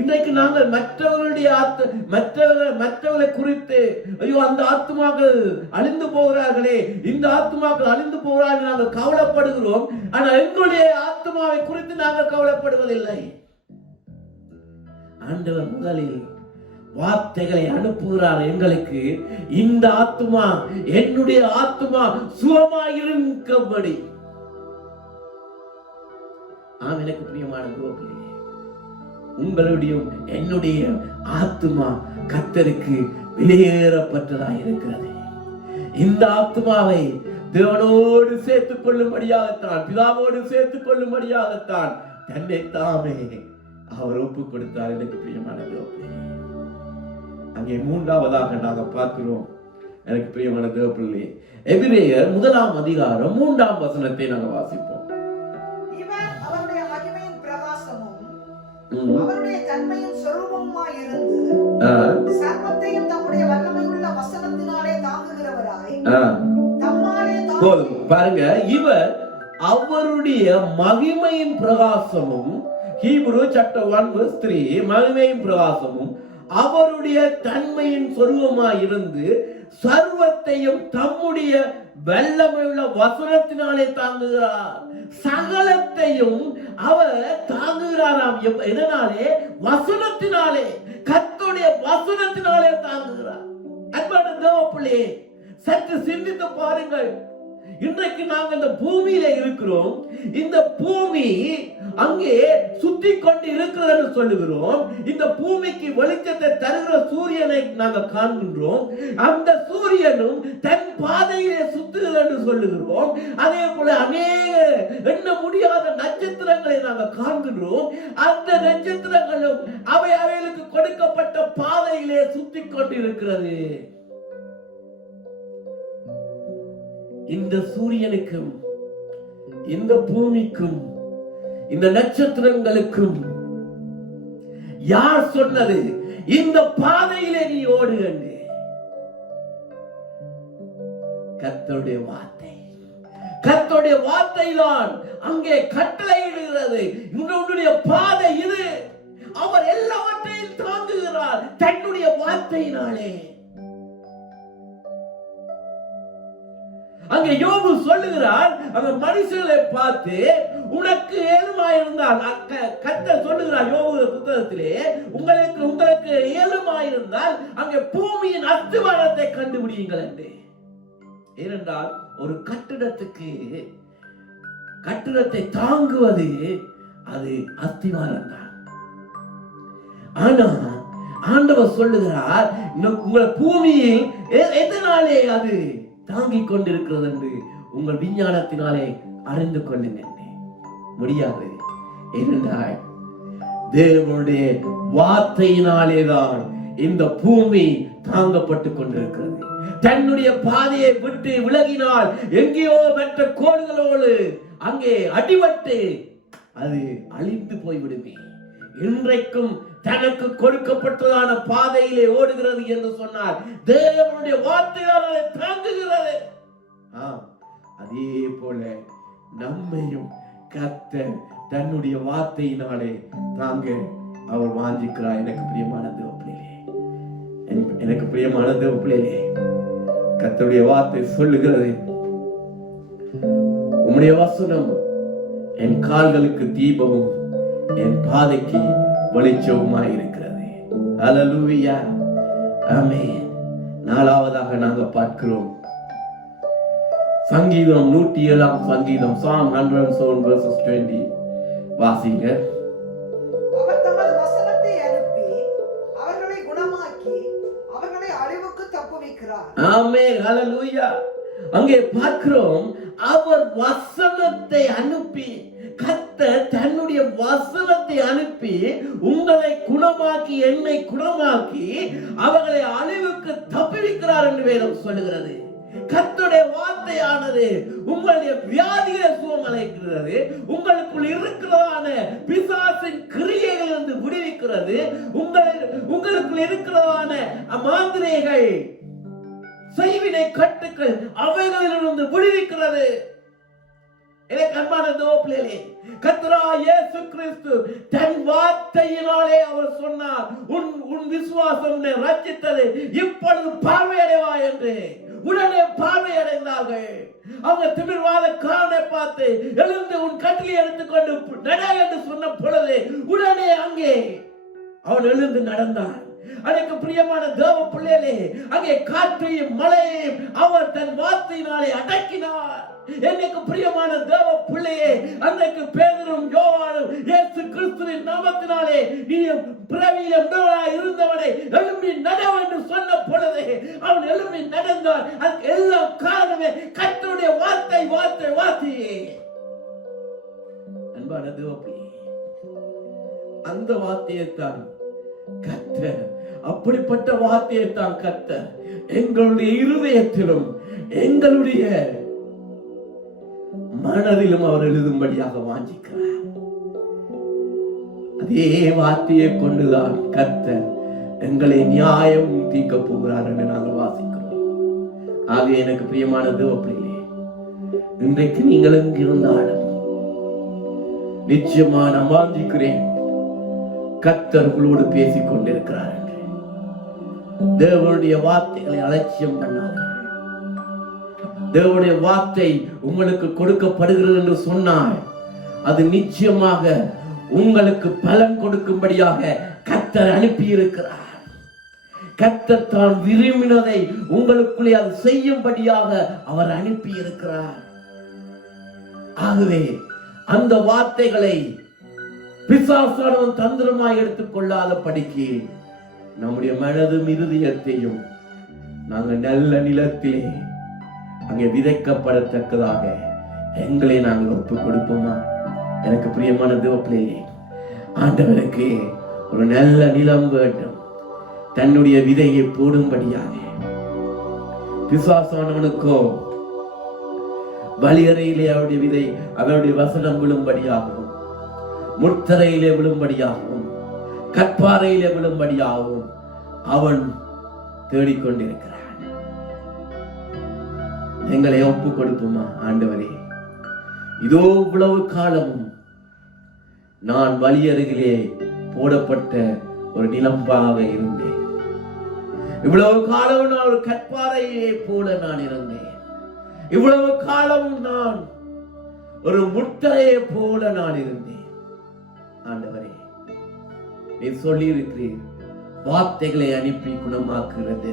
இன்றைக்கு நாங்கள் மற்றவர்களை குறித்து, ஐயோ அந்த ஆத்மாக்கள் அழிந்து போகிறார்களே, இந்த ஆத்மாக்கள் அழிந்து போகிறார்கள் நாங்கள் கவலைப்படுகிறோம். ஆனால் எங்களுடைய ஆத்மாவை குறித்து நாங்கள் கவலைப்படுவதில்லை. ஆண்டவர் முதலில் வார்த்தைகளை அனுப்புகிறார் எங்களுக்கு. இந்த ஆத்துமா, என்னுடைய ஆத்துமா சுகமாயிருக்கும்படி. எனக்கு பிரியமான கோபிலே, உங்களுடைய என்னுடைய ஆத்துமா கர்த்தருக்கு விலையேறப்பட்டதாக இருக்கிறது. இந்த ஆத்துமாவை தேவனோடு சேர்த்துக் கொள்ளும்படியாகத்தான், பிதாவோடு சேர்த்துக் கொள்ளும்படியாகத்தான் தன்னை தாமே அவர் ஒப்புக் கொடுத்தார். எனக்கு பிரியமான கோபிலே, அங்கே 3ஆவதாக நாங்கள் பார்க்கிறோம். எனக்கு பிரியமான தேவப்பிள்ளை, எபிரேயர் 1ஆம் அதிகாரம் 3ஆம் வசனத்தை நாங்கள் வாசிப்போம். இவர் அவருடைய மகிமையின் பிரகாசமும் அவருடைய தன்மையின் சொரூபமுமாய் இருந்து சர்வத்தையும் தம்முடைய வல்லமையுள்ள வசனத்தினாலே தாங்குகிறவராய் தம்மாலே பாருங்க, இவர் அவருடைய மகிமையின் பிரகாசமும், ஹீப்ரு chapter 1 verse 3, மகிமையின் பிரகாசமும் அவருடைய தன்மையின் சொரூபமாய் இருந்து சர்வத்தையும் தம்முடைய வல்லமையுள்ள வசனத்தினாலே தாங்குகிறார். சகலத்தையும் அவர் தாங்குகிறாராம். எதனாலே? வசனத்தினாலே, கர்த்தருடைய வசனத்தினாலே தாங்குகிறார். அன்பான தேவப்பிள்ளையே, சற்று சிந்தித்து பாருங்கள். இன்றைக்கு நாங்கள் இந்த பூமியில இருக்கிறோம். இந்த பூமி அங்கே சுத்தி கொண்டு இருக்கிறது என்று சொல்லுகிறோம். இந்த பூமிக்கு வெளிச்சத்தை தருகிற சூரியனை நாங்கள் காண்கின்றோம். அந்த சூரியனும் தன் பாதையிலே சுத்துகிறது என்று சொல்லுகிறோம். அதே போல அநேக எண்ண முடியாத நட்சத்திரங்களை நாங்கள் காண்கின்றோம். அந்த நட்சத்திரங்களும் அவைகளுக்கு கொடுக்கப்பட்ட பாதையிலே சுத்தி கொண்டு இருக்கிறது. இந்த சூரியனுக்கும் இந்த பூமிக்கும் இந்த நட்சத்திரங்களுக்கும் யார் சொன்னது இந்த பாதையிலே நீ ஓடு என்று? கர்த்தருடைய வார்த்தை. கர்த்தருடைய வார்த்தை தான் அங்கே கட்டளையிடுகிறது. உன்னுடைய பாதை இது. அவர் எல்லாவற்றையும் தாங்குகிறார் தன்னுடைய வார்த்தையினாலே. அங்கே யோபு சொல்லுகிறார், அந்த மனுஷர்களை பார்த்து உனக்கு ஏழுமாயிருந்தால், கர்த்தர் சொல்லுகிறார் யோபு புத்தகத்திலே, உங்களுக்கு ஏழுமாயிருந்தால் அங்கே பூமியின் அஸ்திவாரத்தை கண்டுபிடியுங்கள் என்று. ஏனென்றால் ஒரு கட்டிடத்தை தாங்குவது அது அஸ்திவாரம் தான். ஆனா ஆண்டவர் சொல்லுகிறார், உங்கள் பூமியில் எதனாலே அது தாங்கிக் கொண்டிருக்கிறது என்று உங்கள் விஞ்ஞானத்தினாலே அறிந்து கொள்ளுங்கள். முடியாது. ஏனென்றால் தேவனுடைய வார்த்தையினாலேதான் இந்த பூமி தாங்கப்பட்டுக் கொண்டிருக்கிறது. தன்னுடைய பாதையை விட்டு விலகினால் எங்கேயோ மற்ற கோள்களோடு அங்கே அடிபட்டு அது அழிந்து போய்விடுமே. இன்றைக்கும் தனக்கு கொடுக்கப்பட்டதான பாதையிலே ஓடுகிறது என்று சொன்னார். தேவனுடைய வார்த்தையால் தாங்குகிறது. அதே போல நம்மையும் கர்த்தர் தன்னுடைய வார்த்தையினாலே தாங்க அவர் வாஞ்சிக்கிறார். எனக்கு பிரியமான தேவப்பிள்ளைகளே, கர்த்தருடைய வார்த்தை சொல்லுகிறது, உம்முடைய வசனம் என் கால்களுக்கு தீபமும் என் பாதைக்கு வெளிச்சவுமாய் இருக்கிறது. அல்லேலூயா, ஆமென். நாலாவதாக நாங்கள் பார்க்கிறோம் சங்கீதம் 107 சங்கீதம், Psalm 107 verses 20. வாசிங்க. அவர் தமது வசனத்தை அனுப்பி அவர்களை குணமாக்கி அவர்களை அழிவுக்கு தப்புவிக்கிறார். ஆமென், ஹல்லேலூயா. அங்கே பார்க்கிறோம், அவர் வசனத்தை அனுப்பி, கர்த்தர் தன்னுடைய வசனத்தை அனுப்பி உங்களை குணமாக்கி, என்னை குணமாக்கி அவர்களை அழிவுக்கு தப்புவிக்கிறார் என்று வேதம் சொல்லுகிறது. கர்த்தருடைய வார்த்தையானது உங்களுடைய வியாதிகளை சுகமளிக்கிறது, உங்களுக்குள் இருக்கிறதான பிசாசின் கிரியைகளிலிருந்து விடுவிக்கிறது, உங்களுக்குள் இருக்கிறதான மாந்திரீகள் செய்வினை கட்டுக்கள் அவைகளிலிருந்து விடுவிக்கிறது. எனக்கு அன்பான தேவப்பிள்ளைகளே, கர்த்தராகிய இயேசு கிறிஸ்து தன் வார்த்தையினாலே அவர் சொன்னார், உன் விசுவாசம் உன்னை ரட்சித்தது, இப்பொழுது பார்வையடைவாய் என்று. உடனே பார்வையடைந்தார்கள். அவங்க திமிர்வாத காரனை பார்த்து, எழுந்து உன் கட்டிலை எடுத்துக்கொண்டு நட என்று சொன்ன பொழுது உடனே அங்கே அவன் எழுந்து நடந்தான். எனக்கு பிரியமான தேவ பிள்ளைகளே, அங்கே காற்றையும் மழையையும் அவர் தன் வார்த்தையினாலே அடக்கினார். எனக்கு பிரியமான தேவ பிள்ளையே, அன்னைக்கு பேதுரும் யோவானும் இயேசு கிறிஸ்துவின் நாமத்தினாலே நீ பிறவியிலே முதலாய் இருந்தவனை எழும்பி நட என்று சொன்ன பொழுது அவன் எழும்பி நடந்தான். அதுக்கு எல்லாம் காரணமே கர்த்தருடைய வார்த்தை, வார்த்தை, வார்த்தையே. அன்பான தேவ பிள்ளையே, அந்த வார்த்தையைத்தான் கர்த்தர், அப்படிப்பட்ட வார்த்தையைத்தான் கர்த்தர் எங்களுடைய இருதயத்திலும் எங்களுடைய மனதிலும் அவர் எழுதும்படியாக வாஞ்சிக்கிறார். அதே வார்த்தையை கொண்டுதான் கர்த்தர் எங்களை நியாயம் தீர்க்க போகிறார் என்று நாங்கள் வாசிக்கிறோம். ஆக எனக்கு பிரியமான தேவப்பிள்ளைகளே, இன்றைக்கு நீங்கள் எங்கிருந்தாலும் நிச்சயமா நான் வாஞ்சிக்கிறேன், கர்த்தர் உங்களோடு பேசிக் கொண்டிருக்கிறார் என்று. தேவனுடைய வார்த்தைகளை அலட்சியம் பண்ணாதீர்கள். தேவனுடைய வார்த்தை உங்களுக்கு கொடுக்கப்படுகிறது என்று சொன்னால் அது நிச்சயமாக உங்களுக்கு பலன் கொடுக்கும்படியாக கர்த்தர் அனுப்பி இருக்கிறார். கர்த்தர் தான் விரும்பினதை உங்களுக்குள்ளே அது செய்யும்படியாக அவர் அனுப்பி இருக்கிறார். ஆகவே அந்த வார்த்தைகளை பிசாசானவன் தந்திரமாய் எடுத்துக்கொள்ளாத படிக்கு நம்முடைய மனதும் இருதயத்தையும் நாங்கள் நல்ல நிலத்திலே அங்கே விதைக்கப்படத்தக்கதாக எங்களை நாங்கள் ஒப்புக் கொடுப்போமா? எனக்கு பிரியமான தேவப்பிள்ளையே, ஆண்டவருக்கு ஒரு நல்ல நிலம் வேண்டும், தன்னுடைய விதையை போடும்படியாக. பிசாசானவனுக்கோ பலியறையிலே அவருடைய விதை, அவருடைய வசனம் விழும்படியாகவும், முத்தரையிலே விழும்படியாகவும், கற்பாறையிலே விழும்படியாகவும் அவன் தேடிக்கொண்டிருக்கிறான். எங்களை ஒப்பு கொடுப்போமா? ஆண்டவரே, இதோ இவ்வளவு காலமும் நான் வழியருகிலே போடப்பட்ட ஒரு நிலம்பாக இருந்தேன். இவ்வளவு காலம் நான் ஒரு கற்பாறையை போல நான் இருந்தேன். இவ்வளவு காலம் நான் ஒரு முட்டையை போல நான் இருந்தேன். ஆண்டவரே, நீ சொல்லி இருக்கிறீர், வார்த்தைகளை அனுப்பி குணமாக்குகிறது.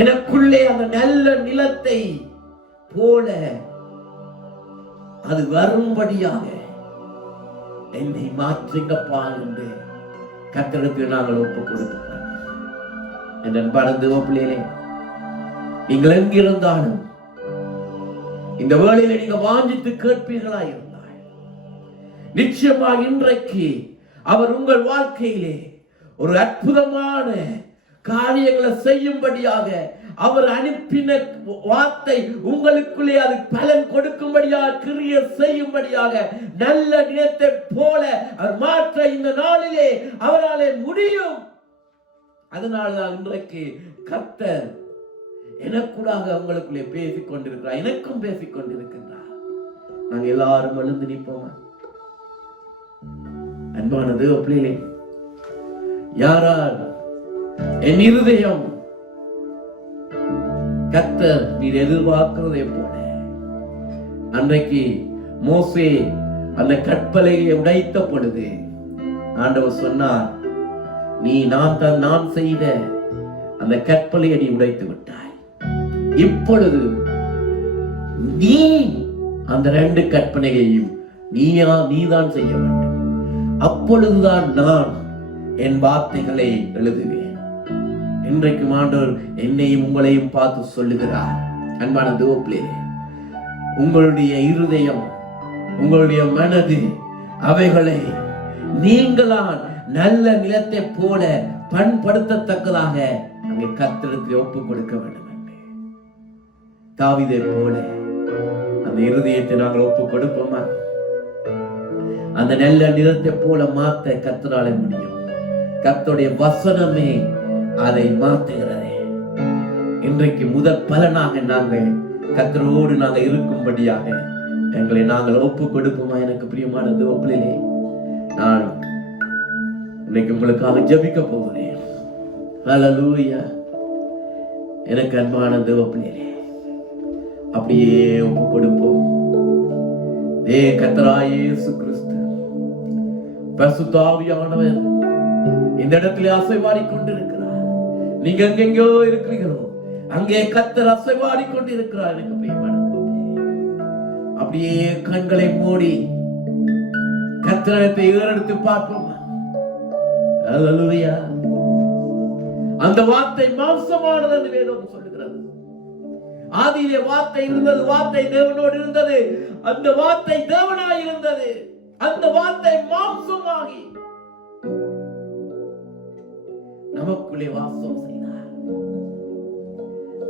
எனக்குள்ளே அந்த நல்ல நிலத்தை போல அது வரும்படியாக என்னை மாற்றுங்கப்பா என்று கர்த்தருக்கு நாங்கள் ஒப்பு கொடுத்தோம். என் அன்பான பிள்ளைகளே, நீங்கள் எங்கிருந்தாலும் இந்த வேளையில நீங்க வாஞ்சித்து கேட்பீர்களா இருந்தால் நிச்சயமாக இன்றைக்கு அவர் உங்கள் வாழ்க்கையிலே ஒரு அற்புதமான காரியங்களை செய்யும்படியாக அவர் அனுப்பின வார்த்தை உங்களுக்குள்ளே அது பலன் கொடுக்கும்படியாக கிரிய செய்யும்படியாக நல்ல நிலத்தை போல அவர் மாற்ற இந்த நாளிலே அவராலே முடியும். அதனால்தான் இன்றைக்கு கர்த்தர் எனக்கூடாக உங்களுக்குள்ளே பேசிக் கொண்டிருக்கிறார், எனக்கும் பேசிக் கொண்டிருக்கின்றார். நாங்க எல்லாரும் எழுந்து நிற்போமா? அன்பானது பிள்ளைகளே, யாரால் என் இருதயம் கர்த்தர் நீர் எதிர்பார்க்கிறதை போல அன்றைக்கு மோசே அந்த கற்பலையை உடைத்த பொழுது ஆண்டவர் சொன்னார், நீ நான் செய்த அந்த கற்பலையை நீ உடைத்து விட்டாய். இப்பொழுது நீ அந்த 2 கற்பனையையும் நீதான் செய்ய வேண்டும். அப்பொழுதுதான் நான் என் வார்த்தைகளை எழுதுவேன். இன்றைக்கு ஆண்டவர் என்னையும் உங்களையும் பார்த்து சொல்லுகிறார். அன்பான தேவப்பிள்ளைகளே, உங்களுடைய இருதயம், உங்களுடைய மனது அவைகளை நீங்களான் நல்ல நிலத்தை போல பண்படுத்தத்தக்கதாக அங்கே கர்த்தருக்கு ஒப்பு கொடுக்க வேண்டும். தாவீதை போல அந்த இருதயத்தை நாங்கள் ஒப்பு கொடுப்போமா? அந்த நல்ல நிலத்தை போல மாத்த கர்த்தரால முடியும். கர்த்தருடைய வசனமே அதை மாற்றுகிறதே. இன்றைக்கு முதல் பலனாக நாங்கள் கர்த்தரோடு நாங்கள் இருக்கும்படியாக எங்களை நாங்கள் ஒப்பு கொடுப்போமா? எனக்கு பிரியமான தேவப்பிள்ளைகளே, நான் இன்னைக்கு உங்களுக்காக ஜெபிக்க போகிறேன். ஹல்லேலூயா. எனக்கு அன்பான தேவப்பிள்ளைகளே, அப்படியே ஒப்பு கொடுப்போம். கர்த்தராகிய இயேசு கிறிஸ்து பரிசுத்த ஆவியானவர் இந்த இடத்திலே அசைவாடி கொண்டிருக்கிறார். நீங்க எங்கெங்கோ இருக்கிறீர்களோ அங்கே கர்த்தர் அசைவாடி கொண்டிருக்கிறார். எனக்கு பிரியமானது, அப்படியே கண்களை மூடி கர்த்தரை ஏறெடுத்து பார்ப்போம். ஹல்லேலூயா. அந்த வார்த்தை மாம்சமானது என்று வேதம் சொல்லுகிறது. ஆதியிலே வார்த்தை இருந்தது, வார்த்தை தேவனோடு இருந்தது, அந்த வார்த்தை தேவனாய் இருந்தது, அந்த வார்த்தை மாம்சமாகி நமக்குள்ளே வாசம் செய்தார்.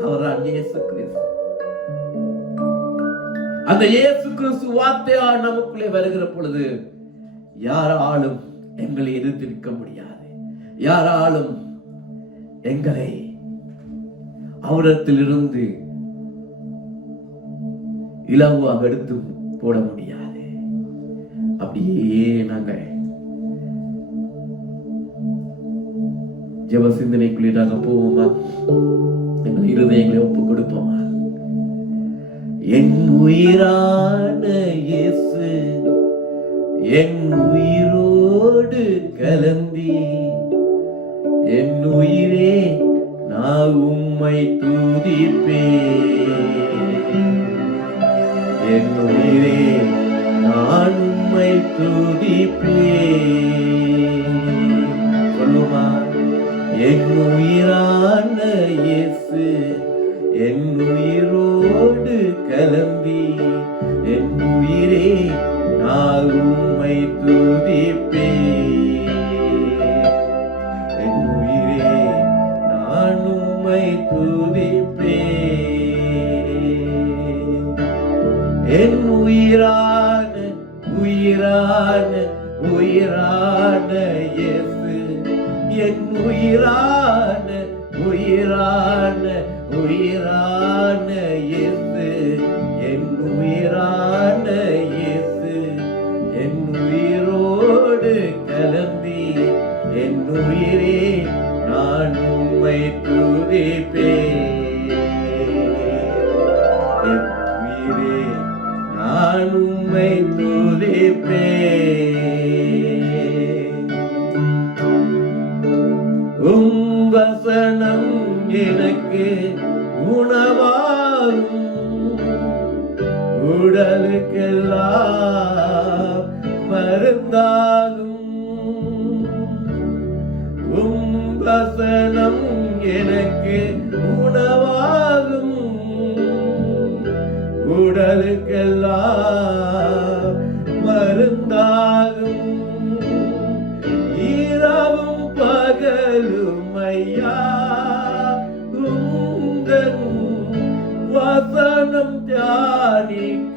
அவர்தான் இயேசு கிறிஸ்து. அந்த இயேசு கிறிஸ்து வார்த்தையா நமக்குள்ளே வருகிற பொழுது யாராலும் எங்களை எதிர்த்திருக்க முடியாது. யாராலும் எங்களை அவரிடத்திலிருந்து இலவாக எடுத்து போட முடியாது. அப்படியே நாங்கள் ஜெப சிந்தனைக்குள்ளே நாங்கள் போவோமா? எங்கள் இருதயங்களை ஒப்பு கொடுப்போமா? என் உயிரான இயேசு என் உயிரோடு கலந்தி, என் உயிரே நான் உம்மை துதிப்பேன். என் உயிரே நான் உம்மை துதிப்பேன். சொல்லுமா? என் உயிரான இயேசு என் உயிரோடு கலந்தி, என் உயிரே நான் உம்மை துதிப்பேன். என் உயிரே நான் உம்மை துதிப்பேன். என் உயிரான உயிரான உயிரான இயேசு, என் உயிரான உயிரான உயிரான இயேசு, என் உயிரான இயேசு, என் உயிரோடு கலந்தி, என் உயிரே நான் உம்மை துதிப்பேன். நான் உம்மை துதிப்பேன். உம் வசனம் எனக்கு உணவாகும், உடலுக்கெல்லாம் மருந்தாகும். உம் வசனம் எனக்கு உணவாகும், உடலுக்கெல்லாம் மருந்தாகும். இரவும் பகலும் ஐயா உந்தன் வசனம் தியானிக்கிறேன்.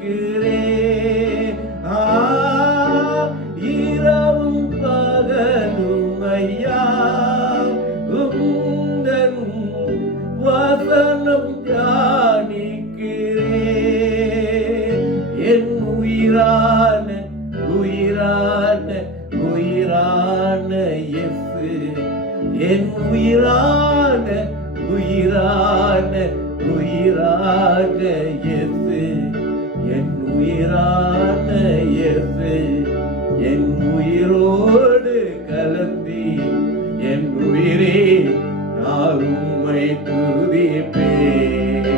இரவும் பகலும் ஐயா உந்தன் வசனம் தியானிக்கிறேன். என் உயிரான உயிரான உயிரான இயேசு, என் உயிரான உயிரான உயிரான இயேசு, என் உயிரான இயேசு, என் உயிரோடு கலந்தி என் உயிரே நான் உம்மை துதிப்பேன்.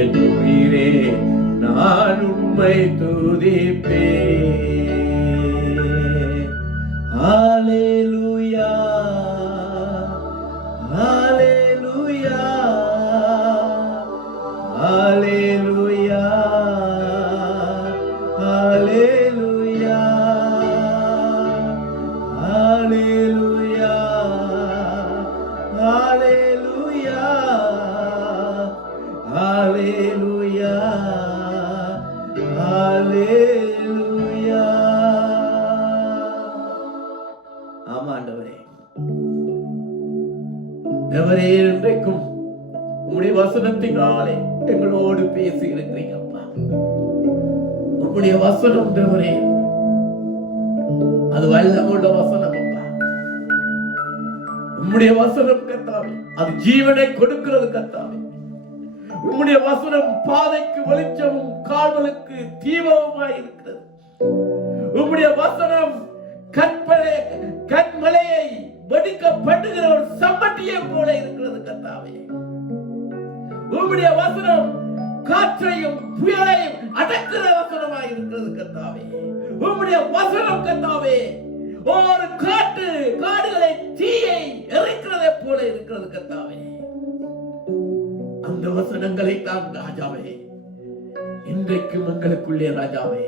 என் உயிரே நான் உம்மை துதிப்பேன். ஹல்லேலூயா ஹல்லேலூயா ஹல்லேலூயா ஹல்லேலூயா ஹல்லேலூயா ஹல்லேலூயா ஹல்லேலூயா ஹல்லேலூயா. ஆமா ஆண்டவரே, தேவரே, இன்றைக்கும் உம்முடைய வசனத்தினாலே எங்களோடு பேசி இருக்கிறீங்கப்பா. உம்முடைய வசனம் தேவரே, அது வல்லமுள்ள வசனம் அப்பா. உம்முடைய வசனம் கர்த்தாவே, அது ஜீவனை கொடுக்கிறது கர்த்தாவே. உம்முடைய வசனம் பாதைக்கு வெளிச்சமும் கால்களுக்கு தீபமுமாய் இருக்கிறது. உம்முடைய வசனம் கண்மலையை வெடிக்கப்படுகிற ஒரு சம்மட்டியை போல இருக்கிறது கர்த்தாவே. உம்முடைய வசனம் காற்றையும் புயலையும் அடக்குற வசனமாய் இருக்கிறது கர்த்தாவே. உம்முடைய வசனம் கர்த்தாவே ஒரு காடுகளை தீயை எரிக்கிறதை போல இருக்கிறது கர்த்தாவே. அந்த வசனங்களை தான் ராஜாவே இன்றைக்கும் எங்களுக்குள்ளே ராஜாவே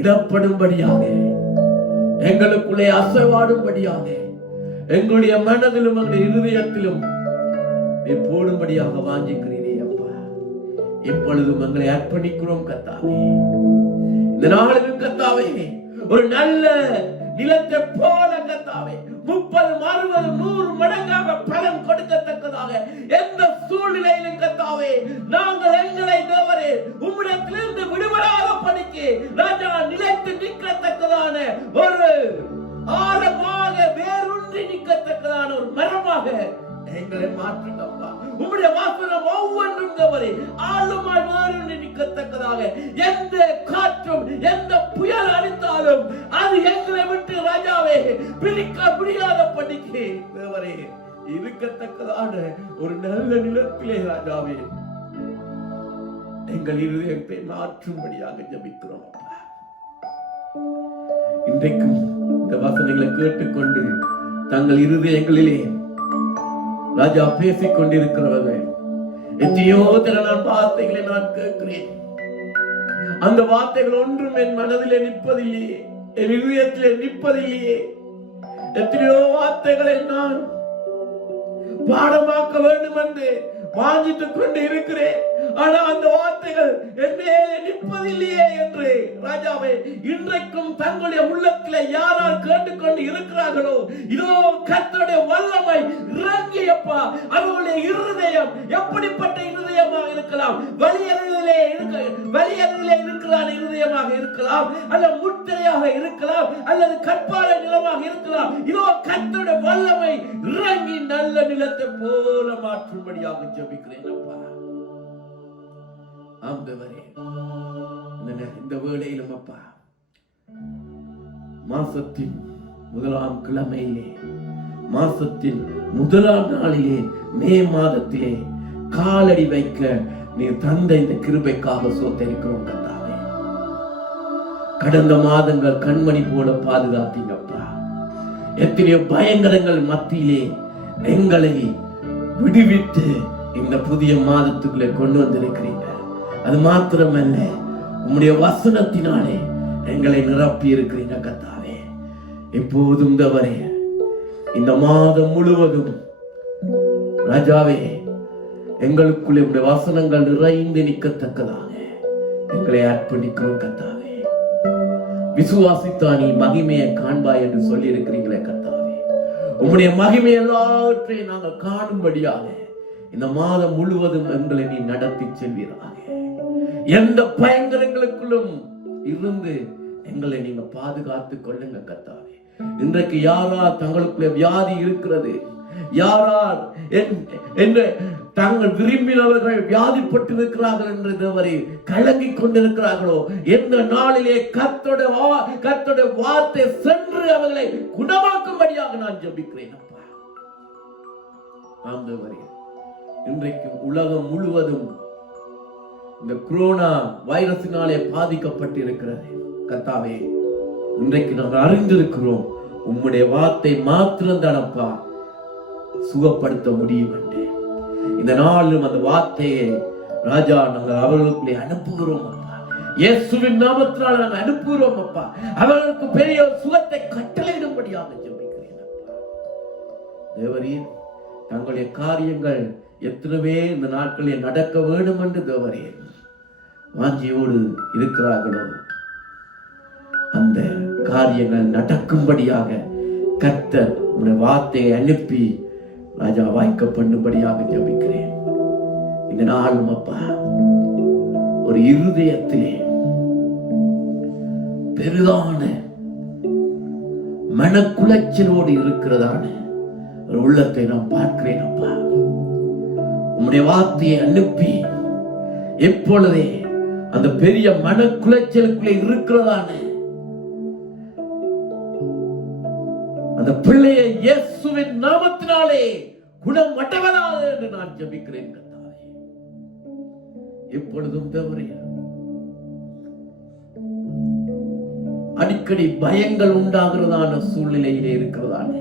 இடப்படும்படியாக, எங்களுக்குள்ளே அசைவாடும்படியாக, எங்களுடைய மனதிலும் எங்களுடைய இருதயத்திலும் போடும்படியாக வாஞ்சிக்கிறீரே அப்பா. இப்பொழுதும் எங்களை அர்ப்பணிக்கிறோம் கர்த்தாவே. இந்த நாளிலும் கர்த்தாவே ஒரு நல்ல நிலத்தை போல கர்த்தாவே 30, 60, 100 மடங்காக பலன் கொடுக்கத்தக்கதாக எந்த சூழ்நிலையிலும் கர்த்தாவே நாங்கள் எங்களை தேவரே உம்மிடத்திலிருந்து விடுபடாத படிக்கு ராஜா நிலைத்து நிற்கத்தக்கதான ஒரு ஆழமாக வேரூன்றி நிற்கத்தக்கதான ஒரு மரமாக எங்களை மாற்றுங்கப்பா. உம்முடைய வாசனம் ஒவ்வொன்றும் தேவரே ஆழமாய் வேரூன்றி நிற்கத்தக்கதாக எந்த காற்றும் எந்த புயல் அடித்தாலும் அது எங்களை விட்டு ராஜாவே பிரிக்க முடியாத படிக்கு தேவரே இருக்கத்தக்கதான ஒரு நல்ல நிலத்திலே ராஜாவே எங்கள் இருதயத்தை மாற்றும்படியாக ஜெபிக்கிறோம். இன்றைக்கும் இந்த வசனங்களை கேட்டுக்கொண்டு தங்கள் இருதயங்களிலே ராஜா பேசிக் கொண்டிருக்கிறவர்கள் எத்தனையோ திறனான வார்த்தைகளை நான் கேட்கிறேன். அந்த வார்த்தைகள் ஒன்றும் என் மனதிலே நிற்பதில்லையே, என் இதயத்திலே நிற்பதில்லையே. எத்தனையோ வார்த்தைகளை நான் பாடமாக்க வேண்டும் என்று வாஞ்சித்துக் கொண்டு இருக்கிறேன். ஆனா அந்த வார்த்தைகள் என்னே நிற்பதில்லையே என்று ராஜாவே இன்றைக்கும் தங்களுடைய உள்ளத்திலே யாரால் கேட்டுக்கொண்டு இருக்கிறார்களோ இதோ கர்த்தருடைய வல்லமை இறங்கியப்பா. அவர்களுடைய இருதயம் எப்படிப்பட்ட இருதயமாக இருக்கலாம்? வலியறிவிலே இருக்கிறான் இருதயமாக இருக்கலாம், அல்லது முத்திரையாக இருக்கலாம், அல்லது கற்பாறை நிலமாக இருக்கலாம். இதோ கர்த்தருடைய வல்லமை இறங்கி நல்ல நிலத்தை போல மாற்றும்படியாக ஜெபிக்கிறேன் அப்பா. ஆண்டவரே, இந்த வேளையிலும் அப்பா, மாசத்தின் 1ஆம் கிழமையிலே, மாசத்தின் 1ஆம் நாளிலே, மே மாதத்திலே காலடி வைக்க நீர் தந்த இந்த கிருபைக்காக சோத்தரிக்கிறோம் கர்த்தாவே. கடந்த மாதங்கள் கண்மணி போல பாதுகாத்தீங்கப்பா. எத்தனையோ பயங்கரங்கள் மத்தியிலே எங்களை விடுவிட்டு இந்த புதிய மாதத்துக்குள்ளே கொண்டு வந்திருக்கிறீங்க. அது மாத்திரமல்ல, உம்முடைய வசனத்தினாலே எங்களை நிரப்பி இருக்கிறீங்க கர்த்தாவே. இப்போதும் இந்த மாதம் முழுவதும் ராஜாவே, எங்களுக்குள்ளே உடைய வசனங்கள் நிறைந்து நிற்கத்தக்கதாக எங்களை அர்ப்பணிக்கிறோம் கர்த்தாவே. விசுவாசித்தா நீ மகிமையை காண்பாய் என்று சொல்லி இருக்கிறீங்களே கர்த்தாவே, உம்முடைய மகிமை எல்லாவற்றையும் நாங்கள் காணும்படியாக இந்த மாதம் முழுவதும் எங்களை நீ நடத்தி செல்வீராக. எந்த பயங்கரங்களுக்குள்ளும் இருந்து எங்களை நீங்க பாதுகாத்துக் கொள்ளுங்க கர்த்தாவே. இன்றைக்கு யாரால் தங்களுக்குள்ளே வியாதி இருக்கிறது, யாரால் தாங்கள் விரும்பினவர்கள் வியாதிப்பட்டு இருக்கிறார்கள் என்று தேவரே கலங்கி கொண்டிருக்கிறார்களோ, எந்த நாளிலே கர்த்தருடைய வார்த்தை சென்று அவர்களை குணமாக்கும்படியாக நான் ஜெபிக்கிறேன் அப்பா. ஆண்டவரே, இன்றைக்கு உலகம் முழுவதும் இந்த கொரோனா வைரஸினாலே பாதிக்கப்பட்டு இருக்கிறது கர்த்தாவே. இன்றைக்கு நாங்கள் அறிந்திருக்கிறோம், உம்முடைய வார்த்தை மாத்திரம் தானப்பா சுகப்படுத்த முடியும் என்று. இந்த நாளும் அந்த வார்த்தையை ராஜா நாங்கள் அவர்களுக்குள்ளே அனுப்புகிறோம் அப்பா. இயேசுவின் நாமத்தினால் நாங்கள் அனுப்புகிறோம் அப்பா. அவர்களுக்கு பெரிய சுகத்தை கட்டளையிடும்படியாக ஜெபிக்கிறேன் அப்பா. தேவரீர், தங்களுடைய காரியங்கள் எத்தனைவே இந்த நாட்களில் நடக்க வேண்டும் என்று தேவரே வாஞ்சியோடு இருக்கிறார்களோ, அந்த காரியங்கள் நடக்கும்படியாக கர்த்தர் உடைய வார்த்தையை அனுப்பி ராஜா வாய்க்க பண்ணும்படியாக ஜெபிக்கிறேன். இந்த நாளும் அப்பா, ஒரு இருதயத்திலே பெரிதான மனக்குலைச்சலோடு இருக்கிறதான ஒரு உள்ளத்தை நான் பார்க்கிறேன் அப்பா. உம்முடைய வார்த்தையை அனுப்பி எப்பொழுதே அந்த பெரிய மனக்குலைச்சலுக்குள்ளே இருக்கிறதான அந்த பிள்ளையை இயேசுவின் நாமத்தினாலே குணம் அடைவதாக என்று நான் ஜெபிக்கிறேன் கர்த்தாவே. எப்பொழுதும் தேவரே, அடிக்கடி பயங்கள் உண்டாகிறதான சூழ்நிலையிலே இருக்கிறதான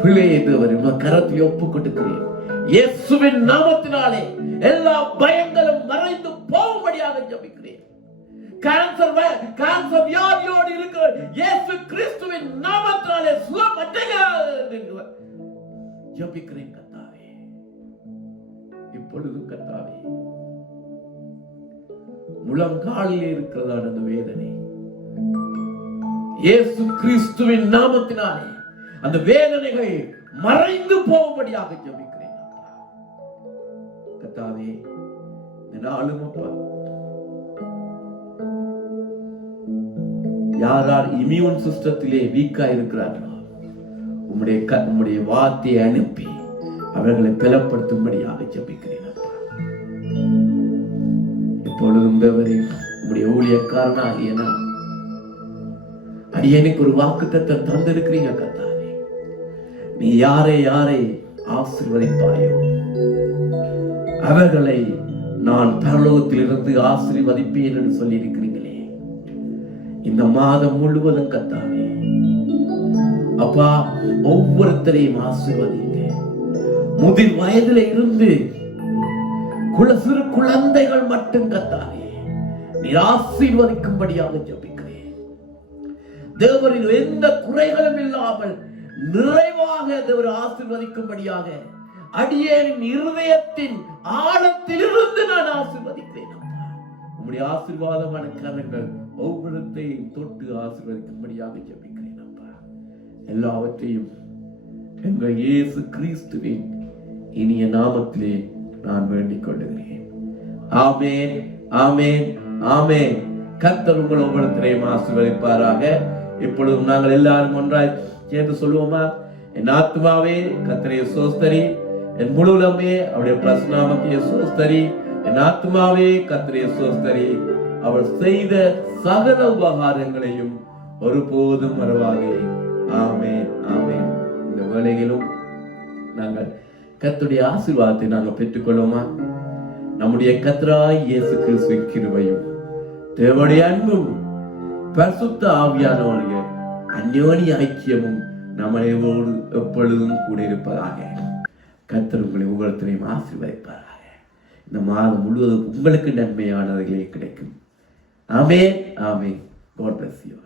பிள்ளையை தேவரே கரத்தில் ஒப்புக் கொடுக்கிறேன். இயேசுவின் நாமத்தினாலே எல்லா பயங்களும் மறைந்து போகும்படியாக ஜெபிக்கிறேன். கேன்சர் வியாதியோடு இருக்கிற இயேசு கிறிஸ்துவின் நாமத்தினாலே சுகமடைகிறார் ஜெபிக்கிறேன் கர்த்தாவே. இப்பொழுதும் கர்த்தாவே, முழங்காலில் இருக்கிறதான அந்த வேதனை இயேசு கிறிஸ்துவின் நாமத்தினாலே அந்த வேதனைகள் மறைந்து போகும்படியாக ஜெபிக்கிறேன் கர்த்தாவே. நாளும் அப்பா, யாரார் இம்யூன் சிஸ்டத்திலே வீக்கா இருக்கிறார்களோ, உம்முடைய வார்த்தையை அனுப்பி அவர்களை பலப்படுத்தும்படியாக ஜெபிக்கிறேன் அப்பா. இப்பொழுதும் உம்முடைய ஊழியக்காரனாகிய நான் அடியேனுக்கு ஒரு வாக்குத்தத்தம் தந்திருக்கிறீங்க கர்த்தாவே. நீ யாரை ஆசீர்வதிப்பாயோ அவர்களை நான் பரலோகத்திலிருந்து ஆசீர்வதிப்பேன் என்று சொல்லி இருக்கிறீங்களே. இந்த மாதம் முழுவதும் கர்த்தாவே அப்பா, ஒவ்வொருத்தரையும் ஆசீர்வதிங்க. முதிர் வயதில இருந்து சிறு குழந்தைகள் மட்டும் கர்த்தாவே நீர் ஆசீர்வதிக்கும்படியாக ஜெபிக்கிறேன். தேவரின் எந்த குறைகளும் இல்லாமல் நிறைவாக தேவர் ஆசீர்வதிக்கும்படியாக அடியேன் இருதயத்தின் ஆழத்திலிருந்து நான் ஆசீர்வதிக்கிறேன். உம்முடைய ஆசீர்வாதமான கரங்கள் ஒவ்வொருத்தையும் தொட்டு ஆசீர்வதிக்கும்படியாக ஜெபிக்கிறேன் அப்பா. எல்லாவற்றையும் எங்கள் இயேசு கிறிஸ்துவின் இனிய நாமத்திலே நான் வேண்டிக் கொள்ளுகிறேன். ஆமென், ஆமென், ஆமென். கர்த்தர் உங்கள் ஒவ்வொருத்தரையும் ஆசீர்வதிப்பாராக. இப்பொழுதும் நாங்கள் எல்லாரும் ஒன்றாய் சேர்ந்து சொல்லுவோமா? என் ஆத்துமாவே கர்த்தரை ஸ்தோத்திரி, என் முழு உள்ளமே அவருடைய பிரசன்னத்தை ஸ்தோத்திரி. என் ஆத்மாவே கர்த்தரை ஸ்தோத்திரி, அவர் செய்த சகல உபகாரங்களையும் ஒருபோதும் மறவாதே. ஆமென், ஆமென். இந்த வேளையிலும் நாங்கள் கர்த்தருடைய ஆசீர்வாதத்தை நாங்கள் பெற்றுக்கொள்வோமா? நம்முடைய கர்த்தராய் இயேசு கிறிஸ்துவின் கிருபையும் தேவனுடைய அன்பும் பரிசுத்த ஆவியானவருடைய அந்யோன்ய ஐக்கியமும் நம்மளோடு எப்பொழுதும் கூட இருப்பதாக. கர்த்தர் உங்களை ஒவ்வொருத்தரையும் ஆசீர்வதிப்பாராக. இந்த மாதம் முழுவதும் உங்களுக்கு நன்மையானவர்களே கிடைக்கும். ஆமென், ஆமென். God bless you.